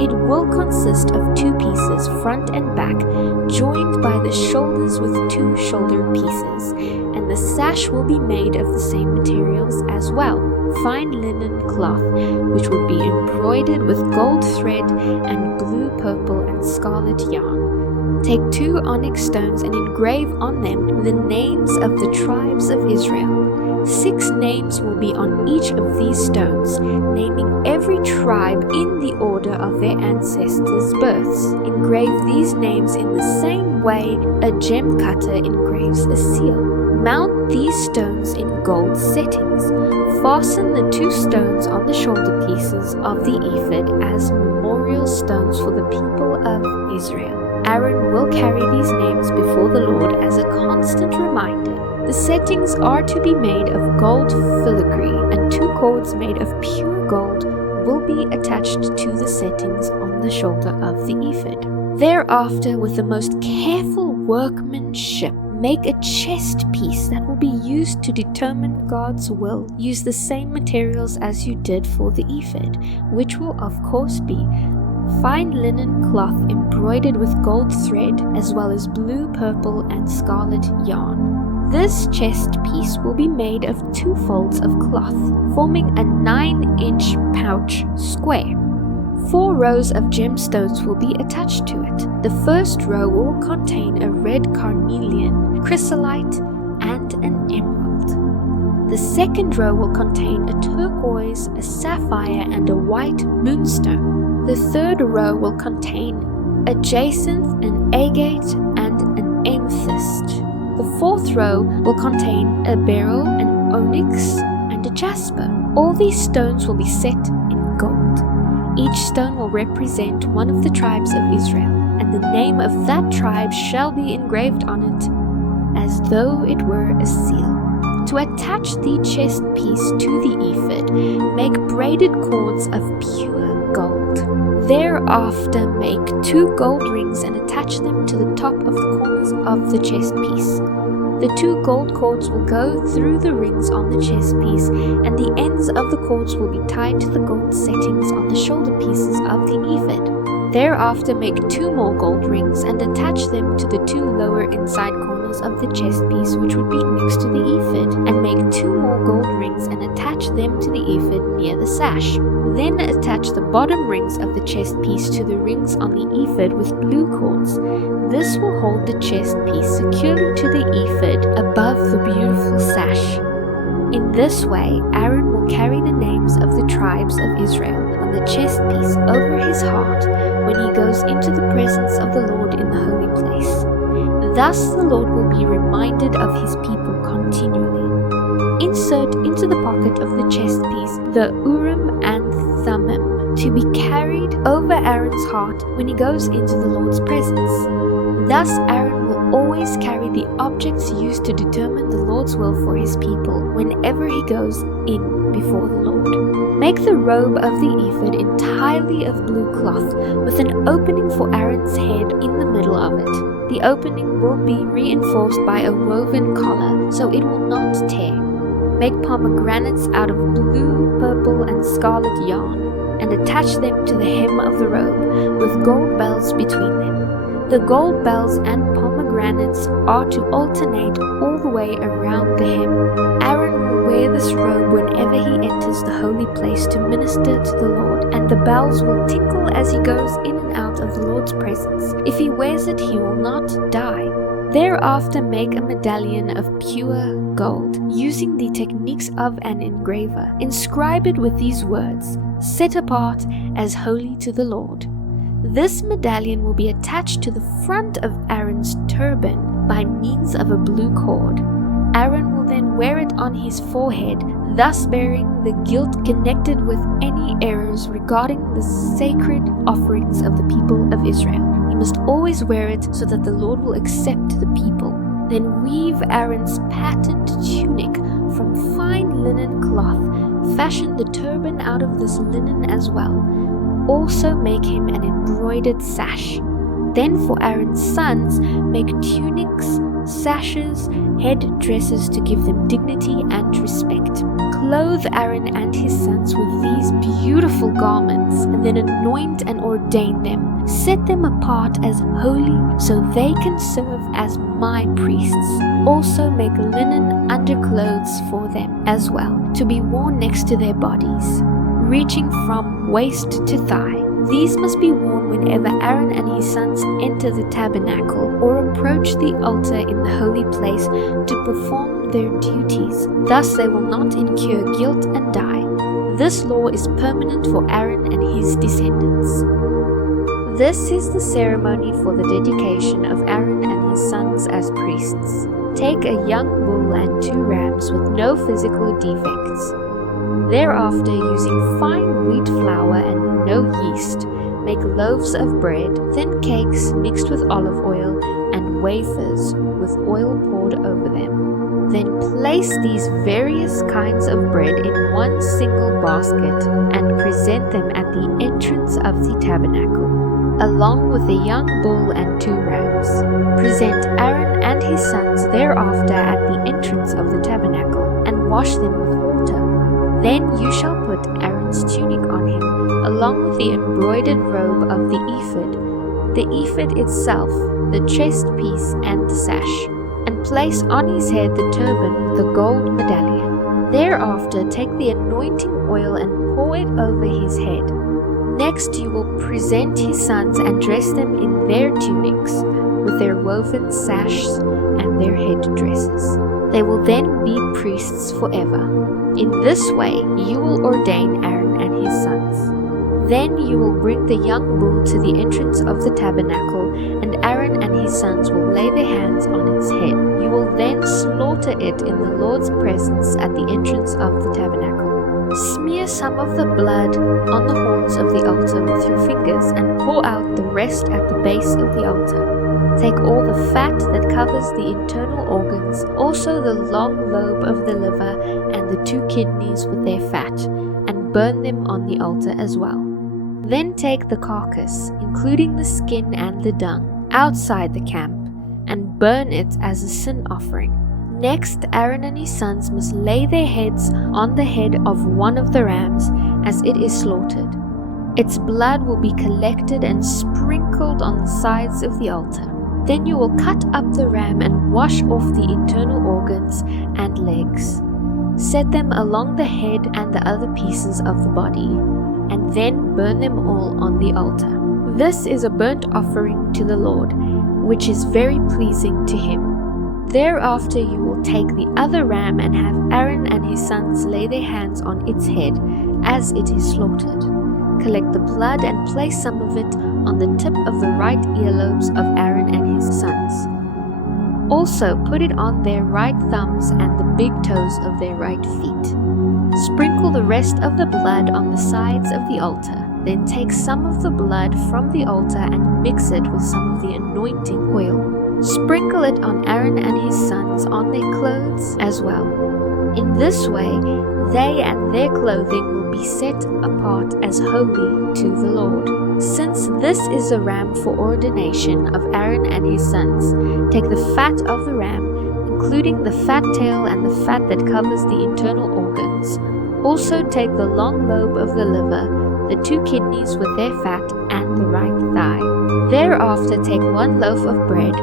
It will consist of 2 pieces, front and back, joined by the shoulders with 2 shoulder pieces, and the sash will be made of the same materials as well. Fine linen cloth, which will be embroidered with gold thread and blue, purple, and scarlet yarn. Take 2 onyx stones and engrave on them the names of the tribes of Israel. 6 names will be on each of these stones, naming every tribe in the order of their ancestors' births. Engrave these names in the same way a gem cutter engraves a seal. Mount these stones in gold settings. Fasten the 2 stones on the shoulder pieces of the ephod as memorial stones for the people of Israel. Aaron will carry these names before the Lord as a constant reminder. The settings are to be made of gold filigree, and 2 cords made of pure gold will be attached to the settings on the shoulder of the ephod. Thereafter, with the most careful workmanship, make a chest piece that will be used to determine God's will. Use the same materials as you did for the ephod, which will of course be fine linen cloth embroidered with gold thread, as well as blue, purple, and scarlet yarn. This chest piece will be made of 2 folds of cloth, forming a 9-inch pouch square. 4 rows of gemstones will be attached to it. The first row will contain a red carnelian, chrysolite, and an emerald. The second row will contain a turquoise, a sapphire, and a white moonstone. The third row will contain a jacinth, an agate, and an amethyst. The fourth row will contain a beryl, an onyx, and a jasper. All these stones will be set in gold. Each stone will represent one of the tribes of Israel, and the name of that tribe shall be engraved on it, as though it were a seal. To attach the chest piece to the ephod, make braided cords of pure gold. Thereafter make 2 gold rings and attach them to the top of the corners of the chest piece. The 2 gold cords will go through the rings on the chest piece, and the ends of the cords will be tied to the gold settings on the shoulder pieces of the ephod. Thereafter make 2 more gold rings and attach them to the 2 lower inside corners of the chest piece, which would be next to the ephod, and make 2 more gold rings and attach them to the ephod near the sash. Then attach the bottom rings of the chest piece to the rings on the ephod with blue cords. This will hold the chest piece securely to the ephod above the beautiful sash. In this way, Aaron will carry the names of the tribes of Israel on the chest piece over his heart when he goes into the presence of the Lord in the holy place. Thus the Lord will be reminded of his people continually. Insert into the pocket of the chest piece the Urim and Thummim, to be carried over Aaron's heart when he goes into the Lord's presence. Thus Aaron will always carry the objects used to determine the Lord's will for his people whenever he goes in before the Lord. Make the robe of the ephod entirely of blue cloth, with an opening for Aaron's head in the middle of it. The opening will be reinforced by a woven collar, so it will not tear. Make pomegranates out of blue, purple, and scarlet yarn, and attach them to the hem of the robe, with gold bells between them. The gold bells and pomegranates are to alternate all the way around the hem. Aaron will wear this robe whenever he enters the holy place to minister to the Lord, and the bells will tinkle as he goes in and out of the Lord's presence. If he wears it, he will not die. Thereafter make a medallion of pure gold, using the techniques of an engraver. Inscribe it with these words, "Set apart as holy to the Lord." This medallion will be attached to the front of Aaron's turban by means of a blue cord. Aaron will then wear it on his forehead, thus bearing the guilt connected with any errors regarding the sacred offerings of the people of Israel. He must always wear it so that the Lord will accept the people. Then weave Aaron's patterned tunic from fine linen cloth. Fashion the turban out of this linen as well. Also make him an embroidered sash. Then for Aaron's sons, make tunics, sashes, head dresses to give them dignity and respect. Clothe Aaron and his sons with these beautiful garments, and then anoint and ordain them. Set them apart as holy so they can serve as my priests. Also make linen underclothes for them as well, to be worn next to their bodies, reaching from waist to thigh. These must be worn whenever Aaron and his sons enter the tabernacle or approach the altar in the holy place to perform their duties. Thus they will not incur guilt and die. This law is permanent for Aaron and his descendants. This is the ceremony for the dedication of Aaron and his sons as priests. Take a young bull and 2 rams with no physical defects. Thereafter, using fine wheat flour and no yeast, make loaves of bread, thin cakes mixed with olive oil, and wafers with oil poured over them. Then place these various kinds of bread in one single basket and present them at the entrance of the tabernacle, along with the young bull and 2 rams. Present Aaron and his sons thereafter at the entrance of the tabernacle, and wash them with water. Then you shall put Aaron's tunic on him, along with the embroidered robe of the ephod itself, the chest piece and the sash, and place on his head the turban with the gold medallion. Thereafter take the anointing oil and pour it over his head. Next you will present his sons and dress them in their tunics, with their woven sashes and their head dresses. They will then be priests forever. In this way you will ordain Aaron and his sons. Then you will bring the young bull to the entrance of the tabernacle, and Aaron and his sons will lay their hands on its head. You will then slaughter it in the Lord's presence at the entrance of the tabernacle. Smear some of the blood on the horns of the altar with your fingers, and pour out the rest at the base of the altar. Take all the fat that covers the internal organs, also the long lobe of the liver and the 2 kidneys with their fat, and burn them on the altar as well. Then take the carcass, including the skin and the dung, outside the camp, and burn it as a sin offering. Next, Aaron and his sons must lay their heads on the head of one of the rams as it is slaughtered. Its blood will be collected and sprinkled on the sides of the altar. Then you will cut up the ram and wash off the internal organs and legs. Set them along the head and the other pieces of the body, and then burn them all on the altar. This is a burnt offering to the Lord, which is very pleasing to him. Thereafter you will take the other ram and have Aaron and his sons lay their hands on its head as it is slaughtered. Collect the blood and place some of it on the tip of the right earlobes of Aaron and his sons. Also put it on their right thumbs and the big toes of their right feet. Sprinkle the rest of the blood on the sides of the altar. Then take some of the blood from the altar and mix it with some of the anointing oil. Sprinkle it on Aaron and his sons on their clothes as well. In this way, they and their clothing will be set apart as holy to the Lord. Since this is a ram for ordination of Aaron and his sons, take the fat of the ram, including the fat tail and the fat that covers the internal organs. Also take the long lobe of the liver, the 2 kidneys with their fat, and the right thigh. Thereafter take 1 loaf of bread,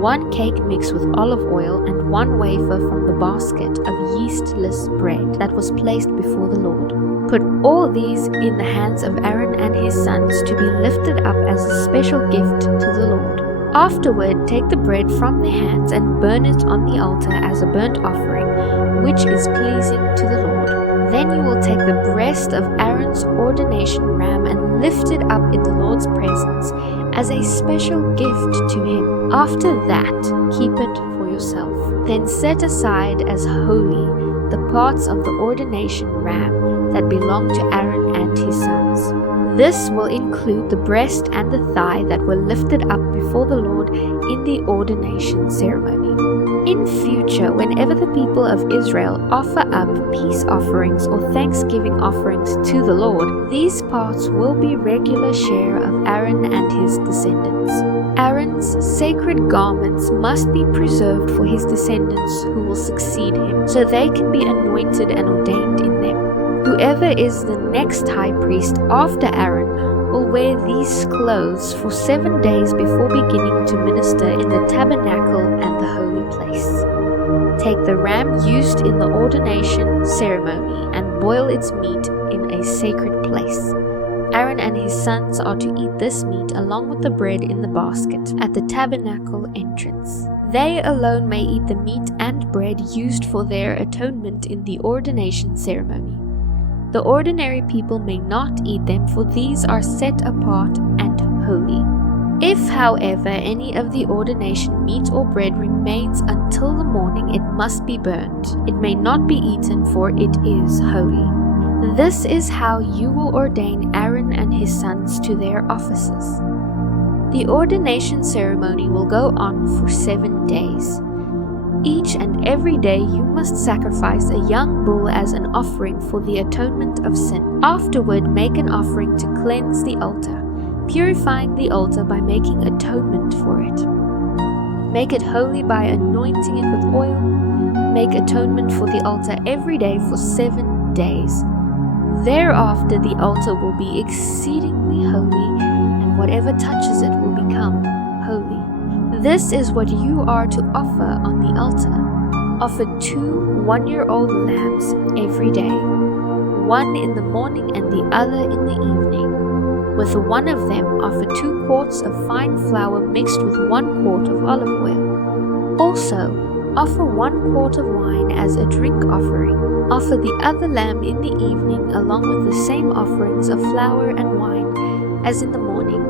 1 cake mixed with olive oil, and 1 wafer from the basket of yeastless bread that was placed before the Lord. Put all these in the hands of Aaron and his sons to be lifted up as a special gift to the Lord. Afterward, take the bread from their hands and burn it on the altar as a burnt offering, which is pleasing to the Lord. Then you will take the breast of Aaron's ordination ram and lift it up in the Lord's presence as a special gift to him. After that, keep it for yourself. Then set aside as holy the parts of the ordination ram that belong to Aaron and his sons. This will include the breast and the thigh that were lifted up before the Lord in the ordination ceremony. In future, whenever the people of Israel offer up peace offerings or thanksgiving offerings to the Lord, these parts will be regular share of Aaron and his descendants. Aaron's sacred garments must be preserved for his descendants who will succeed him, so they can be anointed and ordained in them. Whoever is the next high priest after Aaron will wear these clothes for 7 days before beginning to minister in the tabernacle and the holy place. Take the ram used in the ordination ceremony and boil its meat in a sacred place. Aaron and his sons are to eat this meat along with the bread in the basket at the tabernacle entrance. They alone may eat the meat and bread used for their atonement in the ordination ceremony. The ordinary people may not eat them, for these are set apart and holy. If, however, any of the ordination meat or bread remains until the morning, it must be burned. It may not be eaten, for it is holy. This is how you will ordain Aaron and his sons to their offices. The ordination ceremony will go on for 7 days. Each and every day you must sacrifice a young bull as an offering for the atonement of sin. Afterward, make an offering to cleanse the altar, purifying the altar by making atonement for it. Make it holy by anointing it with oil. Make atonement for the altar every day for 7 days. Thereafter the altar will be exceedingly holy, and whatever touches it will become holy. This is what you are to offer on the altar. Offer 2 one-year-old lambs every day, one in the morning and the other in the evening. With one of them, offer 2 quarts of fine flour mixed with 1 quart of olive oil. Also, offer 1 quart of wine as a drink offering. Offer the other lamb in the evening along with the same offerings of flour and wine as in the morning.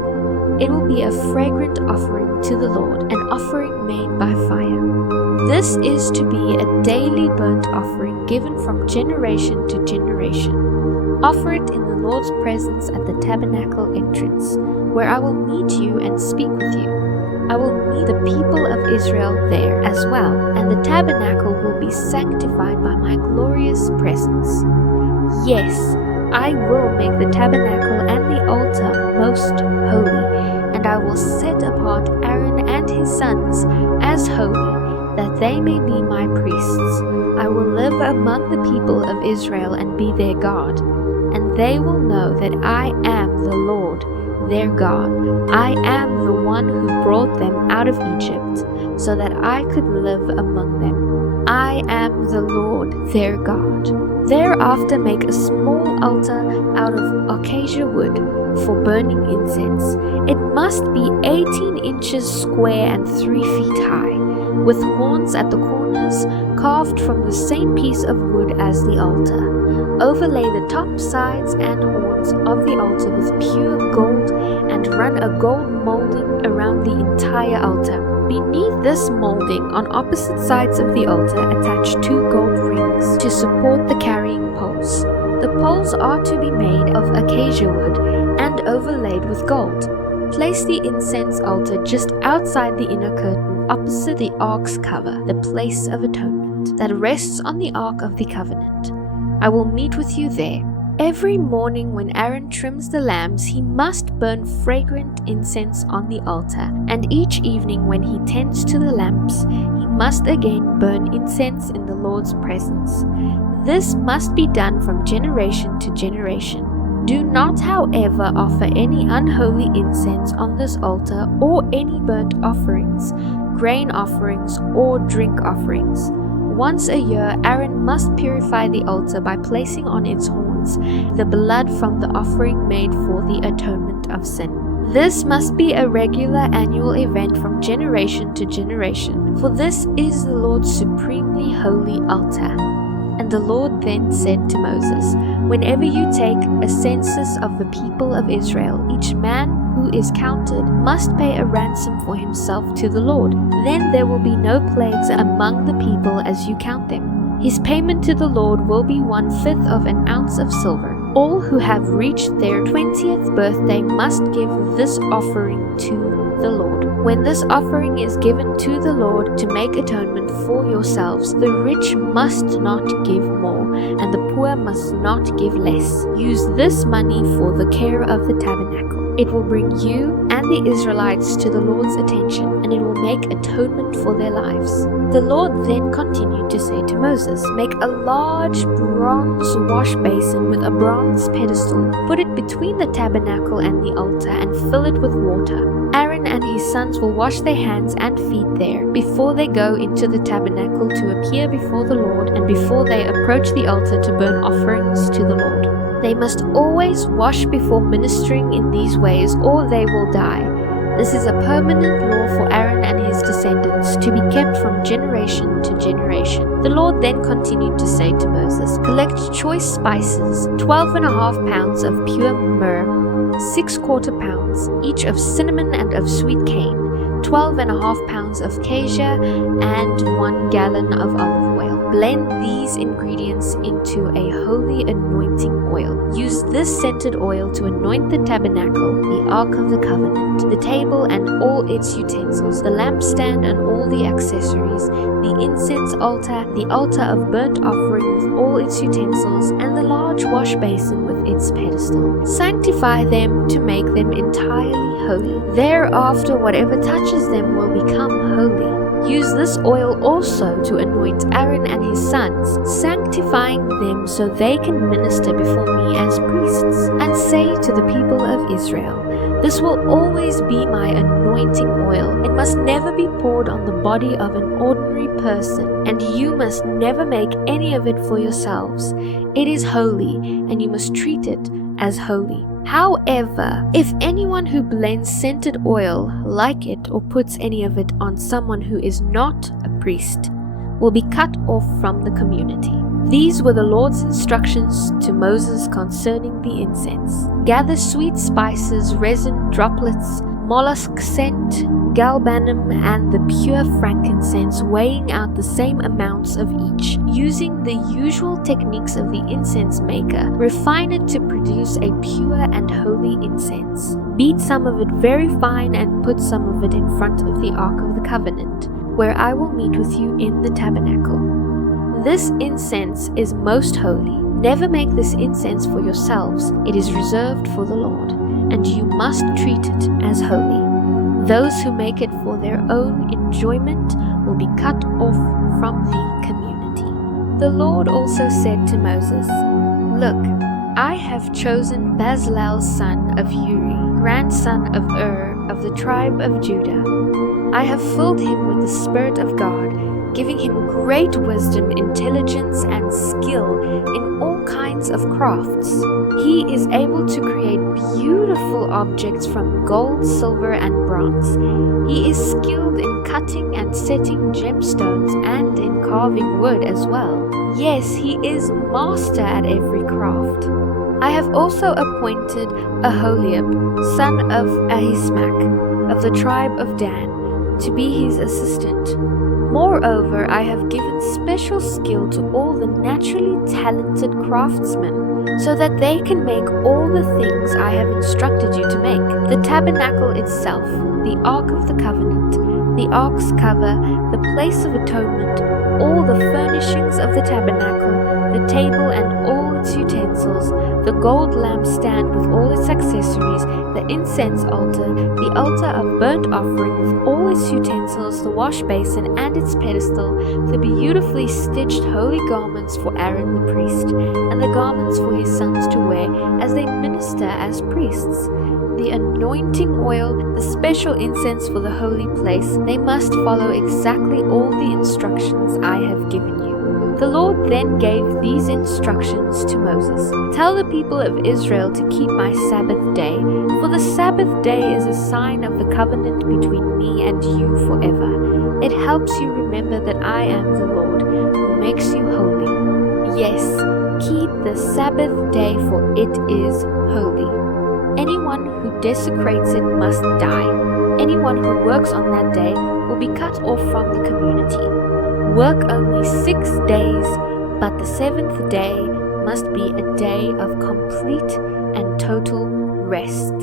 It will be a fragrant offering to the Lord, an offering made by fire. This is to be a daily burnt offering given from generation to generation. Offer it in the Lord's presence at the tabernacle entrance, where I will meet you and speak with you. I will meet the people of Israel there as well, and the tabernacle will be sanctified by my glorious presence. Yes, I will make the tabernacle and the altar most holy, and I will set apart Aaron and his sons as holy, that they may be my priests. I will live among the people of Israel and be their God, and they will know that I am the Lord, their God. I am the one who brought them out of Egypt, so that I could live among them. I am the Lord, their God. Thereafter make a small altar out of acacia wood for burning incense. It must be 18 inches square and 3 feet high, with horns at the corners carved from the same piece of wood as the altar. Overlay the top, sides, and horns of the altar with pure gold and run a gold molding around the entire altar. Beneath this molding, on opposite sides of the altar, attach 2 gold rings to support the carrying poles. The poles are to be made of acacia wood and overlaid with gold. Place the incense altar just outside the inner curtain opposite the ark's cover, the place of atonement, that rests on the ark of the covenant. I will meet with you there. Every morning when Aaron trims the lambs, he must burn fragrant incense on the altar, and each evening when he tends to the lamps, he must again burn incense in the Lord's presence. This must be done from generation to generation. Do not, however, offer any unholy incense on this altar, or any burnt offerings, grain offerings, or drink offerings. Once a year, Aaron must purify the altar by placing on its horns the blood from the offering made for the atonement of sin. This must be a regular annual event from generation to generation, for this is the Lord's supremely holy altar. And the Lord then said to Moses, "Whenever you take a census of the people of Israel, each man who is counted must pay a ransom for himself to the Lord. Then there will be no plagues among the people as you count them. His payment to the Lord will be 1/5 of an ounce of silver. All who have reached their 20th birthday must give this offering to the Lord. When this offering is given to the Lord to make atonement for yourselves, the rich must not give more, and the poor must not give less. Use this money for the care of the tabernacle. It will bring you and the Israelites to the Lord's attention, and it will make atonement for their lives. The Lord then continued to say to Moses, "Make a large bronze wash basin with a bronze pedestal. Put it between the tabernacle and the altar and fill it with water. Aaron and his sons will wash their hands and feet there before they go into the tabernacle to appear before the Lord and before they approach the altar to burn offerings to the Lord. They must always wash before ministering in these ways, or they will die. This is a permanent law for Aaron and his descendants, to be kept from generation to generation." The Lord then continued to say to Moses, "Collect choice spices, 12.5 pounds of pure myrrh, 6/4 pounds each of cinnamon and of sweet cane, 12.5 pounds of cassia, and 1 gallon of olive oil. Blend these ingredients into a holy anointing oil. Use this scented oil to anoint the tabernacle, the Ark of the Covenant, the table and all its utensils, the lampstand and all the accessories, the incense altar, the altar of burnt offering with all its utensils, and the large wash basin with its pedestal. Sanctify them to make them entirely holy. Thereafter, whatever touches them will become holy. Use this oil also to anoint Aaron and his sons, sanctifying them so they can minister before me as priests. And say to the people of Israel, this will always be my anointing oil. It must never be poured on the body of an ordinary person, and you must never make any of it for yourselves. It is holy, and you must treat it as holy. However, if anyone who blends scented oil like it or puts any of it on someone who is not a priest, will be cut off from the community." These were the Lord's instructions to Moses concerning the incense. Gather sweet spices, resin droplets, mollusk scent, galbanum, and the pure frankincense, weighing out the same amounts of each. Using the usual techniques of the incense maker, refine it to produce a pure and holy incense. Beat some of it very fine and put some of it in front of the Ark of the Covenant, where I will meet with you in the tabernacle. This incense is most holy. Never make this incense for yourselves. It is reserved for the Lord, and you must treat it as holy. Those who make it for their own enjoyment will be cut off from the community. The Lord also said to Moses, "Look, I have chosen Bezalel's son of Uri, grandson of Ur, of the tribe of Judah. I have filled him with the Spirit of God, giving him great wisdom, intelligence, and skill in all kinds of crafts. He is able to create beautiful objects from gold, silver, and bronze. He is skilled in cutting and setting gemstones and in carving wood as well. Yes, he is master at every craft. I have also appointed Aholiab, son of Ahisamach, of the tribe of Dan, to be his assistant. Moreover, I have given special skill to all the naturally talented craftsmen, so that they can make all the things I have instructed you to make: the tabernacle itself, the Ark of the Covenant, the Ark's cover, the place of atonement, all the furnishings of the tabernacle, the table and all its utensils, the gold lampstand with all its accessories, the incense altar, the altar of burnt offering with all its utensils, the wash basin and its pedestal, the beautifully stitched holy garments for Aaron the priest, and the garments for his sons to wear as they minister as priests, the anointing oil, the special incense for the holy place. They must follow exactly all the instructions I have given you." The Lord then gave these instructions to Moses. "Tell the people of Israel to keep my Sabbath day, for the Sabbath day is a sign of the covenant between me and you forever. It helps you remember that I am the Lord, who makes you holy. Yes, keep the Sabbath day, for it is holy. Anyone who desecrates it must die. Anyone who works on that day will be cut off from the community. Work only 6 days, but the seventh day must be a day of complete and total rest.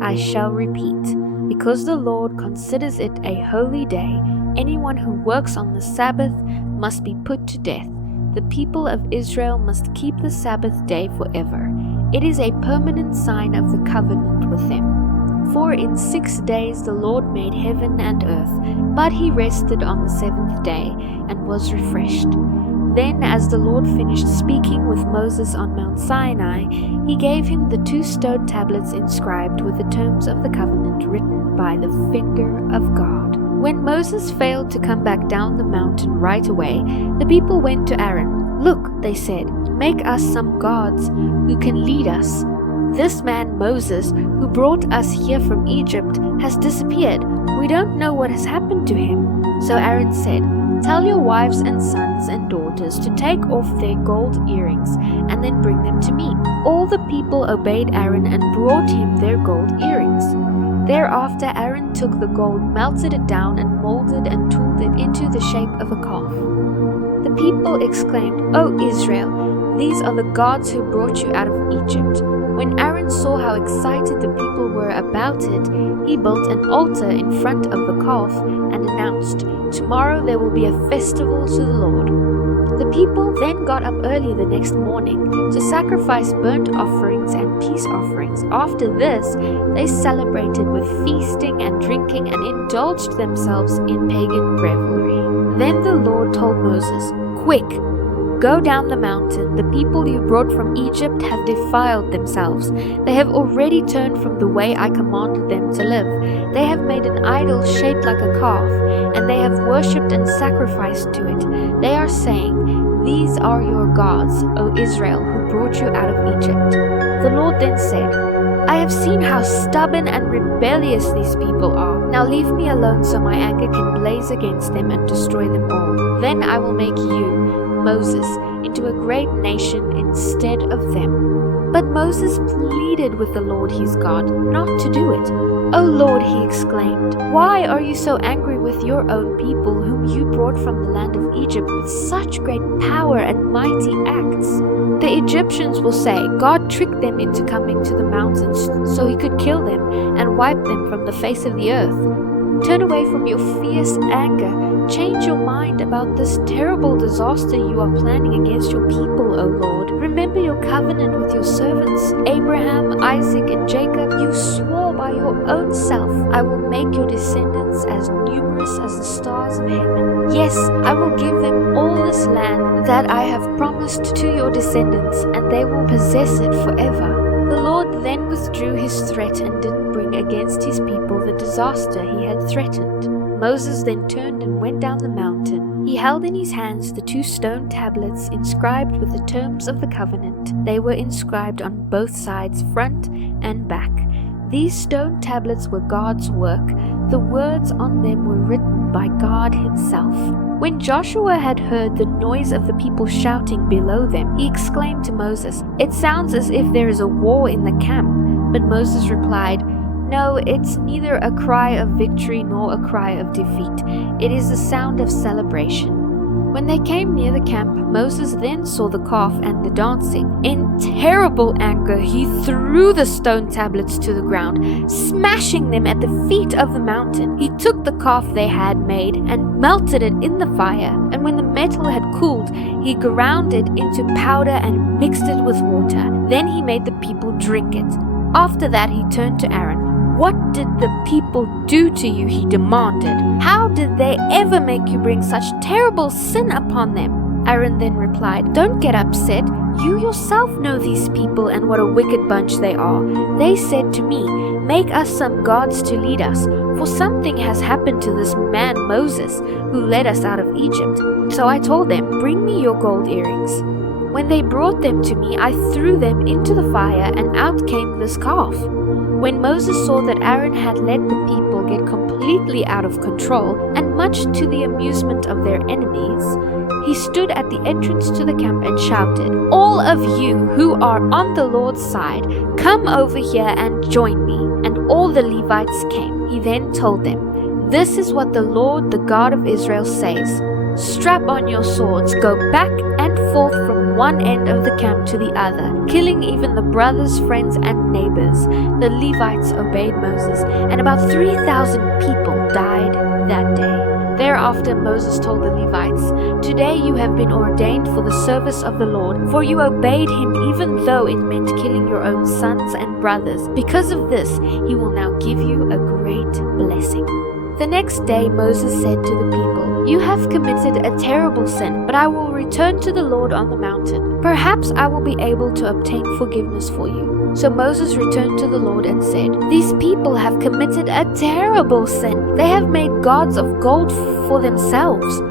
I shall repeat, because the Lord considers it a holy day, anyone who works on the Sabbath must be put to death. The people of Israel must keep the Sabbath day forever. It is a permanent sign of the covenant with them. For in 6 days the Lord made heaven and earth, but he rested on the seventh day and was refreshed. Then, as the Lord finished speaking with Moses on Mount Sinai, he gave him the 2 stone tablets inscribed with the terms of the covenant written by the finger of God. When Moses failed to come back down the mountain right away, the people went to Aaron. "Look," they said, "make us some gods who can lead us. This man Moses, who brought us here from Egypt, has disappeared. We don't know what has happened to him." So Aaron said, "Tell your wives and sons and daughters to take off their gold earrings and then bring them to me." All the people obeyed Aaron and brought him their gold earrings. Thereafter Aaron took the gold, melted it down, and molded and tooled it into the shape of a calf. The people exclaimed, "O Israel, these are the gods who brought you out of Egypt." When Aaron saw how excited the people were about it, he built an altar in front of the calf and announced, "Tomorrow there will be a festival to the Lord." The people then got up early the next morning to sacrifice burnt offerings and peace offerings. After this, they celebrated with feasting and drinking and indulged themselves in pagan revelry. Then the Lord told Moses, "Quick! Go down the mountain. The people you brought from Egypt have defiled themselves. They have already turned from the way I commanded them to live. They have made an idol shaped like a calf, and they have worshipped and sacrificed to it. They are saying, 'These are your gods, O Israel, who brought you out of Egypt.'" The Lord then said, "I have seen how stubborn and rebellious these people are. Now leave me alone so my anger can blaze against them and destroy them all. Then I will make you, Moses, into a great nation instead of them." But Moses pleaded with the Lord his God not to do it. "O Lord," he exclaimed, "why are you so angry with your own people whom you brought from the land of Egypt with such great power and mighty acts? The Egyptians will say, 'God tricked them into coming to the mountains so he could kill them and wipe them from the face of the earth.' Turn away from your fierce anger. Change your mind about this terrible disaster you are planning against your people, O Lord. Remember your covenant with your servants, Abraham, Isaac, and Jacob. You swore by your own self, 'I will make your descendants as numerous as the stars of heaven.' Yes, I will give them all this land that I have promised to your descendants, and they will possess it forever." The Lord then withdrew his threat and didn't bring against his people the disaster he had threatened. Moses then turned and went down the mountain. He held in his hands the 2 stone tablets inscribed with the terms of the covenant. They were inscribed on both sides, front and back. These stone tablets were God's work. The words on them were written by God himself. When Joshua had heard the noise of the people shouting below them, he exclaimed to Moses, "It sounds as if there is a war in the camp." But Moses replied, "No, it's neither a cry of victory nor a cry of defeat. It is the sound of celebration." When they came near the camp, Moses then saw the calf and the dancing. In terrible anger, he threw the stone tablets to the ground, smashing them at the feet of the mountain. He took the calf they had made and melted it in the fire. And when the metal had cooled, he ground it into powder and mixed it with water. Then he made the people drink it. After that, he turned to Aaron. "What did the people do to you?" he demanded. "How did they ever make you bring such terrible sin upon them?" Aaron then replied, "Don't get upset. You yourself know these people and what a wicked bunch they are. They said to me, 'Make us some gods to lead us, for something has happened to this man Moses, who led us out of Egypt.' So I told them, 'Bring me your gold earrings.' When they brought them to me, I threw them into the fire, and out came this calf." When Moses saw that Aaron had let the people get completely out of control, and much to the amusement of their enemies, he stood at the entrance to the camp and shouted, "All of you who are on the Lord's side, come over here and join me." And all the Levites came. He then told them, "This is what the Lord, the God of Israel, says. Strap on your swords, go back and forth from one end of the camp to the other, killing even the brothers, friends, and neighbors." The Levites obeyed Moses, and about 3,000 people died that day. Thereafter Moses told the Levites, "Today you have been ordained for the service of the Lord, for you obeyed him even though it meant killing your own sons and brothers. Because of this, he will now give you a great blessing." The next day Moses said to the people, "You have committed a terrible sin, but I will return to the Lord on the mountain. Perhaps I will be able to obtain forgiveness for you." So Moses returned to the Lord and said, "These people have committed a terrible sin. They have made gods of gold for themselves.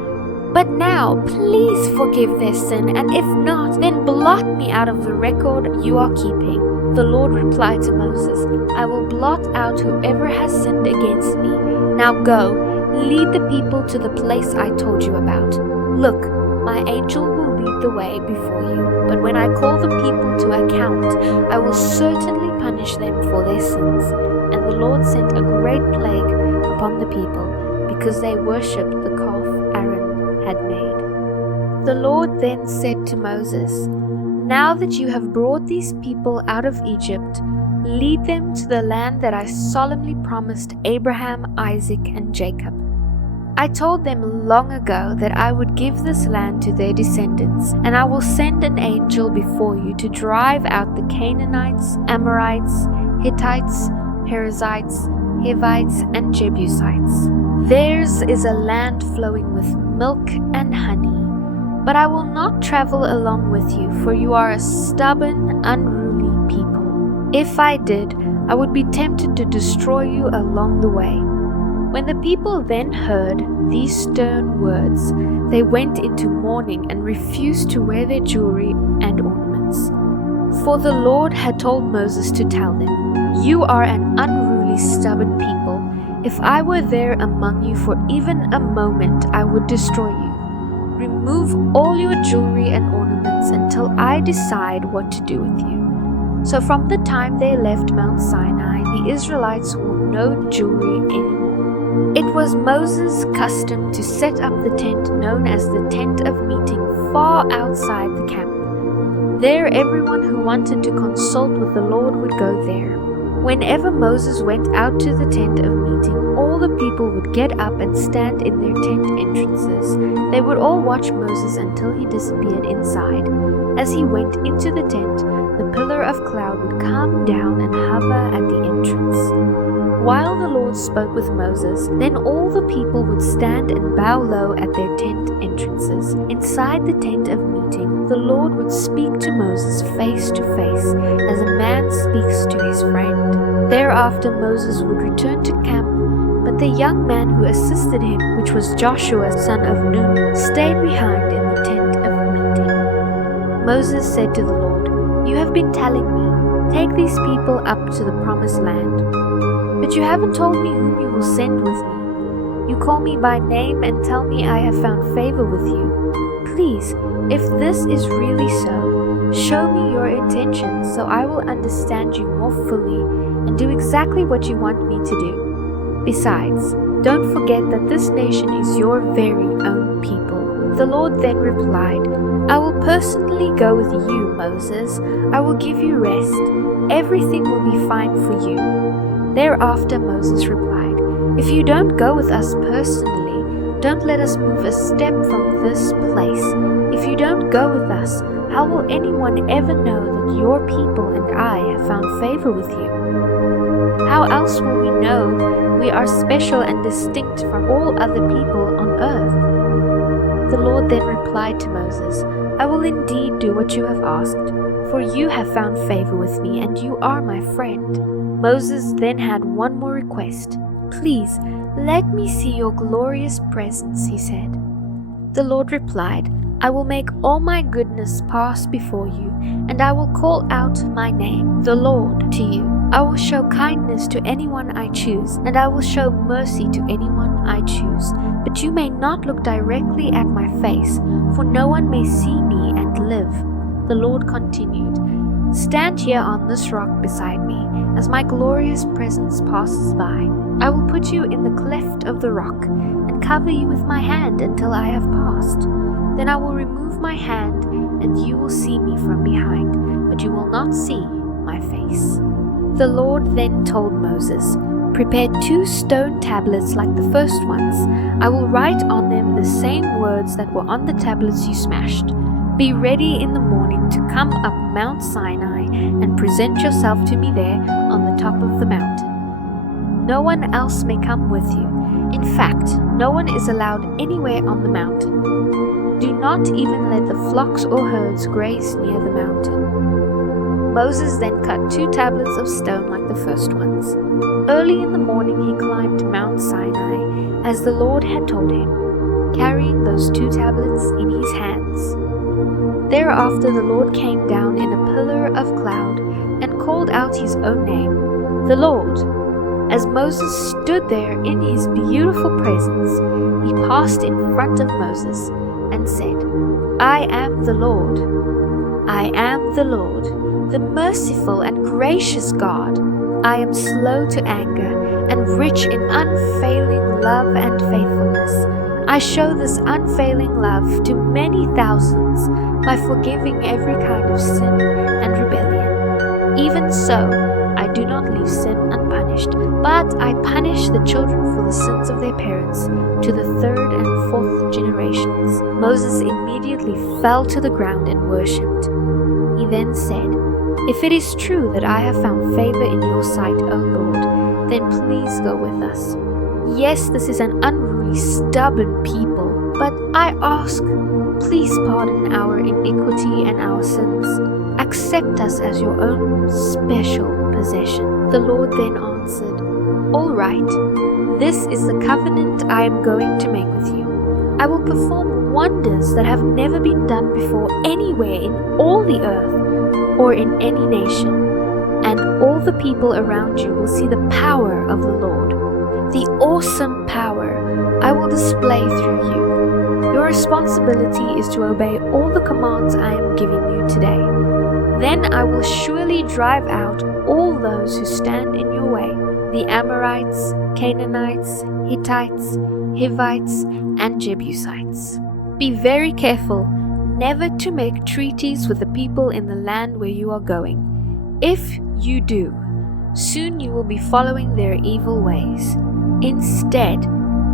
But now, please forgive their sin, and if not, then blot me out of the record you are keeping." The Lord replied to Moses, "I will blot out whoever has sinned against me. Now go, lead the people to the place I told you about. Look, my angel will lead the way before you, but when I call the people to account, I will certainly punish them for their sins." And the Lord sent a great plague upon the people, because they worshipped the calf Aaron had made. The Lord then said to Moses, "Now that you have brought these people out of Egypt, lead them to the land that I solemnly promised Abraham, Isaac, and Jacob. I told them long ago that I would give this land to their descendants, and I will send an angel before you to drive out the Canaanites, Amorites, Hittites, Perizzites, Hivites, and Jebusites. Theirs is a land flowing with milk and honey. But I will not travel along with you, for you are a stubborn, unruly people. If I did, I would be tempted to destroy you along the way." When the people then heard these stern words, they went into mourning and refused to wear their jewelry and ornaments. For the Lord had told Moses to tell them, "You are an unruly, stubborn people. If I were there among you for even a moment, I would destroy you. Remove all your jewelry and ornaments until I decide what to do with you." So from the time they left Mount Sinai, the Israelites wore no jewelry anymore. It was Moses' custom to set up the tent known as the tent of meeting far outside the camp. There everyone who wanted to consult with the Lord would go there. Whenever Moses went out to the tent of meeting, all the people would get up and stand in their tent entrances. They would all watch Moses until he disappeared inside. As he went into the tent, the pillar of cloud would come down and hover at the entrance. While the Lord spoke with Moses, then all the people would stand and bow low at their tent entrances. Inside the tent of meeting, the Lord would speak to Moses face to face, as a man speaks to his friend. Thereafter Moses would return to camp, but the young man who assisted him, which was Joshua son of Nun, stayed behind in the tent of meeting. Moses said to the Lord, "You have been telling me, take these people up to the promised land. But you haven't told me whom you will send with me. You call me by name and tell me I have found favor with you. Please, if this is really so, show me your intentions so I will understand you more fully and do exactly what you want me to do. Besides, don't forget that this nation is your very own people." The Lord then replied, "I will personally go with you, Moses. I will give you rest. Everything will be fine for you." Thereafter Moses replied, "If you don't go with us personally, don't let us move a step from this place. If you don't go with us, how will anyone ever know that your people and I have found favor with you? How else will we know we are special and distinct from all other people on earth?" The Lord then replied to Moses, "I will indeed do what you have asked, for you have found favor with me and you are my friend." Moses then had one more request. "Please, let me see your glorious presence," he said. The Lord replied, I will make all my goodness pass before you, and I will call out my name, the Lord, to you. I will show kindness to anyone I choose, and I will show mercy to anyone I choose. But you may not look directly at my face, for no one may see me and live. The Lord continued, Stand here on this rock beside me, as my glorious presence passes by. I will put you in the cleft of the rock, and cover you with my hand until I have passed. Then I will remove my hand, and you will see me from behind, but you will not see my face. The Lord then told Moses, Prepare 2 stone tablets like the first ones. I will write on them the same words that were on the tablets you smashed. Be ready in the morning to come up Mount Sinai and present yourself to me there on the top of the mountain. No one else may come with you. In fact, no one is allowed anywhere on the mountain. Do not even let the flocks or herds graze near the mountain. Moses then cut 2 tablets of stone like the first ones. Early in the morning he climbed Mount Sinai, as the Lord had told him, carrying those 2 tablets in his hands. Thereafter the Lord came down in a pillar of cloud and called out his own name, the Lord. As Moses stood there in his beautiful presence, he passed in front of Moses and said, I am the Lord. I am the Lord, the merciful and gracious God. I am slow to anger and rich in unfailing love and faithfulness. I show this unfailing love to many thousands by forgiving every kind of sin and rebellion. Even so, I do not leave sin unpunished, but I punish the children for the sins of their parents to the 3rd and 4th generations. Moses immediately fell to the ground and worshipped. He then said, If it is true that I have found favor in your sight, O Lord, then please go with us. Yes, this is an unruly, stubborn people, but I ask, please pardon our iniquity and our sins. Accept us as your own special possession. The Lord then answered, All right, this is the covenant I am going to make with you. I will perform wonders that have never been done before anywhere in all the earth or in any nation, and all the people around you will see the power of the Lord, the awesome power I will display through you. Your responsibility is to obey all the commands I am giving you today. Then I will surely drive out all those who stand in your way, the Amorites, Canaanites, Hittites, Hivites, and Jebusites. Be very careful never to make treaties with the people in the land where you are going. If you do, soon you will be following their evil ways. Instead,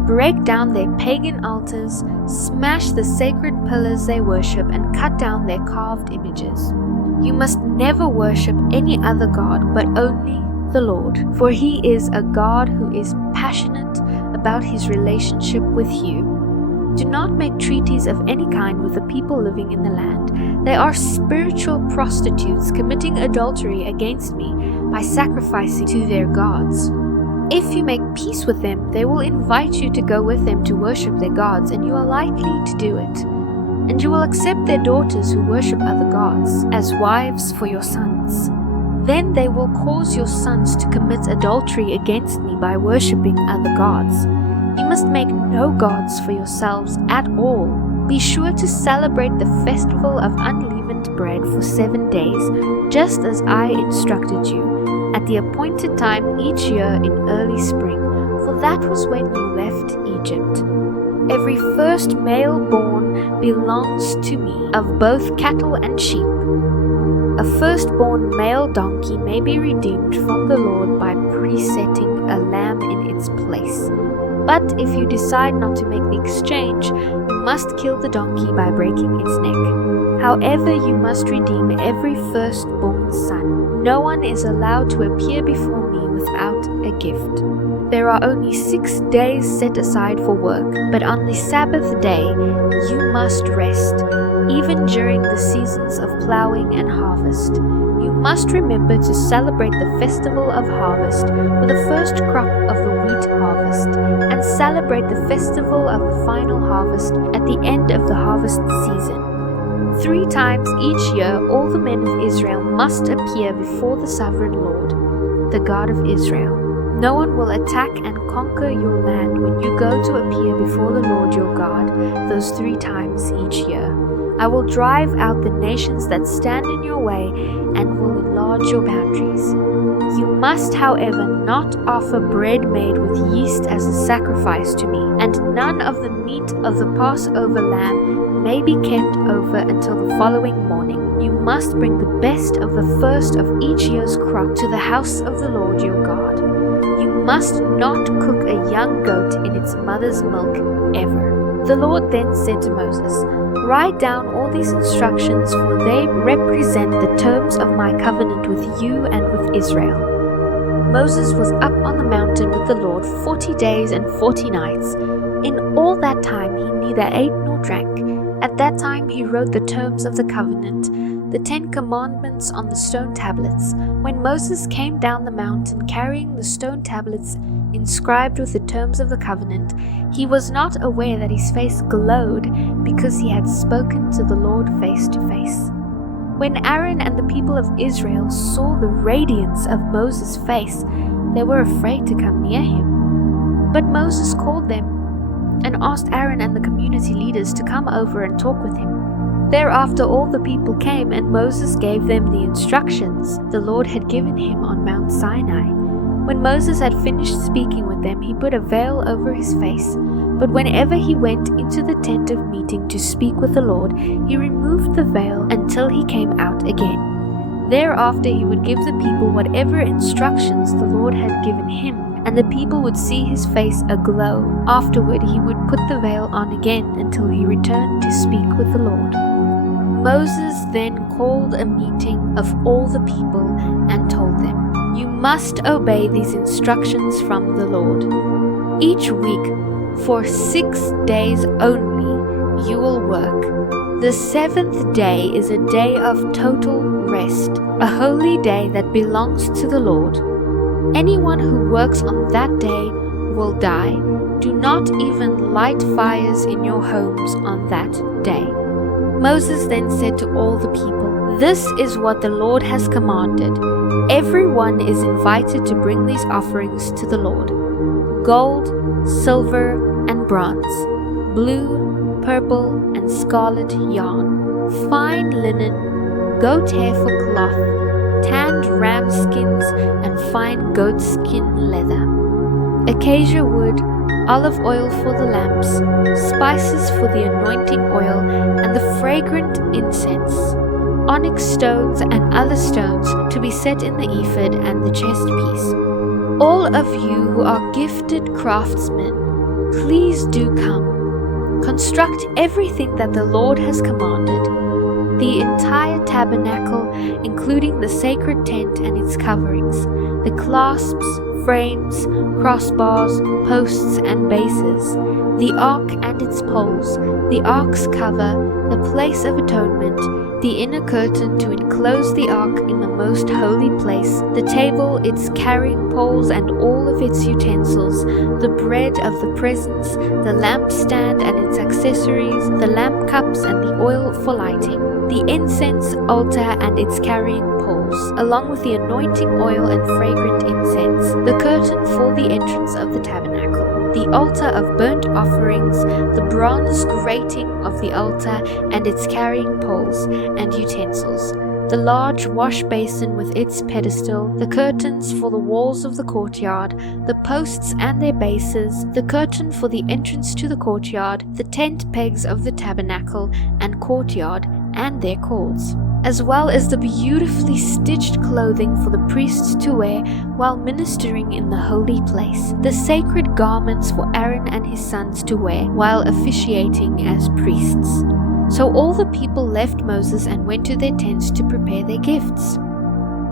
break down their pagan altars, smash the sacred pillars they worship, and cut down their carved images. You must never worship any other god but only the Lord, for He is a God who is passionate about His relationship with you. Do not make treaties of any kind with the people living in the land. They are spiritual prostitutes committing adultery against me by sacrificing to their gods. If you make peace with them, they will invite you to go with them to worship their gods, and you are likely to do it. And you will accept their daughters who worship other gods as wives for your sons. Then they will cause your sons to commit adultery against me by worshipping other gods. You must make no gods for yourselves at all. Be sure to celebrate the festival of unleavened bread for 7 days, just as I instructed you, at the appointed time each year in early spring, for that was when you left Egypt. Every first male born belongs to me, of both cattle and sheep. A firstborn male donkey may be redeemed from the Lord by presetting a lamb in its place. But if you decide not to make the exchange, you must kill the donkey by breaking its neck. However, you must redeem every firstborn son. No one is allowed to appear before me without a gift. There are only 6 days set aside for work, but on the Sabbath day you must rest, even during the seasons of plowing and harvest. You must remember to celebrate the festival of harvest for the first crop of the wheat harvest, and celebrate the festival of the final harvest at the end of the harvest season. 3 times each year all the men of Israel must appear before the sovereign Lord, the God of Israel. No one will attack and conquer your land when you go to appear before the Lord your God those 3 times each year. I will drive out the nations that stand in your way and will enlarge your boundaries. You must, however, not offer bread made with yeast as a sacrifice to me, and none of the meat of the Passover lamb may be kept over until the following morning. You must bring the best of the first of each year's crop to the house of the Lord your God. You must not cook a young goat in its mother's milk ever. The Lord then said to Moses, "Write down all these instructions, for they represent the terms of my covenant with you and with Israel." Moses was up on the mountain with the Lord 40 days and 40 nights. In all that time he neither ate nor drank. At that time he wrote the terms of the covenant, the 10 commandments on the stone tablets. When Moses came down the mountain carrying the stone tablets inscribed with the terms of the covenant, he was not aware that his face glowed because he had spoken to the Lord face to face. When Aaron and the people of Israel saw the radiance of Moses' face, they were afraid to come near him. But Moses called them and asked Aaron and the community leaders to come over and talk with him. Thereafter all the people came, and Moses gave them the instructions the Lord had given him on Mount Sinai. When Moses had finished speaking with them, he put a veil over his face. But whenever he went into the tent of meeting to speak with the Lord, he removed the veil until he came out again. Thereafter he would give the people whatever instructions the Lord had given him, and the people would see his face aglow. Afterward he would put the veil on again until he returned to speak with the Lord. Moses then called a meeting of all the people and told them, "You must obey these instructions from the Lord. Each week, for 6 days only, you will work. The 7th day is a day of total rest, a holy day that belongs to the Lord. Anyone who works on that day will die. Do not even light fires in your homes on that day." Moses then said to all the people, "This is what the Lord has commanded. Everyone is invited to bring these offerings to the Lord: gold, silver, and bronze, blue, purple, and scarlet yarn, fine linen, goat hair for cloth, tanned ram skins, and fine goat skin leather, acacia wood, olive oil for the lamps, spices for the anointing oil, and the fragrant incense, onyx stones and other stones to be set in the ephod and the chest piece. All of you who are gifted craftsmen, please do come. Construct everything that the Lord has commanded. The entire tabernacle, including the sacred tent and its coverings, the clasps, frames, crossbars, posts, and bases, the ark and its poles, the ark's cover, the place of atonement, the inner curtain to enclose the ark in the most holy place, the table, its carrying poles and all of its utensils, the bread of the presence, the lampstand and its accessories, the lamp cups and the oil for lighting, the incense altar and its carrying poles, along with the anointing oil and fragrant incense, the curtain for the entrance of the tabernacle, the altar of burnt offerings, the bronze grating of the altar and its carrying poles and utensils, the large wash basin with its pedestal, the curtains for the walls of the courtyard, the posts and their bases, the curtain for the entrance to the courtyard, the tent pegs of the tabernacle and courtyard and their cords, as well as the beautifully stitched clothing for the priests to wear while ministering in the holy place, the sacred garments for Aaron and his sons to wear while officiating as priests. So all the people left Moses and went to their tents to prepare their gifts.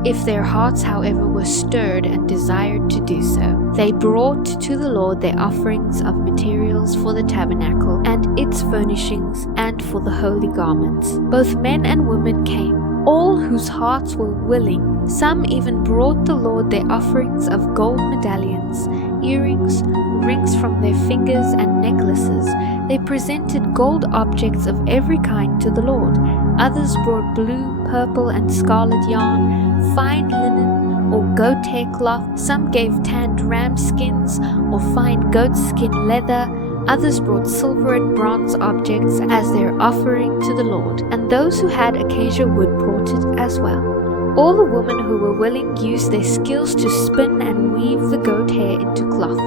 If their hearts, however, were stirred and desired to do so, they brought to the Lord their offerings of materials for the tabernacle and its furnishings and for the holy garments. Both men and women came, all whose hearts were willing. Some even brought the Lord their offerings of gold medallions, earrings, rings from their fingers, and necklaces. They presented gold objects of every kind to the Lord. Others brought blue, purple, and scarlet yarn, fine linen or goat hair cloth. Some gave tanned ram skins or fine goat skin leather. Others brought silver and bronze objects as their offering to the Lord, and those who had acacia wood brought it as well. All the women who were willing used their skills to spin and weave the goat hair into cloth.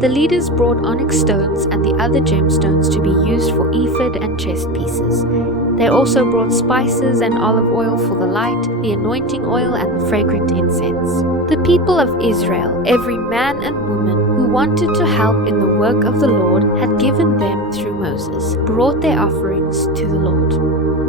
The leaders brought onyx stones and the other gemstones to be used for ephod and chest pieces. They also brought spices and olive oil for the light, the anointing oil, and the fragrant incense. The people of Israel, every man and woman who wanted to help in the work of the Lord, had given them through Moses, brought their offerings to the Lord.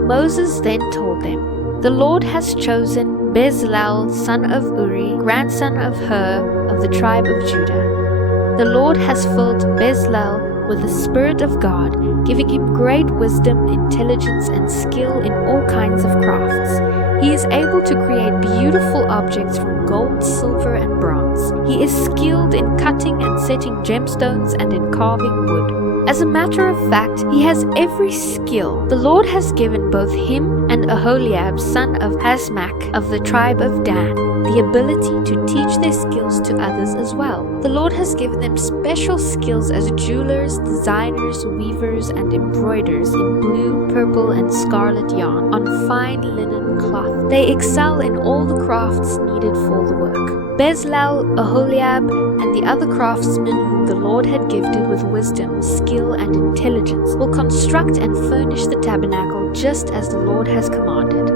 Moses then told them, "The Lord has chosen Bezalel, son of Uri, grandson of Hur, of the tribe of Judah. The Lord has filled Bezalel with the Spirit of God, giving him great wisdom, intelligence, and skill in all kinds of crafts. He is able to create beautiful objects from gold, silver, and bronze. He is skilled in cutting and setting gemstones and in carving wood. As a matter of fact, he has every skill. The Lord has given both him and Aholiab, son of Azmach, of the tribe of Dan, the ability to teach their skills to others as well. The Lord has given them special skills as jewelers, designers, weavers, and embroiders in blue, purple, and scarlet yarn on fine linen cloth. They excel in all the crafts needed for the work. Bezalel, Aholiab, and the other craftsmen whom the Lord had gifted with wisdom, skill, and intelligence will construct and furnish the tabernacle just as the Lord has commanded."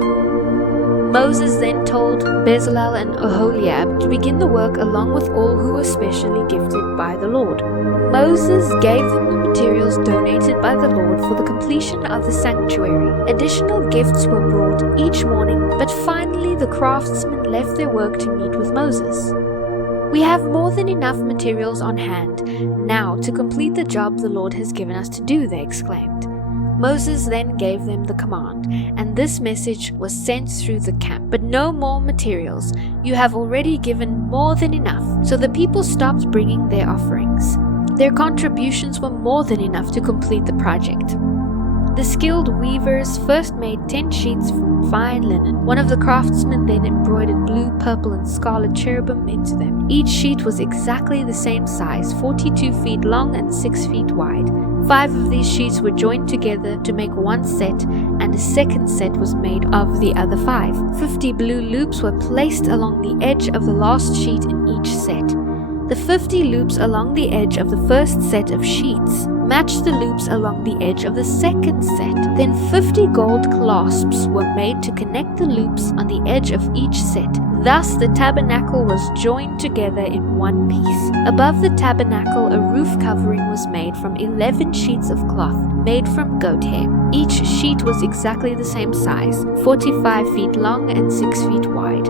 Moses then told Bezalel and Aholiab to begin the work along with all who were specially gifted by the Lord. Moses gave them the materials donated by the Lord for the completion of the sanctuary. Additional gifts were brought each morning, but finally the craftsmen left their work to meet with Moses. "We have more than enough materials on hand now to complete the job the Lord has given us to do," they exclaimed. Moses then gave them the command, and this message was sent through the camp. "But no more materials. You have already given more than enough." So the people stopped bringing their offerings. Their contributions were more than enough to complete the project. The skilled weavers first made 10 sheets from fine linen. One of the craftsmen then embroidered blue, purple, and scarlet cherubim into them. Each sheet was exactly the same size, 42 feet long and 6 feet wide. 5 of these sheets were joined together to make one set, and a second set was made of the other 5. 50 blue loops were placed along the edge of the last sheet in each set. The 50 loops along the edge of the first set of sheets matched the loops along the edge of the second set. Then 50 gold clasps were made to connect the loops on the edge of each set. Thus the tabernacle was joined together in one piece. Above the tabernacle, a roof covering was made from 11 sheets of cloth made from goat hair. Each sheet was exactly the same size, 45 feet long and 6 feet wide.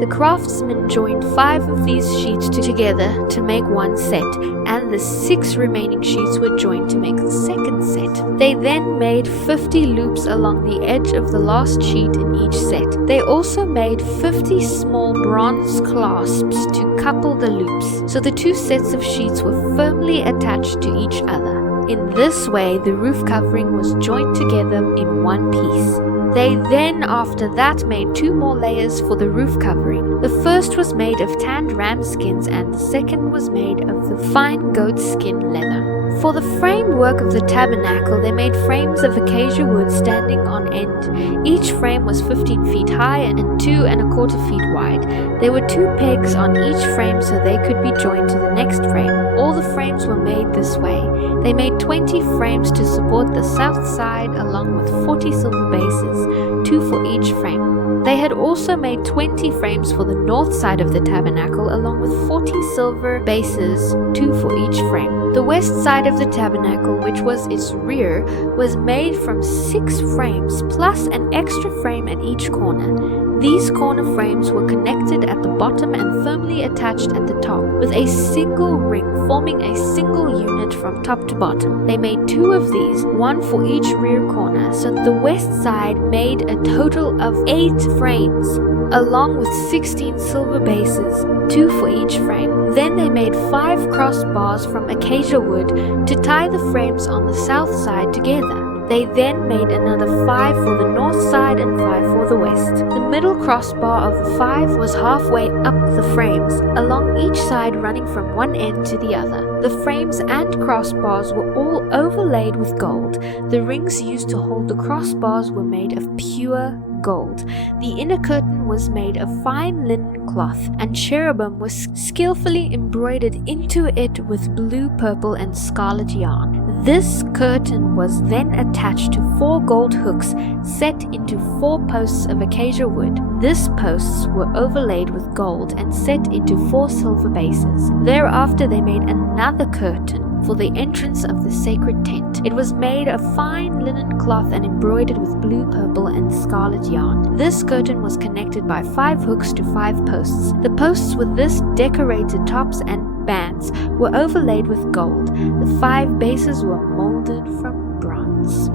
The craftsmen joined 5 of these sheets together to make one set, and the 6 remaining sheets were joined to make the second set. They then made 50 loops along the edge of the last sheet in each set. They also made 50 small bronze clasps to couple the loops, so the 2 sets of sheets were firmly attached to each other. In this way, the roof covering was joined together in one piece. They then after that made 2 more layers for the roof covering. The first was made of tanned ram skins and the second was made of the fine goat skin leather. For the framework of the tabernacle, they made frames of acacia wood standing on end. Each frame was 15 feet high and 2¼ feet wide. There were 2 pegs on each frame so they could be joined to the next frame. All the frames were made this way. They made 20 frames to support the south side along with 40 silver bases, 2 for each frame. They had also made 20 frames for on the north side of the tabernacle, along with 40 silver bases, 2 for each frame. The west side of the tabernacle, which was its rear, was made from 6 frames plus an extra frame at each corner. These corner frames were connected at the bottom and firmly attached at the top, with a single ring forming a single unit from top to bottom. They made 2 of these, 1 for each rear corner, so that the west side made a total of 8 frames, along with 16 silver bases, 2 for each frame. Then they made 5 crossbars from acacia wood to tie the frames on the south side together. They then made another 5 for the north side and 5 for the west. The middle crossbar of the 5 was halfway up the frames, along each side running from one end to the other. The frames and crossbars were all overlaid with gold. The rings used to hold the crossbars were made of pure gold. The inner curtain was made of fine linen cloth, and cherubim was skillfully embroidered into it with blue, purple, and scarlet yarn. This curtain was then attached to 4 gold hooks set into 4 posts of acacia wood. These posts were overlaid with gold and set into 4 silver bases. Thereafter they made another curtain for the entrance of the sacred tent. It was made of fine linen cloth and embroidered with blue, purple, and scarlet yarn. This curtain was connected by 5 hooks to 5 posts. The posts with this decorated tops and bands were overlaid with gold. The 5 bases were molded from bronze.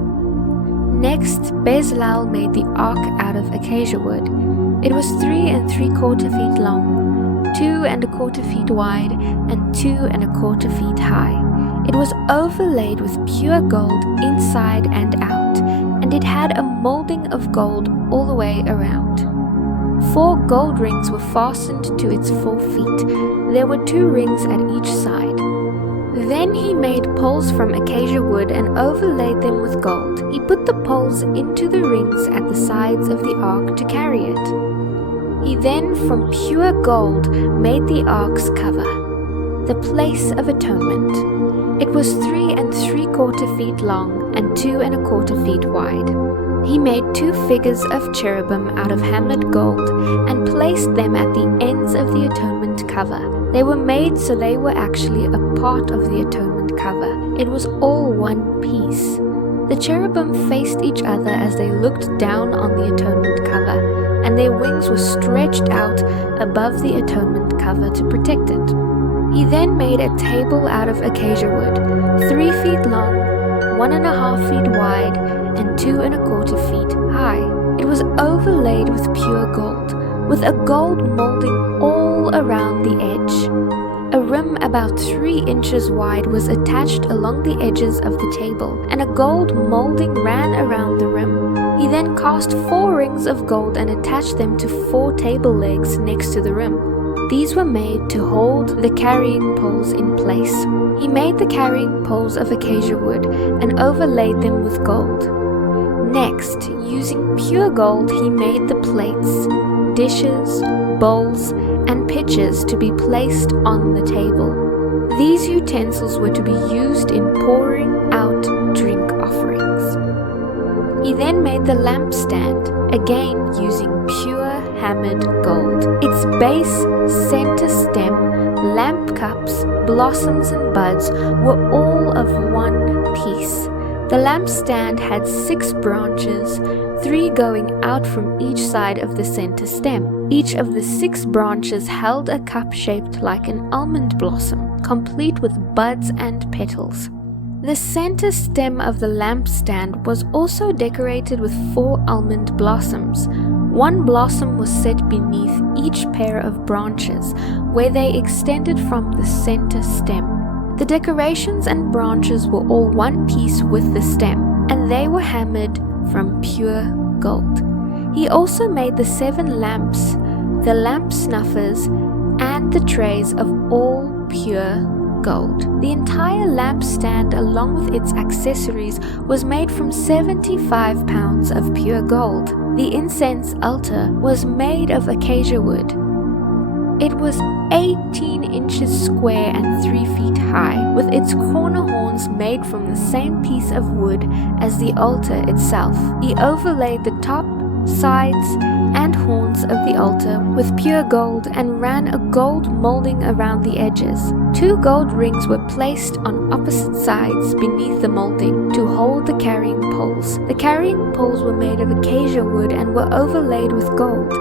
Next, Bezalel made the ark out of acacia wood. It was 3 3/4 feet long, 2 1/4 feet wide, and 2 1/4 feet high. It was overlaid with pure gold inside and out, and it had a molding of gold all the way around. 4 gold rings were fastened to its 4 feet. There were 2 rings at each side. Then he made poles from acacia wood and overlaid them with gold. He put the poles into the rings at the sides of the ark to carry it. He then, from pure gold, made the ark's cover, the place of atonement. It was 3 3/4 feet long and 2 1/4 feet wide. He made 2 figures of cherubim out of hammered gold and placed them at the ends of the atonement cover. They were made so they were actually a part of the atonement cover. It was all one piece. The cherubim faced each other as they looked down on the atonement cover, and their wings were stretched out above the atonement cover to protect it. He then made a table out of acacia wood, 3 feet long, 1.5 feet wide, and 2 1/4 feet high. It was overlaid with pure gold, with a gold molding all around the edge. A rim about 3 inches wide was attached along the edges of the table, and a gold molding ran around the rim. He then cast 4 rings of gold and attached them to 4 table legs next to the rim. These were made to hold the carrying poles in place. He made the carrying poles of acacia wood and overlaid them with gold. Next, using pure gold, he made the plates, dishes, bowls, and pitchers to be placed on the table. These utensils were to be used in pouring out drink offerings. He then made the lampstand, again using pure hammered gold. Its base, center stem, lamp cups, blossoms, and buds were all of one piece. The lampstand had 6 branches, 3 going out from each side of the center stem. Each of the 6 branches held a cup shaped like an almond blossom, complete with buds and petals. The center stem of the lampstand was also decorated with 4 almond blossoms. 1 blossom was set beneath each pair of branches, where they extended from the center stem. The decorations and branches were all one piece with the stem, and they were hammered from pure gold. He also made the 7 lamps, the lamp snuffers, and the trays of all pure gold. The entire lampstand, along with its accessories, was made from 75 pounds of pure gold. The incense altar was made of acacia wood. It was 18 inches square and 3 feet high, with its corner horns made from the same piece of wood as the altar itself. He overlaid the top sides, and horns of the altar with pure gold, and ran a gold molding around the edges. 2 gold rings were placed on opposite sides beneath the molding to hold the carrying poles. The carrying poles were made of acacia wood and were overlaid with gold.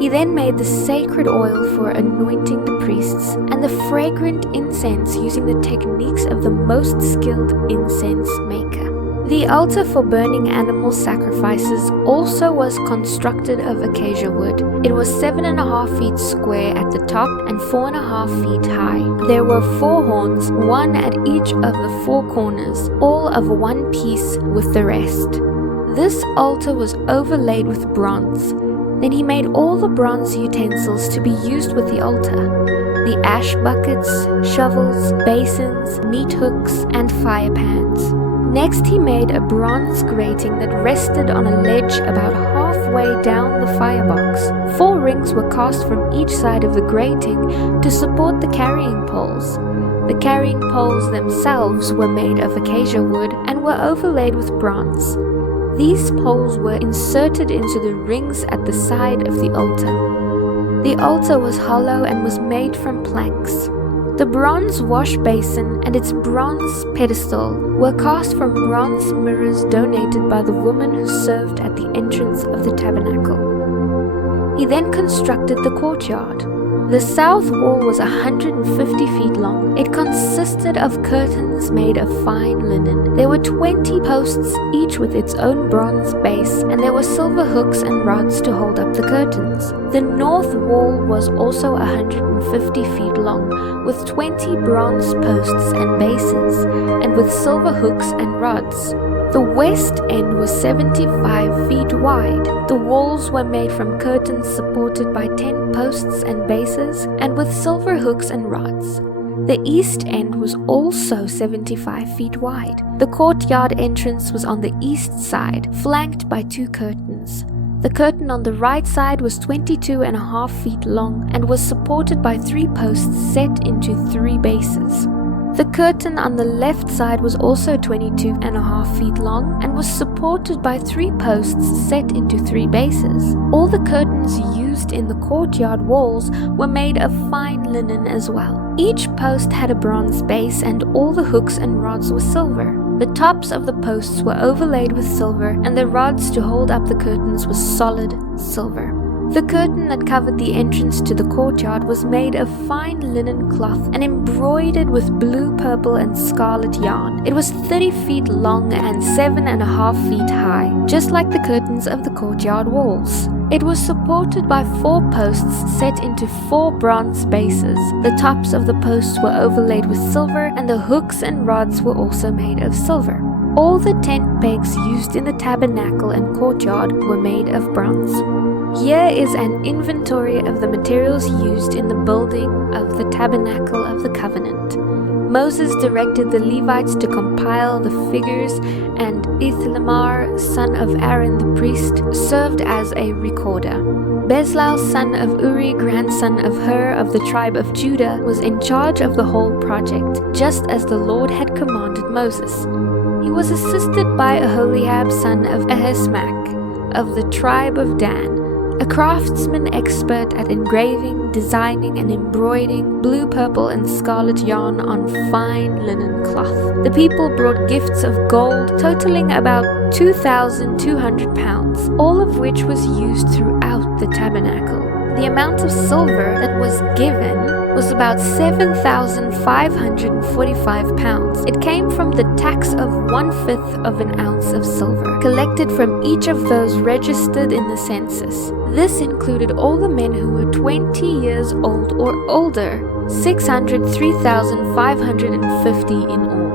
He then made the sacred oil for anointing the priests, and the fragrant incense using the techniques of the most skilled incense maker. The altar for burning animal sacrifices also was constructed of acacia wood. It was 7.5 feet square at the top and 4.5 feet high. There were 4 horns, one at each of the 4 corners, all of one piece with the rest. This altar was overlaid with bronze. Then he made all the bronze utensils to be used with the altar: the ash buckets, shovels, basins, meat hooks, and fire pans. Next he made a bronze grating that rested on a ledge about halfway down the firebox. 4 rings were cast from each side of the grating to support the carrying poles. The carrying poles themselves were made of acacia wood and were overlaid with bronze. These poles were inserted into the rings at the side of the altar. The altar was hollow and was made from planks. The bronze wash basin and its bronze pedestal were cast from bronze mirrors donated by the woman who served at the entrance of the tabernacle. He then constructed the courtyard. The south wall was 150 feet long. It consisted of curtains made of fine linen. There were 20 posts, each with its own bronze base, and there were silver hooks and rods to hold up the curtains. The north wall was also 150 feet long, with 20 bronze posts and bases, and with silver hooks and rods. The west end was 75 feet wide. The walls were made from curtains supported by 10 posts and bases, and with silver hooks and rods. The east end was also 75 feet wide. The courtyard entrance was on the east side, flanked by 2 curtains. The curtain on the right side was 22.5 feet long and was supported by 3 posts set into 3 bases. The curtain on the left side was also 22.5 feet long and was supported by 3 posts set into 3 bases. All the curtains used in the courtyard walls were made of fine linen as well. Each post had a bronze base and all the hooks and rods were silver. The tops of the posts were overlaid with silver, and the rods to hold up the curtains was solid silver. The curtain that covered the entrance to the courtyard was made of fine linen cloth and embroidered with blue, purple, and scarlet yarn. It was 30 feet long and 7.5 feet high, just like the curtains of the courtyard walls. It was supported by 4 posts set into 4 bronze bases. The tops of the posts were overlaid with silver, and the hooks and rods were also made of silver. All the tent pegs used in the tabernacle and courtyard were made of bronze. Here is an inventory of the materials used in the building of the tabernacle of the covenant. Moses directed the Levites to compile the figures, and Ithamar, son of Aaron the priest, served as a recorder. Bezalel, son of Uri, grandson of Hur of the tribe of Judah, was in charge of the whole project, just as the Lord had commanded Moses. He was assisted by Aholiab, son of Ahisamach, of the tribe of Dan, a craftsman expert at engraving, designing, and embroidering blue, purple, and scarlet yarn on fine linen cloth. The people brought gifts of gold totaling about 2,200 pounds, all of which was used throughout the tabernacle. The amount of silver that was given was about 7,545 pounds. It came from the tax of 1/5 of an ounce of silver, collected from each of those registered in the census. This included all the men who were 20 years old or older, 603,550 in all.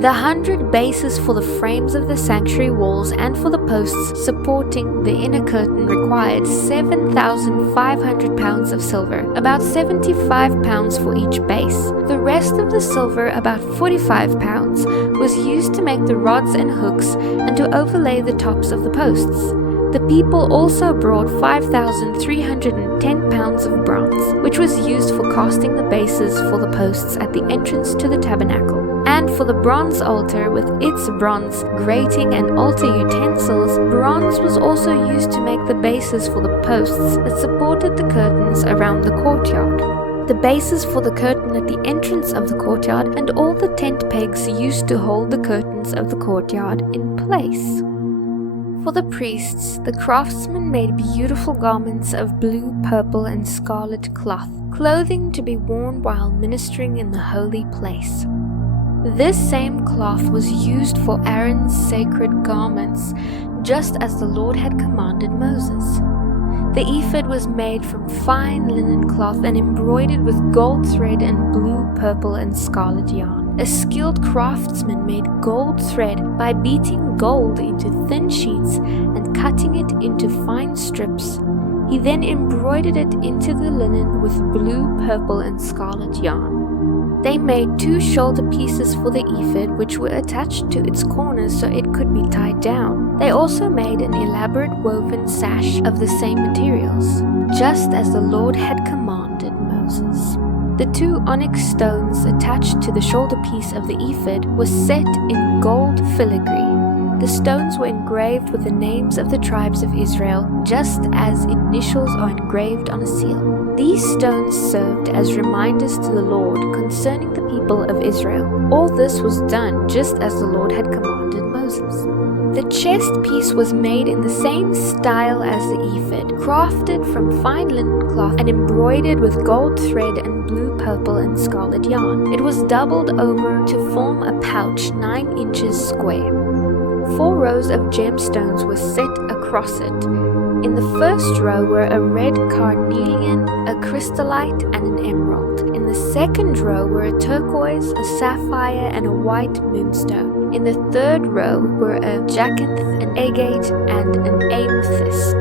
The 100 bases for the frames of the sanctuary walls and for the posts supporting the inner curtain required 7,500 pounds of silver, about 75 pounds for each base. The rest of the silver, about 45 pounds, was used to make the rods and hooks and to overlay the tops of the posts. The people also brought 5,310 pounds of bronze, which was used for casting the bases for the posts at the entrance to the tabernacle. And for the bronze altar with its bronze grating and altar utensils, bronze was also used to make the bases for the posts that supported the curtains around the courtyard, the bases for the curtain at the entrance of the courtyard, and all the tent pegs used to hold the curtains of the courtyard in place. For the priests, the craftsmen made beautiful garments of blue, purple, and scarlet cloth, clothing to be worn while ministering in the holy place. This same cloth was used for Aaron's sacred garments, just as the Lord had commanded Moses. The ephod was made from fine linen cloth and embroidered with gold thread and blue, purple, and scarlet yarn. A skilled craftsman made gold thread by beating gold into thin sheets and cutting it into fine strips. He then embroidered it into the linen with blue, purple, and scarlet yarn. They made 2 shoulder pieces for the ephod, which were attached to its corners so it could be tied down. They also made an elaborate woven sash of the same materials, just as the Lord had commanded Moses. The 2 onyx stones attached to the shoulder piece of the ephod were set in gold filigree. The stones were engraved with the names of the tribes of Israel, just as initials are engraved on a seal. These stones served as reminders to the Lord concerning the people of Israel. All this was done just as the Lord had commanded Moses. The chest piece was made in the same style as the ephod, crafted from fine linen cloth and embroidered with gold thread and blue, purple, and scarlet yarn. It was doubled over to form a pouch 9 inches square. 4 rows of gemstones were set across it. In the first row were a red carnelian, a chrysolite, and an emerald. In the second row were a turquoise, a sapphire, and a white moonstone. In the third row were a jacinth, an agate, and an amethyst.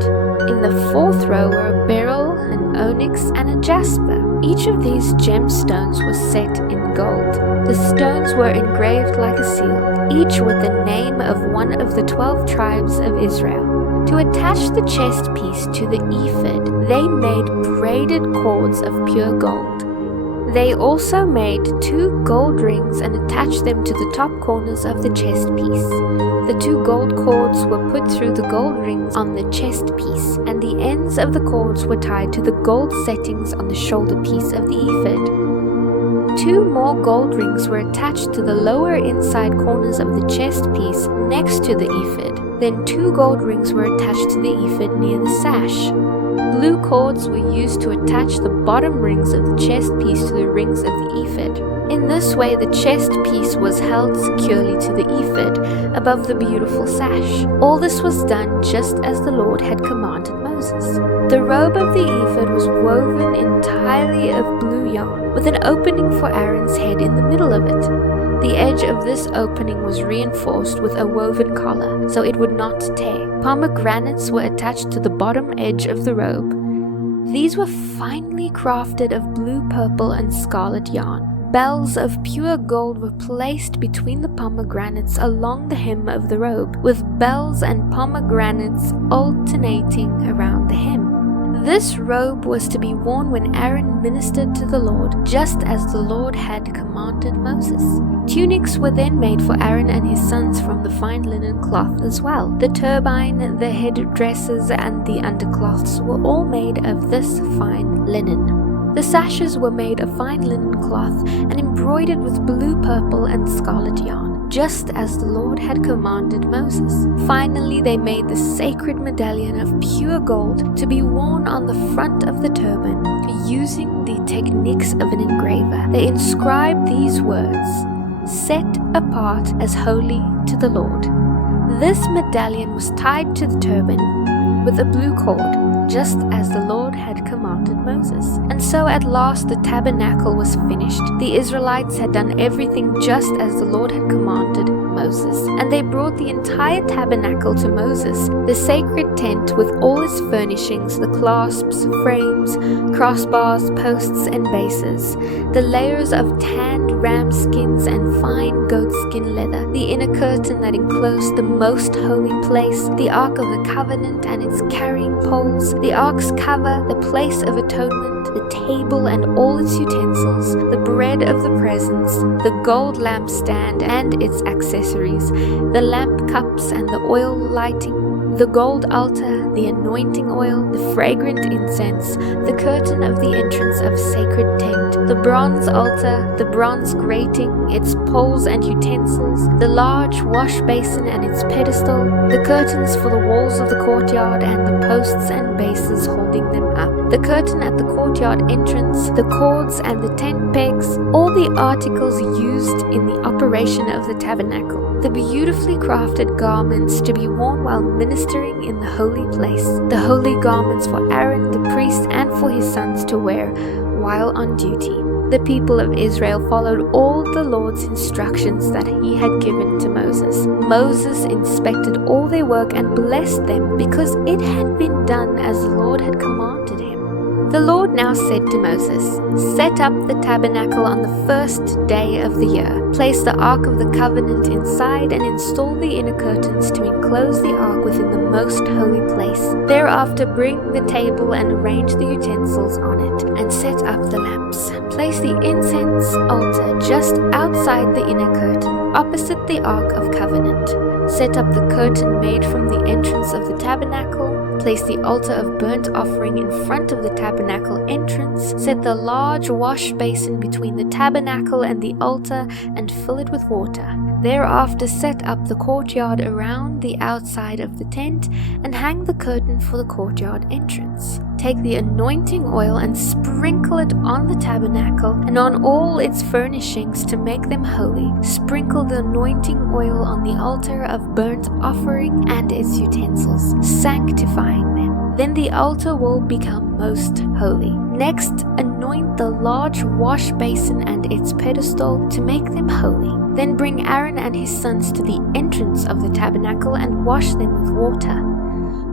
In the fourth row were a beryl, an onyx, and a jasper. Each of these gemstones was set in gold. The stones were engraved like a seal, each with the name of one of the 12 tribes of Israel. To attach the chest piece to the ephod, they made braided cords of pure gold. They also made 2 gold rings and attached them to the top corners of the chest piece. The 2 gold cords were put through the gold rings on the chest piece, and the ends of the cords were tied to the gold settings on the shoulder piece of the ephod. 2 more gold rings were attached to the lower inside corners of the chest piece next to the ephod. Then 2 gold rings were attached to the ephod near the sash. Blue cords were used to attach the bottom rings of the chest piece to the rings of the ephod. In this way, the chest piece was held securely to the ephod above the beautiful sash. All this was done just as the Lord had commanded Moses. The robe of the ephod was woven entirely of blue yarn, with an opening for Aaron's head in the middle of it. The edge of this opening was reinforced with a woven collar, so it would not tear. Pomegranates were attached to the bottom edge of the robe. These were finely crafted of blue, purple, and scarlet yarn. Bells of pure gold were placed between the pomegranates along the hem of the robe, with bells and pomegranates alternating around the hem. This robe was to be worn when Aaron ministered to the Lord, just as the Lord had commanded Moses. Tunics were then made for Aaron and his sons from the fine linen cloth as well. The turbine, the headdresses, and the undercloths were all made of this fine linen. The sashes were made of fine linen cloth and embroidered with blue, purple, and scarlet yarn, just as the Lord had commanded Moses. Finally, they made the sacred medallion of pure gold to be worn on the front of the turban, using the techniques of an engraver. They inscribed these words, "Set apart as holy to the Lord." This medallion was tied to the turban with a blue cord, just as the Lord had commanded Moses. And so at last the tabernacle was finished. The Israelites had done everything just as the Lord had commanded. from Moses, and they brought the entire tabernacle to Moses, the sacred tent with all its furnishings, the clasps, frames, crossbars, posts, and bases, the layers of tanned ram skins and fine goatskin leather, the inner curtain that enclosed the most holy place, the Ark of the Covenant and its carrying poles, the Ark's cover, the place of atonement, the table and all its utensils, the bread of the presence, the gold lampstand and its accessories, the lamp cups and the oil lighting, the gold altar, the anointing oil, the fragrant incense, the curtain of the entrance of sacred tent, the bronze altar, the bronze grating, its poles and utensils, the large wash basin and its pedestal, the curtains for the walls of the courtyard and the posts and bases holding them up, the curtain at the courtyard entrance, the cords and the tent pegs, all the articles used in the operation of the tabernacle, the beautifully crafted garments to be worn while ministering in the holy place, the holy garments for Aaron the priest and for his sons to wear while on duty. The people of Israel followed all the Lord's instructions that he had given to Moses. Moses inspected all their work and blessed them because it had been done as the Lord had commanded him. The Lord now said to Moses, "Set up the tabernacle on the first day of the year. Place the Ark of the Covenant inside and install the inner curtains to enclose the Ark within the most holy place. Thereafter bring the table and arrange the utensils on it, and set up the lamps. Place the incense altar just outside the inner curtain, opposite the Ark of Covenant. Set up the curtain made from the entrance of the tabernacle. Place the altar of burnt offering in front of the tabernacle entrance. Set the large wash basin between the tabernacle and the altar and fill it with water. Thereafter set up the courtyard around the outside of the tent and hang the curtain for the courtyard entrance. Take the anointing oil and sprinkle it on the tabernacle and on all its furnishings to make them holy. Sprinkle the anointing oil on the altar of burnt offering and its utensils, sanctifying them. Then the altar will become most holy. Next, anoint the large wash basin and its pedestal to make them holy. Then bring Aaron and his sons to the entrance of the tabernacle and wash them with water.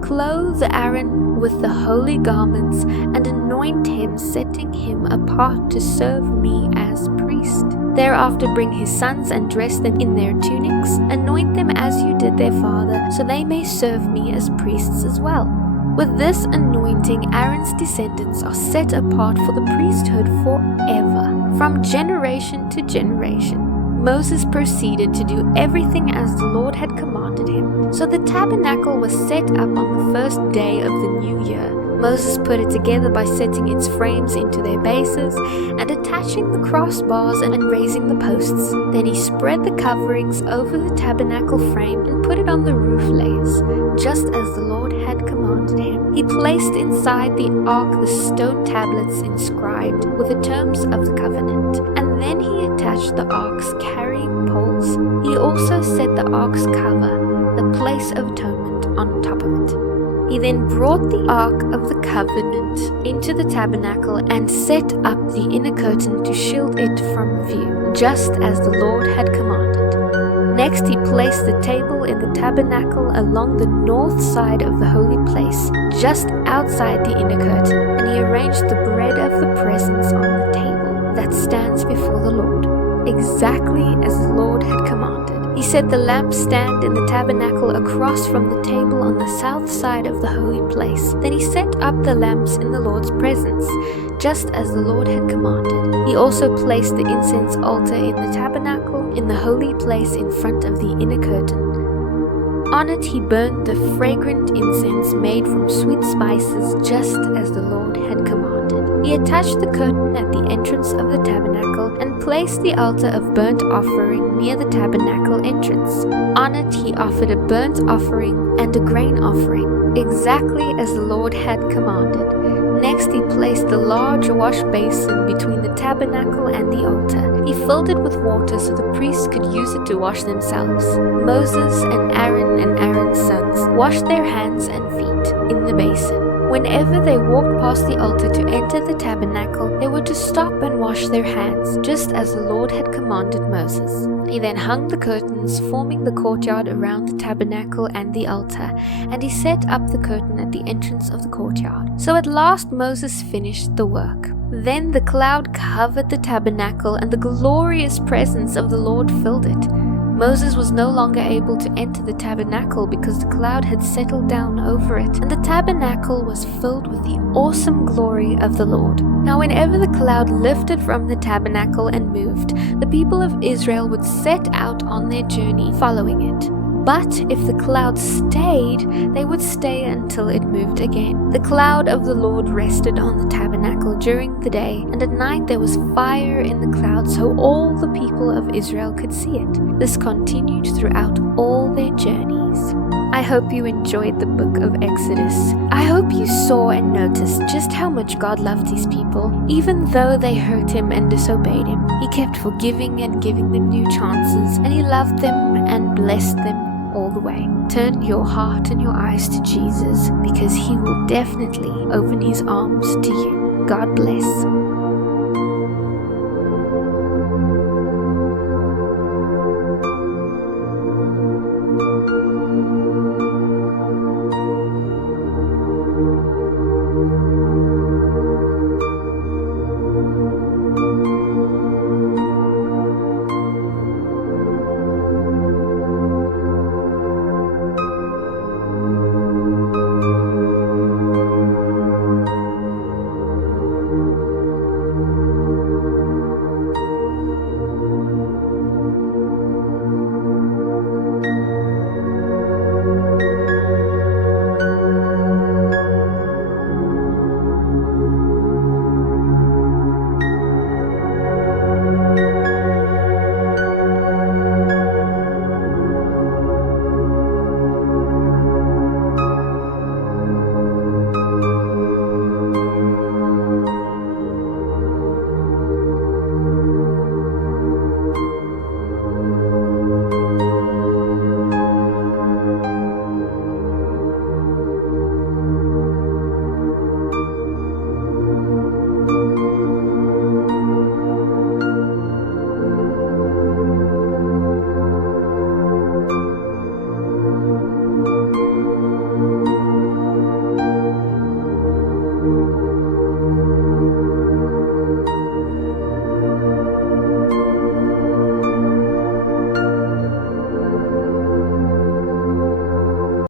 Clothe Aaron with the holy garments and anoint him, setting him apart to serve me as priest. Thereafter bring his sons and dress them in their tunics. Anoint them as you did their father, so they may serve me as priests as well. With this anointing, Aaron's descendants are set apart for the priesthood forever, from generation to generation. Moses proceeded to do everything as the Lord had commanded him. So the tabernacle was set up on the first day of the new year. Moses put it together by setting its frames into their bases and attaching the crossbars and raising the posts. Then he spread the coverings over the tabernacle frame and put it on the roof layers, just as the Lord had commanded him. He placed inside the ark the stone tablets inscribed with the terms of the covenant, and then he attached the ark's carrying poles. He also set the ark's cover, the place of atonement, on top of it. He then brought the Ark of the Covenant into the tabernacle and set up the inner curtain to shield it from view, just as the Lord had commanded. Next he placed the table in the tabernacle along the north side of the holy place, just outside the inner curtain, and he arranged the bread of the presence on the table that stands before the Lord, exactly as the Lord had commanded. He set the lampstand in the tabernacle across from the table on the south side of the holy place. Then he set up the lamps in the Lord's presence, just as the Lord had commanded. He also placed the incense altar in the tabernacle, in the holy place in front of the inner curtain. On it he burned the fragrant incense made from sweet spices, just as the Lord had commanded. He attached the curtain at the entrance of the tabernacle and placed the altar of burnt offering near the tabernacle entrance. On it he offered a burnt offering and a grain offering, exactly as the Lord had commanded. Next he placed the large wash basin between the tabernacle and the altar. He filled it with water so the priests could use it to wash themselves. Moses and Aaron's sons washed their hands and feet in the basin. Whenever they walked past the altar to enter the tabernacle, they were to stop and wash their hands, just as the Lord had commanded Moses. He then hung the curtains forming the courtyard around the tabernacle and the altar, and he set up the curtain at the entrance of the courtyard. So at last Moses finished the work. Then the cloud covered the tabernacle, and the glorious presence of the Lord filled it. Moses was no longer able to enter the tabernacle because the cloud had settled down over it, and the tabernacle was filled with the awesome glory of the Lord. Now whenever the cloud lifted from the tabernacle and moved, the people of Israel would set out on their journey following it. But if the cloud stayed, they would stay until it moved again. The cloud of the Lord rested on the tabernacle during the day, and at night there was fire in the cloud, so all the people of Israel could see it. This continued throughout all their journeys. I hope you enjoyed the book of Exodus. I hope you saw and noticed just how much God loved these people. Even though they hurt him and disobeyed him, he kept forgiving and giving them new chances, and he loved them and blessed them all the way. Turn your heart and your eyes to Jesus, because he will definitely open his arms to you. God bless.